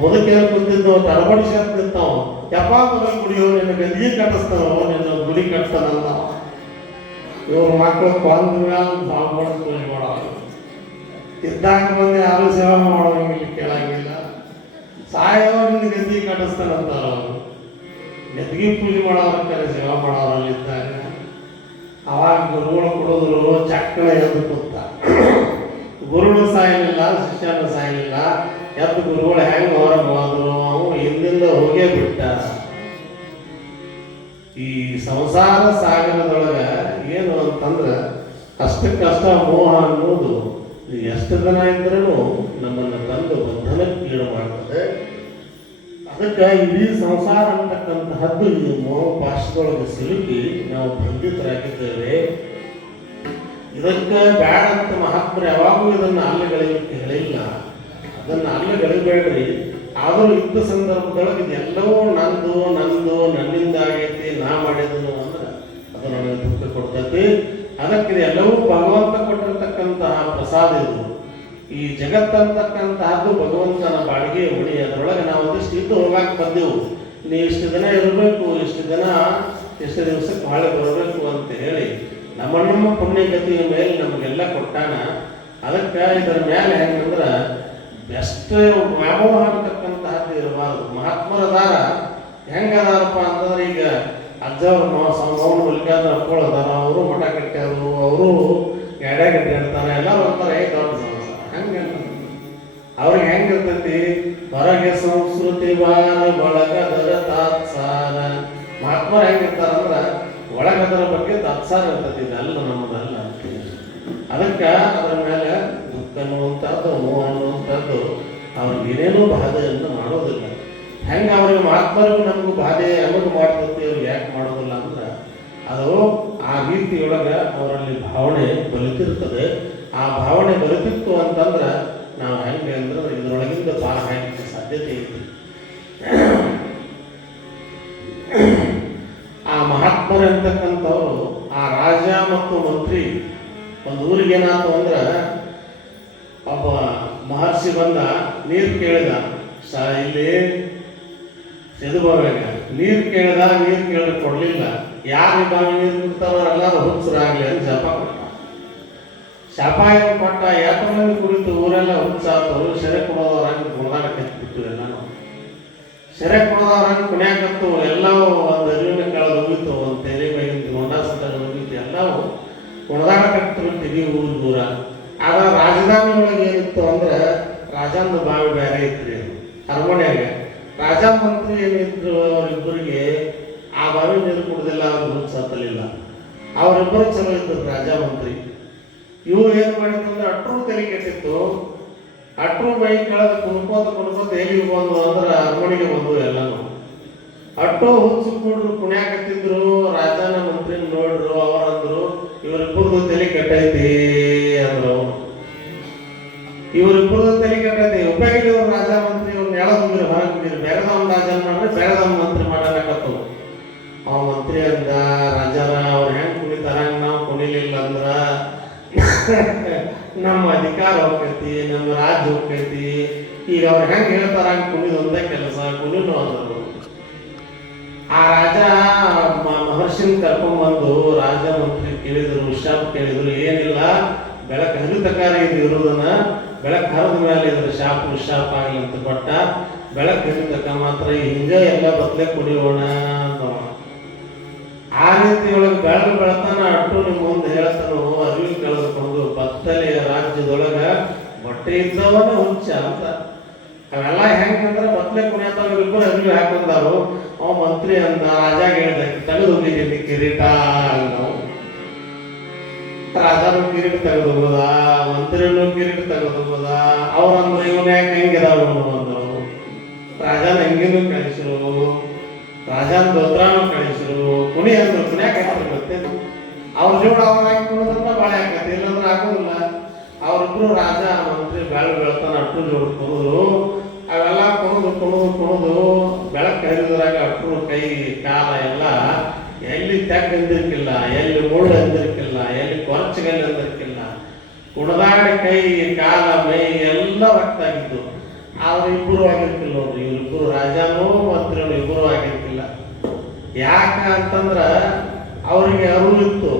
ಮುದುಕೇನು ಕುಂತಿದ್ದು ತಡಬಡಿಸಿ ಅಂತಿರ್ತಾವ, ಯಪ್ಪ ಮೊದಲು ಕುಡಿಯೋ, ನಿನ್ನ ಗಂಜಿಗೆ ಕಟ್ಟಿಸ್ತಾನೋ, ನಿನ್ನ ಗುಡಿ ಕಟ್ತಾನಲ್ಲ. ಇವ್ರ ಮಕ್ಕಳು ಕೊಂದ ಮೇಲೆ ಬಾಂಬ್ ಮಾಡೋ ಇದ್ದಾಗ ಬಂದು ಯಾರು ಸೇವೆ ಮಾಡೋಂಗಿಲ್ಲ, ಕೇಳಂಗಿಲ್ಲ. ಸಾಯೋ ನಿನ್ನ ಗಂಜಿಗೆ ಕಟ್ಟಿಸ್ತಾನಂತಾರ ಅವರು. ನೆತ್ತಿಗೆ ಪೂಜೆ ಮಾಡೋರ ಸೇವೆ ಮಾಡೋರಲ್ಲಿ ಇದ್ದಾಗ ಅವಾಗ ಗುರುಗಳು ಕೊಡೋದ್ರು ಚಕ್ಕಳ ಎದ್ದು ಕೂತ. ಗುರುಗಳು ಸಾಯಲಿಲ್ಲ, ಶಿಷ್ಯನ ಸಾಯಲಿಲ್ಲ. ಎದ್ದು ಗುರುಗಳು ಹೆಂಗೆ ಹೊರಗೆ ಹೋದ್ರು, ಅವನು ಹಿಂದಿಂದ ಹೋಗೇ ಬಿಟ್ಟ. ಈ ಸಂಸಾರ ಸಾಗರದೊಳಗ ಏನು ಅಂತಂದ್ರೆ ಅಷ್ಟಕ್ಕಷ್ಟ ಮೋಹ ಅನ್ನೋದು ಎಷ್ಟು ಜನ ಇದ್ರೂ ನಮ್ಮನ್ನು ತಂದು ಬಂಧನಕ್ಕೆ ಈಡು ಮಾಡ್ತದೆ. ಅದಕ್ಕೆ ಇಡೀ ಸಂಸಾರ ಅಂತಕ್ಕಂತಹದ್ದು ಈ ಮೋಹ ಪಾಶದೊಳಗೆ ಸಿಲುಕಿ ನಾವು ಬಂಧಿತರಾಗಿದ್ದೇವೆ. ಇದಕ್ಕೆ ಬ್ಯಾಡ ಅಂತ ಮಹಾತ್ಮರು ಯಾವಾಗೂ ಇದನ್ನು ಅಲ್ಲಗಳಿಲಿಕ್ಕೆ ಹೇಳಿಲ್ಲ. ಅದನ್ನು ಅಲ್ಲಗಳಿಬೇಡ್ರಿ. ಆದರೂ ಇದ್ದ ಸಂದರ್ಭದೊಳಗೆ ಇದೆಲ್ಲವೂ ನಂದು ನನ್ನಿಂದ ಆಗೈತಿ, ನಾ ಮಾಡಿದನು ಅಂದ್ರೆ ಅದು ನನಗೆ ದುಃಖ ಕೊಡ್ತೈತಿ. ಅದಕ್ಕೆ ಎಲ್ಲವೂ ಭಗವಂತ ಕೊಟ್ಟಿರ್ತಕ್ಕಂತಹ ಪ್ರಸಾದ ಇದು. ಈ ಜಗತ್ತಂತಕ್ಕಂತಹದ್ದು ಭಗವಂತನ ಬಾಡಿಗೆ ಉಳಿ. ಅದರೊಳಗೆ ನಾವು ಒಂದಿಷ್ಟು ಇದ್ದು ಹೋಗಾಕ ಬಂದೆವು. ನೀವು ಇಷ್ಟು ದಿನ ಇರಬೇಕು, ಇಷ್ಟು ದಿವಸಕ್ಕೆ ಹೊಳೆ ಬರಬೇಕು ಅಂತ ಹೇಳಿ ನಮ್ಮ ಪುಣ್ಯಗತಿಯ ಮೇಲೆ ನಮಗೆಲ್ಲ ಕೊಟ್ಟಾನ. ಅದಕ್ಕೆ ಇದರ ಮೇಲೆ ಹೆಂಗಂದ್ರೆ ಬೆಸ್ಟ್ ವ್ಯಾಮೋಹ ಅಂತಕ್ಕಂತಹದ್ದು ಇರಬಾರ್ದು. ಮಹಾತ್ಮರದಾರ ಹೆಂಗದಾರಪ್ಪ ಅಂತಂದ್ರೆ, ಈಗ ಅಜ್ಜವ್ರ ಮೌನ ಮಲ್ಲಿಕಾರ್ಜುನ ಅಪ್ಪಗಳು ಅದಾರ, ಅವರು ಮಠ ಕಟ್ಟ್ಯಾರು, ಅವರು ಎಡೆ ಗಡ್ಡೆ ಇರ್ತಾರೆ, ಎಲ್ಲರೂ ಅಂತಾರೆ ದೊಡ್ಡ ಸಂಸಾರ. ಹಂಗೆ ಅವ್ರಿಗೆ ಹೆಂಗಿರ್ತೈತಿ? ಹೊರಗೆ ಸಂಸ್ಕೃತಿ ಬಾರ ಒಳಗದರ ತಾತ್ಸಾರ. ಮಹಾತ್ಮರು ಹೆಂಗಿರ್ತಾರಂದ್ರೆ ಒಳಗದರ ಬಗ್ಗೆ ತಾತ್ಸಾರ ಇರ್ತೈತಿ. ಇದಲ್ಲ ನಮ್ಮದಲ್ಲ ಅಂತ. ಅದಕ್ಕೆ ಅದರ ಮೇಲೆ ದುಃಖ ಅನ್ನುವಂಥದ್ದು, ಮೋಹ ಅನ್ನುವಂಥದ್ದು ಅವ್ರಿಗೆ ಏನೇನೂ ಬಾಧೆಯನ್ನು ಮಾಡೋದಿಲ್ಲ. ಹೆಂಗೆ ಅವ್ರಿಗೆ ಮಹಾತ್ಮರಿಗೂ ನಮಗೂ ಬಾಧೆ ಯಾವಾಗ ಮಾಡ್ತೈತಿ, ಅವ್ರಿಗೆ ಯಾಕೆ ಮಾಡೋದಿಲ್ಲ ಅಂದ್ರೆ ಅದು ಆ ರೀತಿಯೊಳಗೆ ಅವರಲ್ಲಿ ಭಾವನೆ ಬಲಿತಿರ್ತದೆ. ಆ ಭಾವನೆ ಬಲಿತಿತ್ತು ಅಂತಂದ್ರೆ ನಾವು ಹೆಂಗೆ ಅಂದ್ರೆ ಇದರೊಳಗಿಂದ ಪಾರ ಹಾಕಲಿಕ್ಕೆ ಸಾಧ್ಯತೆ ಇದೆ. ಆ ಮಹಾತ್ಮರು ಅಂತಕ್ಕಂಥವ್ರು, ಆ ರಾಜ ಮತ್ತು ಮಂತ್ರಿ ಒಂದು ಊರಿಗೆ ಏನಾಯ್ತು ಅಂದ್ರೆ, ಒಬ್ಬ ಮಹರ್ಷಿ ಬಂದ, ನೀರು ಕೇಳಿದ. ಇಲ್ಲಿ ಸಿದುಬಾಗ ನೀರು ಕೇಳಿದ್ರೆ ಕೊಡಲಿಲ್ಲ. ಯಾರು ಬಾವಿ ನೀರು ಕುಡ್ತಾರೋ ಎಲ್ಲರೂ ಹುಚ್ಚರಾಗಲಿ ಅಂತ ಜಪ ಕೊಟ್ಟ. ಶಾಪ ಏನು ಕೊಟ್ಟ? ಯಾಕೆ ಮಂದಿ ಕುಡಿತು ಊರೆಲ್ಲ ಹುಚ್ಚಾತರು. ಸೆರೆ ಕೊಡೋದವ್ರ ಹಂಗೆ ಕುಡ್ದಾಡ ಕತ್ತಿಬಿಟ್ಟು ಎಲ್ಲನೂ ಸೆರೆ ಕೊಡೋದವ್ರ ಹಂಗೆ ಕುಣಿಯಾಕತ್ತು. ಎಲ್ಲವೂ ಒಂದು ಅರಿವಿನ ಕಳೆದು ಹೋಗಿತ್ತು, ಒಂದು ತೆರೆ ಬೈಗಿಂತ ಹೊಂಡಾಸದಾಗ ಹೋಗಿತ್ತು, ಎಲ್ಲವೂ ಕುಣದಾಡ ಕಟ್ಟಿಬಿಟ್ಟು ಇಡೀ ಊರು ದೂರ. ಆದ್ರೆ ರಾಜಧಾನಿ ಒಳಗೆ ಏನಿತ್ತು ಅಂದ್ರೆ ರಾಜಂದು ಬಾವಿ ಬೇರೆ ಇತ್ತು ಅರಮನೆಯಾಗ. ರಾಜ ಮಂತ್ರಿ ಏನಿದ್ರು ಅವರಿಬ್ಬರಿಗೆ ಆ ಬಾವಿ ನೀರು ಕುಡ್ದಿಲ್ಲ, ಅವ್ರಿಗೆ ಹುಚ್ಚತ್ತಲಿಲ್ಲ. ಅವರಿಬ್ಬರು ಚಲೋ ಇದ್ದರು ರಾಜ ಮಂತ್ರಿ. ಇವು ಏನು ಮಾಡಿದ್ರು ಅಂದ್ರೆ ಅಟ್ರೂ ತಲೆ ಕೆಟ್ಟಿತ್ತು. ಅಟ್ರೂ ಬೈ ಕೆಳಗೆ ಕುಣ್ಕೋತ ಎಲ್ಲಿಗೆ ಬಂದು ಅಂದ್ರೆ ಅರಮನೆಗೆ ಬಂದು ಎಲ್ಲನೂ. ಅಟ್ಟು ಹುಚ್ಚು ಕೂಡ್ರು ಕುಣ್ಯಾಕತ್ತಿದ್ರು. ರಾಜನ ಮಂತ್ರಿ ನೋಡ್ರು. ಅವರಂದ್ರು, ಇವರಿಬ್ಬರದು ತಲೆ ಕೆಟ್ಟೈತಿ ಅಂದ್ರು. ಇವರಿಬ್ಬರದು ತಲೆ ಕೆಟ್ಟೈತಿ, ಉಪಯೋಗ ಇವ್ರು ರಾಜ ಮಂತ್ರಿ ಇವ್ರನ್ನ ಎಳ ಹೋಗಿರು, ಹೊರಗೆ ಹೋಗಿರು. ಬೇರೆದವ್ನ ರಾಜನ ಮಾಡ್ರೆ ಬೇರೆದವ್ನ ಮಂತ್ರಿ ಮಾಡಕತ್ತು. ಅವ ಮಂತ್ರಿ ಅಂದ, ರಾಜರ ಅವ್ರು ಹೆಂಗೆ ಕುಣಿತಾರ ನಾವು ಕುಣಿಲಿಲ್ಲ ಅಂದ್ರ ನಮ್ಮ ಅಧಿಕಾರ ಹೋಗ್ತೈತಿ, ನಮ್ಮ ರಾಜ್ಯ ಹೋಗ್ತೈತಿ. ಈಗ ಅವ್ರು ಹೆಂಗೆ ಹೇಳ್ತಾರ ಹಂಗೆ ಕುಣಿದು ಒಂದೇ ಕೆಲಸ, ಕುಣಿನು ಅಂದರು. ಆ ರಾಜ ಮಹರ್ಷಿನ ಕರ್ಕೊಂಡ್ಬಂದು ರಾಜ ಮಂತ್ರಿ ಕೇಳಿದ್ರು, ಶಾಪ ಕೇಳಿದ್ರು. ಏನಿಲ್ಲ, ಬೆಳಕು ಹರಿತಕಾರ ಇದು ಇರೋದನ್ನ, ಬೆಳಕು ಹರಿದ ಮೇಲೆ ಇದ್ರ ಶಾಪ ಆಗಲಿ ಅಂತ ಕೊಟ್ಟ. ಬೆಳಕು ಹರಿತಕ್ಕ ಮಾತ್ರ ಹಿಂಗೆ ಎಲ್ಲ ಬದಲೇ ಕುಡಿಯೋಣ ಅಂತ. ಆ ರೀತಿಯೊಳಗೆ ಬೆಳತಾನ ಅಟ್ಟು ನಿಮ್ಮ ಮುಂದೆ ಹೇಳ್ತಾನು, ಅರಿವಿ ಕಳೆದುಕೊಂಡು ಬತ್ತಲೆಯ ರಾಜ್ಯದೊಳಗ ಬಟ್ಟೆ ಇದ್ದವನೇ ಹುಚ್ಚ ಅಂತ. ಅವೆಲ್ಲ ಹೆಂಗಂದ್ರೆ ಬತ್ತಲೆ ಕುಣಿಯತ್ತವ್ರು ಇಬ್ಬರು ಅರಿವಿ ಹಾಕೊಂಡಾರು. ಅವ ಮಂತ್ರಿ ಅಂದ, ರಾಜಾಗ ಹೇಳ್ದ, ತೆಗೆದು ಹೋಗಿದ್ದೀನಿ ಕಿರೀಟ ನಾವು. ರಾಜಾನು ಕಿರೀಟ ತೆಗೆದು ಹೋಗೋದ, ಮಂತ್ರಿನೂ ಕಿರೀಟ ತೆಗೆದು ಹೋಗೋದ. ಅವ್ರಂದ್ರೆ ಇವನ್ ಯಾಕೆ ಹೆಂಗಿದಾವ ಅಂದರು. ರಾಜನ ಹೆಂಗಿನೂ ಕಳಿಸಿರು, ರಾಜನ ದೋತ್ರಾನು ಕಳಿಸಿರು. ಕುಣಿ ಅಂದ್ರು, ಕುಣಿಯಾಕ ಮತ್ತೆ ಅವ್ರ ಜೋಡ ಅವ್ರ ಹಾಕಿ ಕುಣಿದ್ರೆ ಬಾಳೆ ಹಾಕತ್ತೆ, ಇಲ್ಲಂದ್ರೆ ಹಾಕೋದಿಲ್ಲ. ಅವರಿಬ್ಬರು ರಾಜ ಮಂತ್ರಿ ಬೆಳ್ತಾನ ಅಟ್ಟು ಜೋಡಿ ಕುಣಿದ್ರು. ಅವೆಲ್ಲ ಕುಣಿದು ಬೆಳಕು ಹರಿದ್ರಾಗ ಅಟ್ರು ಕೈ ಕಾಲ ಎಲ್ಲ ಎಲ್ಲಿ ತೆಗ್ ಅಂದಿರ್ಕಿಲ್ಲ, ಎಲ್ಲಿ ಮುಳ್ಳು ಅಂದಿರ್ಕಿಲ್ಲ, ಎಲ್ಲಿ ಕೊರಚಗಲ್ಲಿ ಅಂದಿರ್ಕಿಲ್ಲ. ಕುಣದಾಡಿ ಕೈ ಕಾಲ ಮೈ ಎಲ್ಲ ರಕ್ತ ಆಗಿದ್ದು. ಆದ್ರೆ ಇಬ್ಬರು ಆಗಿರ್ಕಿಲ್ಲ ನೋಡ್ರಿ, ಇವರಿಬ್ಬರು ರಾಜನೂ ಮಂತ್ರಿಗಳು ಇಬ್ಬರು ಆಗಿರ್ಕಿಲ್ಲ. ಯಾಕ ಅಂತಂದ್ರ ಅವ್ರಿಗೆ ಅರಿವಿತ್ತು,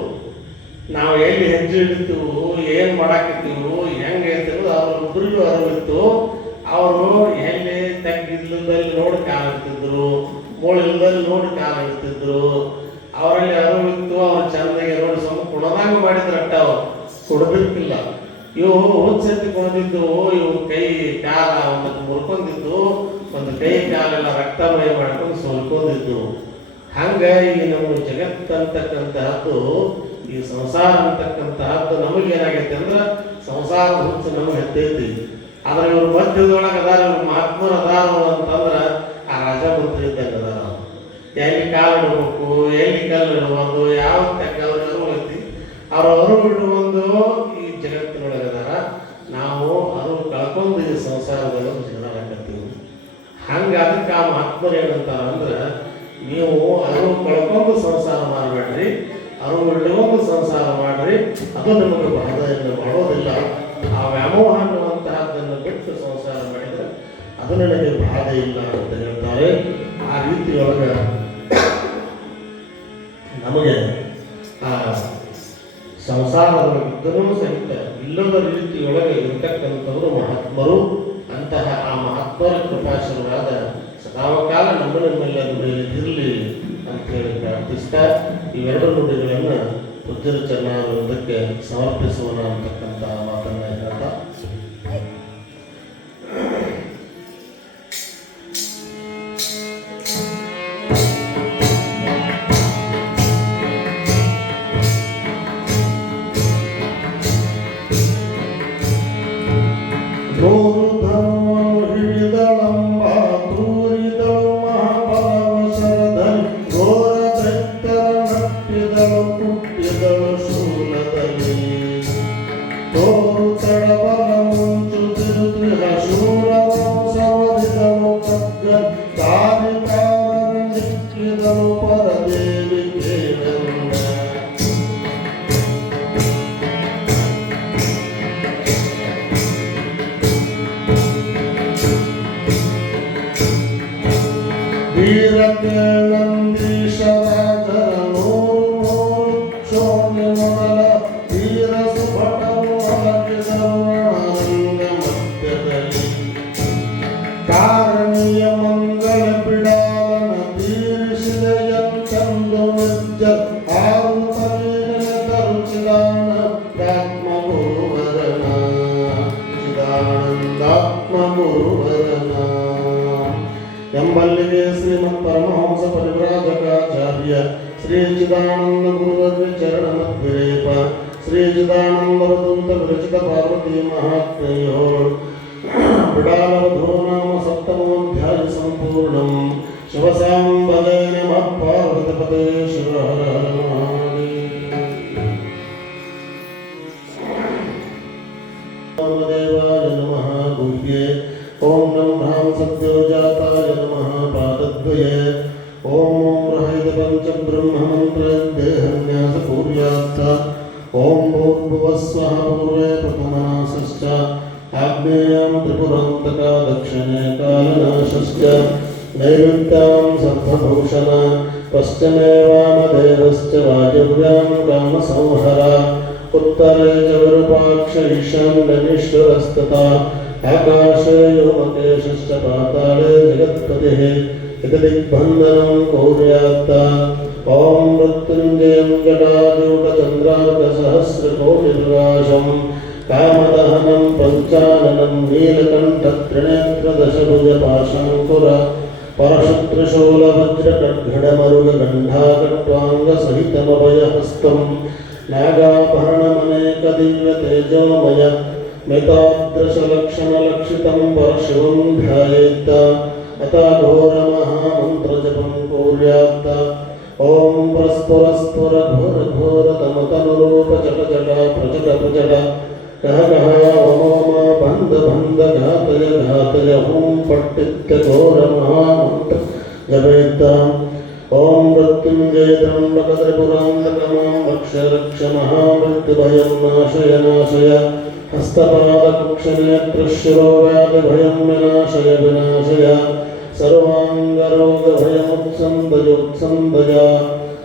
ನಾವು ಎಲ್ಲಿ ಹೆಜ್ಜೆ ಇಡ್ತೀವು, ಏನು ಮಾಡಾಕತ್ತೀವು, ಹೆಂಗೆ ಹೇಳ್ತೀವಿ, ಅವ್ರಿಬ್ಬರಿಗೂ ಅರಿವಿತ್ತು. ಅವರು ಎಲ್ಲಿ ತೆಗ್ಗಿಲ್ಲದಲ್ಲಿ ನೋಡಿ ಕಾಲಿಡ್ತಿದ್ರು, ಮೂಳಿಲ್ಲದಲ್ಲಿ ನೋಡಿ ಕಾಲಿಡ್ತಿದ್ರು. ಅವರಲ್ಲಿ ಅರಿವಿತ್ತು. ಅವ್ರು ಚಂದಾಗಿ ನೋಡಿ ಸ್ವಲ್ಪ ಕುಣದಾಗ ಮಾಡಿದ್ರೆ ಅಟ್ಟ ಅವ್ರು ಕುಡ್ದಿರ್ಕಿಲ್ಲ. ಇವು ಹುಚ್ಚೆತ್ತಿ ಕುಣಿದಿದ್ದು, ಇವು ಕೈ ಕಾಲ ಒಂದು ಮುರ್ಕೊಂಡಿದ್ದು, ಒಂದು ಕೈ ಕಾಲೆಲ್ಲ ರಕ್ತಮಯ ಮಾಡ್ಕೊಂಡು ಸೋಲ್ಕೊಂಡಿದ್ದು. ಹಂಗ ಈ ನಮ್ಮ ಜಗತ್ತಂತಕ್ಕಂತಹದ್ದು, ಈ ಸಂಸಾರ ಅಂತಕ್ಕಂತಹದ್ದು ನಮಗೇನಾಗೈತೆ ಅಂದ್ರೆ ಸಂಸಾರದ ಹುಚ್ಚು ನಮಗೆ ಹತ್ತೈತಿ. ಆದ್ರೆ ಇವ್ರ ಮಧ್ಯದೊಳಗೆ ಅದಾರ, ಇವ್ರ ಮಹಾತ್ಮರು ಅದಾರ ಅಂತಂದ್ರೆ ಆ ರಾಜ ಮಂತ್ರಿ ಇದ್ದಾಗ ಅದಾರ. ಎಲ್ಲಿ ಕಾಲು ಇಡಬೇಕು, ಎಲ್ಲಿ ಕಲ್ಲು ಇಡಬಾರ್ದು, ಯಾವ ತೆಕ್ಕ ಅವ್ರ ಅರಿವು ಐತಿ. ಅವ್ರ ಅರಿವು ಇಡುವಂದು ಈ ಜಗತ್ತಿನೊಳಗೆ ಅದಾರ. ನಾವು ಅರಿವು ಕಳ್ಕೊಂಡು ಈ ಸಂಸಾರದಲ್ಲಿ ಜೀವನಾಕತ್ತೀವಿ. ಹಂಗೆ ಅದಕ್ಕೆ ಆ ಮಹಾತ್ಮರು ಏನಂತಾರ ಅಂದ್ರೆ, ನೀವು ಅರಿವು ಕಳ್ಕೊಂಡು ಸಂಸಾರ ಮಾಡಬೇಡ್ರಿ, ಅರಿವು ಇಡುವಂದು ಸಂಸಾರ ಮಾಡ್ರಿ. ಅದು ನಮಗೆ ಬಾಧೆಯನ್ನು ಮಾಡೋದಿಲ್ಲ. ಆ ವ್ಯಾಮೋಹ ಅನ್ನುವಂತಹದ್ದನ್ನು ಬಿಟ್ಟು ಸಂಸಾರ ಮಾಡಿದರೆ ಅದು ನನಗೆ ಬಾಧೆ ಇಲ್ಲ ಅಂತ ಹೇಳ್ತಾರೆ. ಆ ರೀತಿಯೊಳಗೆ ನಮಗೆ ಆ ಸಂಸಾರದೊಳಗಿದ್ದನೂ ಸಹಿತ ಇಲ್ಲದ ರೀತಿಯೊಳಗೆ ಇರ್ತಕ್ಕಂಥವರು ಮಹಾತ್ಮರು. ಅಂತಹ ಆ ಮಹಾತ್ಮರ ಕೃಪಾಶೀರ್ವಾದ ಸದಾವಕಾಲ ನಮ್ಮೆಲ್ಲರ ಮೇಲೆ ಇರಲಿ ಅಂತ ಹೇಳಿ ಪ್ರಾರ್ಥಿಸ್ತಾ ಇವೆರಡು ನುಡಿಗಳನ್ನು ಪೂಜ್ಯರ ಚರಣಾರವಿಂದಕ್ಕೆ ಸಮರ್ಪಿಸೋಣ ಅಂತಕ್ಕಂಥ ಮಾತನ್ನ ಹೇಳ್ತಾ, ಎಂಬಲ್ಲಿಗೆ ಶ್ರೀಮತ್ ಪರಮಹಂಸ ಪರಿವ್ರಾಜಕಾಚಾರ್ಯ ಶ್ರೀ ಚಿದಾನಂದ ಗುರುವರ್ಯ ಚರಣ ಮಧ್ವಿರೇಪ ಶ್ರೀ ಚಿದಾನಂದ ವದಂತ ವಿರಚಿತ ಪಾರ್ವತಿ ಮಹಾತ್ಮೆಯೋಳ್ ಬಿಡಾಲವಧೋ ನಾಮ ಸಪ್ತಮೋಧ್ಯಾಯ ಸಂಪೂರ್ಣಂ. ಶಿವಸಾಂಬದೇ ನಮಃ. ಪಾರ್ವತಿಪದೇ ಶಿವ ಹರ ಹರ ಮಹಾದೇವಾಯ ನಮಃ. ಗುಹ್ಯೇ ಓಂ ಬ್ರಹ್ಮಾಂ ಸತ್ಯೋಜಾತಾಯ ನಮಃ. ಪಾದದ್ವಯೇ ಓಂ ರಹೈತ ಪಂಚ ಬ್ರಹ್ಮ ಮಂತ್ರ ದೇಹನ್ಯಾಸ ಪೂರ್ಯಾಸ್ತ. ಓಂ ಭೂರ್ಭುವಸ್ವಃ ಪೂರ್ವೇ ಪ್ರಥಮನಾಸಶ್ಚ ಆಗ್ನೇಯಂ ತ್ರಿಪುರಾಂತಕ ದಕ್ಷಿಣೇ ಕಾಲನಾಶಶ್ಚ ನೈಋತ್ಯಾಂ ಸರ್ವಭೂಷಣ ಪಶ್ಚಿಮೇ ವಾಮದೇವಶ್ಚ ವಾಯವ್ಯಾಂ ಕಾಮಸಂಹರ ಉತ್ತರೇ ಚ ವಿರೂಪಾಕ್ಷ ಈಶಾನ್ಯನೀಶ್ವರಸ್ತಥಾ ಆಕಾಶೇ ವ್ಯೋಮಕೇಶಶ್ಚ ಪಾತಾಳೇ ಜಗತ್ಪತಿಃ ದಿಗ್ಬಂಧನಂ ಕೌರ್ಯಾತ್ತ. ಓಂ ಮೃತ್ಯುಂಜಯಂ ಜಟಾಜೂಟಚಂದ್ರಾರ್ಕಸಹಸ್ರಕೋಟಿರ್ವಾಶಂ ಕಾಮದಹನಂ ಪಂಚಾನನಂ ನೀಲಕಂಠತ್ರಿನೇತ್ರದಶಭುಜಪಾಶಾಂಕುರ ಪರಶುತ್ರಶೂಲವಜ್ರಕಡ್ಘಡಮರುಗಗಂಧಾಕಟ್ವಾಂಗಸಹಿತಮಭಯಹಸ್ತಂ ನಾಗಾಭರಣಮನೇಕದಿವ್ಯತೇಜೋಮಯ ಮಿತಾದೃಶಲಕ್ಷಣಲಕ್ಷಿತಂ ಪರಶಿವಂ ಧ್ಯಾಯೇತ್ತ. ಅತಾಘೋರಮಹಾಮಂತ್ರಜಪಂ ಕೌರ್ಯಾತ್ತ. ಓಂ ಪರಸ್ಪರಸ್ಫುರ ಘೋರ ಘೋರ ತಮತನುರೂಪ ಜಟ ಜಟ ಪ್ರಜಟ ಪ್ರಜಟ ಕಹ ಕಹ ಓಮ ಬಂಧ ಬಂಧ ಘಾತಯ ಘಾತಯ ಓಂ ಪಟ್ಟಿತ್ಯ ಘೋರ ಮಹಾಮಂತ್ರ ಜಪೇತ್ತಾಂ ಓಂ ಮೃತ್ಯುಂಜಯ ತ್ರ್ಯಂಬಕ ತ್ರಿಪುರಾಂತಕಮಾಂ ರಕ್ಷ ರಕ್ಷ ಮಹಾಮೃತ್ಯುಭಯಂ ನಾಶಯ ನಾಶಯ ಹಸ್ತಪಾದಕುಕ್ಷನೇತ್ರಶಿರೋವ್ಯಾಧಿಭಯಂ ವಿನಾಶಯ ವಿನಾಶಯ ಸರ್ವಾಂಗರೋಗಭಯಮುತ್ಸಂದಯೋತ್ಸಂದಯ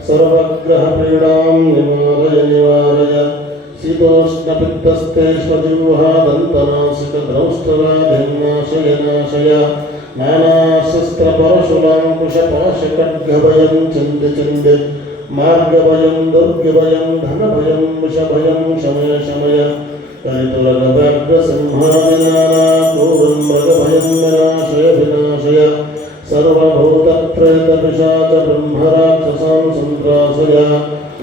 ಸರ್ವಗ್ರಹಪೀಡಾಂ ನಿವಾರಯ ನಿವಾರಯ ಶೀತೋಷ್ಣಪಿತ್ತಸ್ತೇಷ್ವಜಿಹ್ವಾದಂತನಾಸಿಕದ್ರೌಷ್ಟ್ರವ್ಯಾಧಿಂ ನಾಶಯ ನಾಶಯ ನಾನಾಶಸ್ತ್ರಪರಶುಲಾಂಕುಶಪಾಶಖಡ್ಗಭಯಂ ಚಿಂತೆ ಚಿಂತೆ ಮಾರ್ಗಭಯಂ ದುರ್ಗಭಯಂ ಧನಭಯಂ ವಿಷಭಯಂ ಶಮಯ ಶಮಯ ಕಲಿತುಲಗವ್ಯಾಘ್ರಸಿಂಹಾದಿನಾನಾಕ್ರೂರಂ ಮೃಗಭಯಂ ವಿನಾಶಯ ವಿನಾಶಯ ಸರ್ವಭೂತಪ್ರೇತಪಿಶಾಚ ಬ್ರಹ್ಮರಾಕ್ಷಸಾಂ ಸಂತ್ರಾಸಯ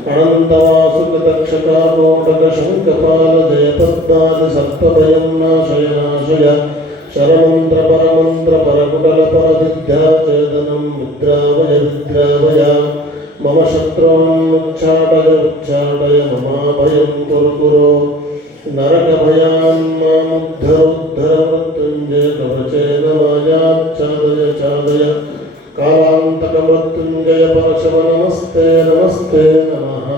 ಅನಂತವಾಸುಕತಕ್ಷಕಾಕೋಟಕಶಂಕಪಾಲ ಜಯಪದ್ಮಾದಿ ಸರ್ಪಭಯಂ ನಾಶಯ ನಾಶಯ ಶರಮಂತ್ರ ಪರಮಂತ್ರ ಪರಕುಟಲ ಪರವಿದ್ಯಾಚೇತನಂ ವಿದ್ರಾವಯ ವಿದ್ರಾವಯ ಮಮ ಶತ್ರುನ್ ಉಚ್ಚಾಟಯ ಉಚ್ಚಾಟಯ ಮಮಾಭಯಂ ಕುರು ಕುರು ನರಕಭಯಾನ್ ಮಾಮುದ್ಧರುದ್ಧರ ಮೃತ್ಯುಂಜಯ ಕವಚೇನ ಮಾಯಾಚ್ಛಾದಯ ಛಾದಯ ಕಾಲಾಂತಕ ಮೃತ್ಯುಂಜಯ ಪರಶವ ನಮಸ್ತೆ ನಮಸ್ತೆ ನಮಃ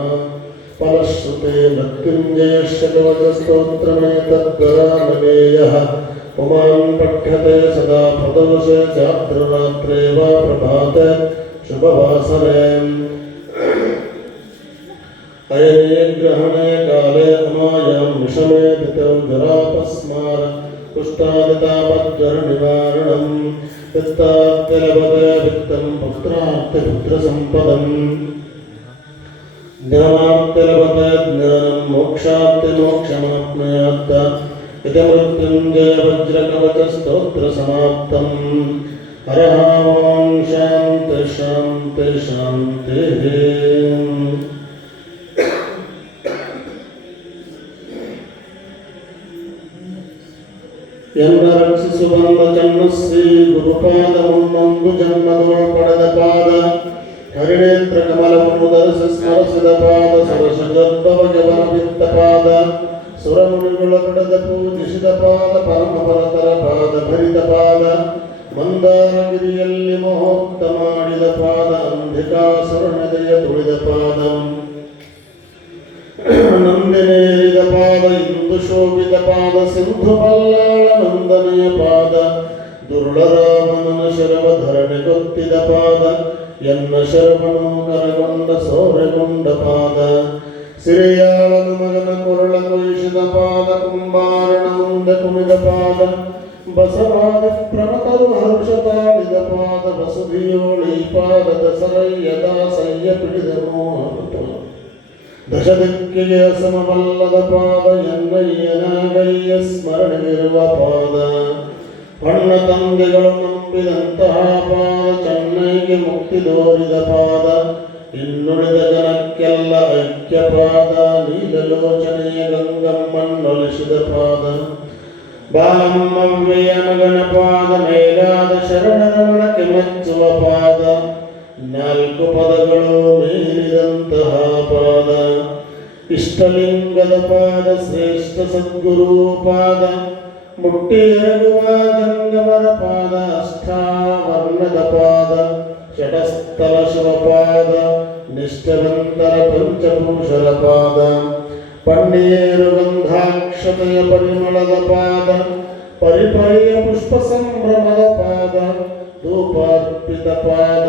ಫಲಶ್ರುತೆ ಮೃತ್ಯುಂಜಯಶ್ಚ ಕವಚಸ್ತೋತ್ರಮೇತದ್ಗರಾನಮೇಯಃ ಪುಮಾನ್ ಪಠ್ಯತೆ ಸದಾ ಪ್ರದೋಷೆ ಚಾತ್ರರಾತ್ರೇ ವಾ ಪ್ರಭಾತೆ ಶುಭವಾಸರೆ ಅಯನೇ ಗ್ರಹಣೆ ಕಾಲೇ ಅಮಾಯಾಂ ವಿಷಮೇ ದಿತೌ ಜ್ವರಾಪಸ್ಮಾರ ಕುಷ್ಠಾದಿತಾಪಜ್ವರ ನಿವಾರಣಂ ವಿತ್ತಾತ್ಯಲಭತೆ ವಿತ್ತಂ ಪುತ್ರಾರ್ಥ ಪುತ್ರ ಸಂಪದಂ ಜ್ಞಾನಾತ್ಯಲಭತೆ ಜ್ಞಾನಂ ಮೋಕ್ಷಾರ್ಥ ಮೋಕ್ಷಮಾಪ್ನುಯಾತ್ ಇತಿ ಮೃತ್ಯುಂಜಯ ವಜ್ರಕವಚ ಸ್ತೋತ್ರ ಸಮಾಪ್ತಂ ಹರಃ ಓಂ ಶಾಂತಿ ಶಾಂತಿ ಶಾಂತಿ. ಎನ್ನ ರಕ್ಷಿಸು ಬಂದ ಚನ್ನಶ್ರೀ ಗುರುಪಾದ ಮುನ್ನೊಂದು ಜನ್ಮದೊಳ ಪಡೆದ ಪಾದ ಹರಿಣೇತ್ರ ಕಮಲವನ್ನು ಧರಿಸಿ ಸ್ಮರಿಸಿದ ಪಾದ ಸರಸಗರ್ಭವಜವನ ಬಿತ್ತ ಪಾದ ಸುರಮುನಿಗಳ ಪಡೆದ ಪೂಜಿಸಿದ ಪಾದ ಪರಮ ಪರತರ ಪಾದ ಭರಿತ ಪಾದ ಮಂದಾರಗಿರಿಯಲ್ಲಿ ಮಹೋಕ್ತ ಮಾಡಿದ ಪಾದ ಅಂಧಿಕಾಸುರನದೆಯ ತುಳಿದ ಪಾದ ನಂದಿನೇರಿದ ಪಾದ ಇಂದು ಶೋಭಿತ ಪಾದ ಸಿಂಧು ಪಲ್ಲಾಳ ನಂದನೆಯ ಪಾದ ದುರ್ಳರಾಮನ ಶರವ ಧರಣೆ ಗೊತ್ತಿದ ಪಾದ ಎನ್ನ ಶರವನು ಕರಗೊಂಡ ಸೌರೆಗೊಂಡ ಪಾದ ಸಿರಿಯಾಳನ ಮಗನ ಕೊರಳ ಕೊಯಿಸಿದ ಪಾದ ಕುಂಬಾರನ ಮುಂದೆ ಕುಣಿದ ಪಾದ ಬಸವಾದಿ ಪ್ರಣತರು ಹರ್ಷ ತಾಳಿದ ಪಾದ ಬಸುಧಿಯೋಳಿ ಪಾದದ ಸರಯ್ಯ ದಾಸಯ್ಯ ಪಿಡಿದ ಮೋಹನ ದಶದಿಕ್ಕಿಗೆ ಸಮವಲ್ಲದ ಪಾದ ಎನ್ನಯ್ಯನಾಗಯ್ಯ ಸ್ಮರಣೆಗಿರುವ ಪಾದ ಪಣ್ಣ ತಂದೆಗಳು ನಂಬಿದಂತಹ ಪಾದ ಚೆನ್ನೈಗೆ ಮುಕ್ತಿ ದೋರಿದ ಪಾದ ಇನ್ನುಳಿದ ಜನಕ್ಕೆಲ್ಲ ಐಕ್ಯ ಪಾದ ನೀಲಲೋಚನೆಯ ಗಂಗಮ್ಮನ್ನೊಲಿಸಿದ ಪಾದ ಬಾಲಮ್ಮವ್ವೆಯ ಮಗನ ಪಾದ ಮೇಲಾದ ಶರಣರಮಣಕ್ಕೆ ಮೆಚ್ಚುವ ಪಾದ ನಾಲ್ಕು ಪದಗಳು ಮೀರಿದಂತಹ ಪಾದ ಇಷ್ಟಲಿಂಗದ ಪಾದ ಶ್ರೇಷ್ಠ ಸದ್ಗುರು ಪಾದ ಮುಟ್ಟಿ ಎರಗುವ ಗಂಗಮರ ಪಾದ ಅಷ್ಟಾವರ್ಣದ ಪಾದ ಷಟಸ್ಥಲ ಶಿವಪಾದ ನಿಷ್ಠವಂತರ ಪಂಚಭೂಷರ ಪಾದ ಪನ್ನೀರು ಗಂಧಾಕ್ಷತೆಯ ಪರಿಮಳದ ಪಾದ ಪರಿಪರಿಯ ಪುಷ್ಪ ಸಂಭ್ರಮದ ಪಾದ ಧೂಪಾರ್ಪಿತ ಪಾದ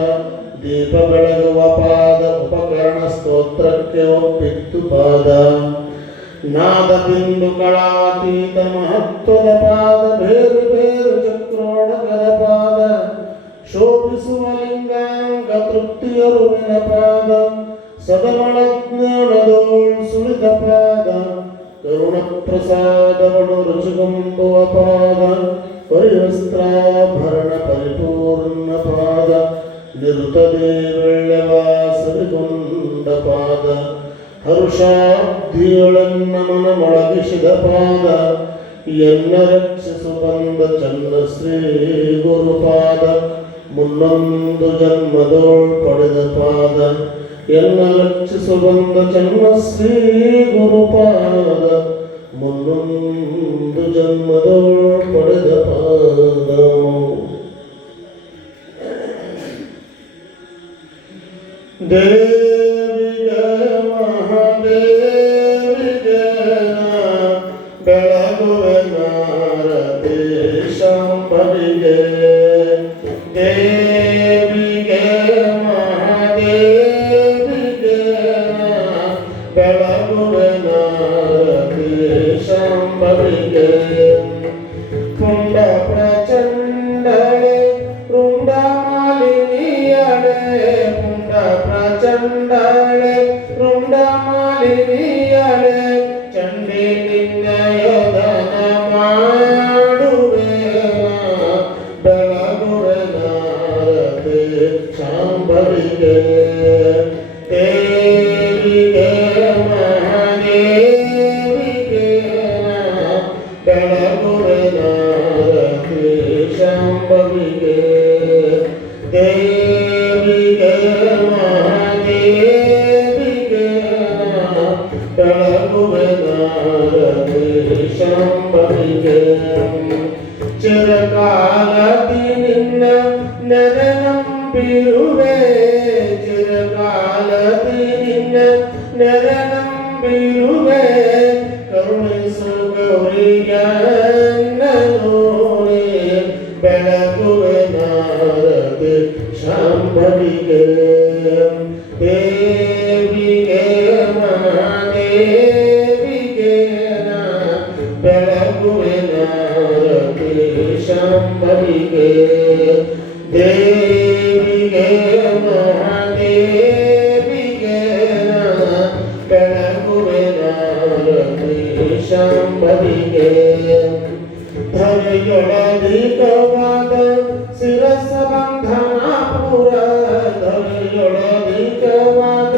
ದೀಪ ಬೆಳಗುವ ಪಾದ ಉಪಕರಣ ಸ್ತೋತ್ರಕ್ಕೆ ಒಪ್ಪಿತ್ತು ಪಾದ ನಾದ ಬಿಂದು ಕಳಾತೀತ ಮಹತ್ವದ ಪಾದ ಬೇರು ಬೇರು ಚಕ್ರೋಡಕದ ಪಾದ ಶೋಭಿಸುವ ಲಿಂಗಾಂಗ ತೃಪ್ತಿಯರುವಿನ ಪಾದ ಸದಮಳ ಜ್ಞಾನದೋಳ್ ಸುಳಿದ ಪಾದ ಕರುಣ ಪ್ರಸಾದವನು ರುಚಿಗೊಂಬುವ ಪಾದ ಪರಿವಸ್ತ್ರಾಭರಣ ಪರಿಪೂರ್ಣ ಪಾದ ನಿರುತದೇವೆಳ್ಳೆವಾಸರಿಗೊಂಡ ಪಾದ ಹರುಷಾಬ್ಧಿಯೊಳನ್ನ ಮನ ಮೊಳಗಿಸಿದ ಪಾದ ಎನ್ನ ರಕ್ಷಿಸು ಬಂದ ಚನ್ನ ಶ್ರೀ ಗುರುಪಾದ ಮುನ್ನೊಂದು ಜನ್ಮದೋಳ್ ಪಡೆದ ಪಾದ ಎನ್ನ ರಕ್ಷಿಸು ಬಂದ ಚನ್ನ ಶ್ರೀ ಗುರುಪಾದ ಮುನ್ನೊಂದು ಜನ್ಮದೋಳ್ ಪಡೆದ ಪಾದ ದೇವಿಗೆ ಮಹಾದೇವಿಗೆ ಬೆಳಗುವೆ ನಾರದೆ ಶಾಂಭವಿಗೆ ದೇವಿಗೆ ಮಹಾದೇವಿಗೆ ಬೆಳಗುವೆ ನಾರದೆ ಶಾಂಭವಿಗೆ ಪುಂಡ ಪ್ರಚಂಡಳೆ ರುಂಡ ಮಾಲಿನಿಯಳೆ ಪುಂಡ ಪ್ರಚಂಡಳೆ ರುಂಡ ಮಾಲಿನಿಯಳೆ ಚಂಡಿ ನಿನ್ನಯದನ ಮಾಡುವೆ ಬೆಳಗುವೆ ನಾರದೆ ಶಾಂಭವಿಗೆ ದೇವಿಗೆ ಮಹಾದೇವಿಗೆ ಬೆಳಗುವೆ ನಾರದೆ ಶಾಂಭವಿಗೆ ದೇವಿಗೆ ಮಹಾದೇವಿಗೆ ಬೆಳಗುವೆ ನಾರದೆ ಶಾಂಭವಿಗೆ ಚಿರಕಾಲದಿ ನಿನ್ನ ನೆರನಂಬಿರುವೆ ಚಿರಕಾಲದಿ ನಿನ್ನ ನೆರನಂಬಿರುವೆ ಕರುಣಿಸು ಗೌರಿಯನ್ನನು ಬೆಳಗುವೆ ನಾರದೆ ಶಾಂಭವಿಗೆ ದೇವಿಗೆ ಮಹಾದೇವಿಗೆ ಬೆಳಗುವೆ ನಾರದೆ ಶಾಂಭವಿಗೆ ದೇವಿಗೆ ಮಹಾದೇವಿಗೆ ಬೆಳಗುವೆ ನಾರದೆ ಶಾಂಭವಿಗೆ ಧರೆಯೊಳಧಿಕವಾದ ಶಿರಸ ಬಂಧನ ಪುರ ಧರೆಯೊಳಧಿಕವಾದ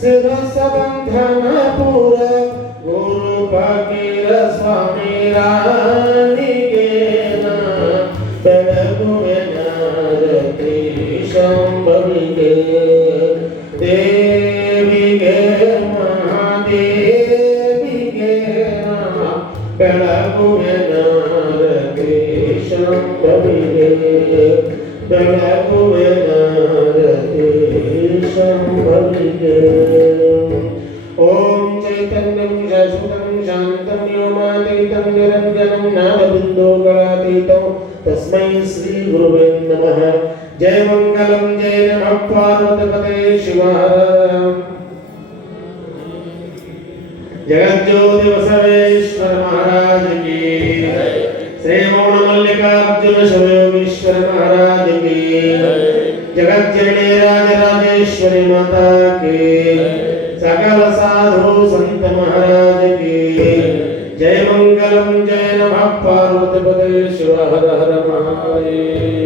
ಶಿರಸ ಬಂಧನ ಪುರ ಗುರು ಫಕೀರ ಸ್ವಾಮಿ ರಾಣಿಗೆ ಬೆಳಗುವೆ ನಾರದೆ ಶಾಂಭವಿಗೆ ದೇವಿಗೆ ಮಹಾದೇವಿಗೆ ಬೆಳಗುವೆ ನಾರದೆ ಶಾಂಭವಿಗೆ ಬೆಳಗುವೆ ನಾರದೆ ಶಾಂಭವಿಗೆ ಓಂ ಚೈತನ್ಯಂ ಶಾಶ್ವತಂ ಶಾಂತಂ ವ್ಯೋಮಾತೀತಂ ನಿರಂಜನಂ ನಾದಬಿಂದುಗಳಾತೀತಂ ತಸ್ಮೈ ಶ್ರೀ ಗುರುವೇ ನಮಃ ಜಯ ಮಂಗಲಂ ಜಯ ನಮಃ ಪಾರ್ವತೀಪತೆ ಶಿವ जगज्योति बसवेश्वर महाराज की श्री मौन मल्लिकार्जुन शिवयोगीश्वर महाराज की जगज्जननी राजराजेश्वरी माता की सकल साधु संत महाराज की जय मंगलम जय नमः पार्वतीपते शिव हर हर महादेव।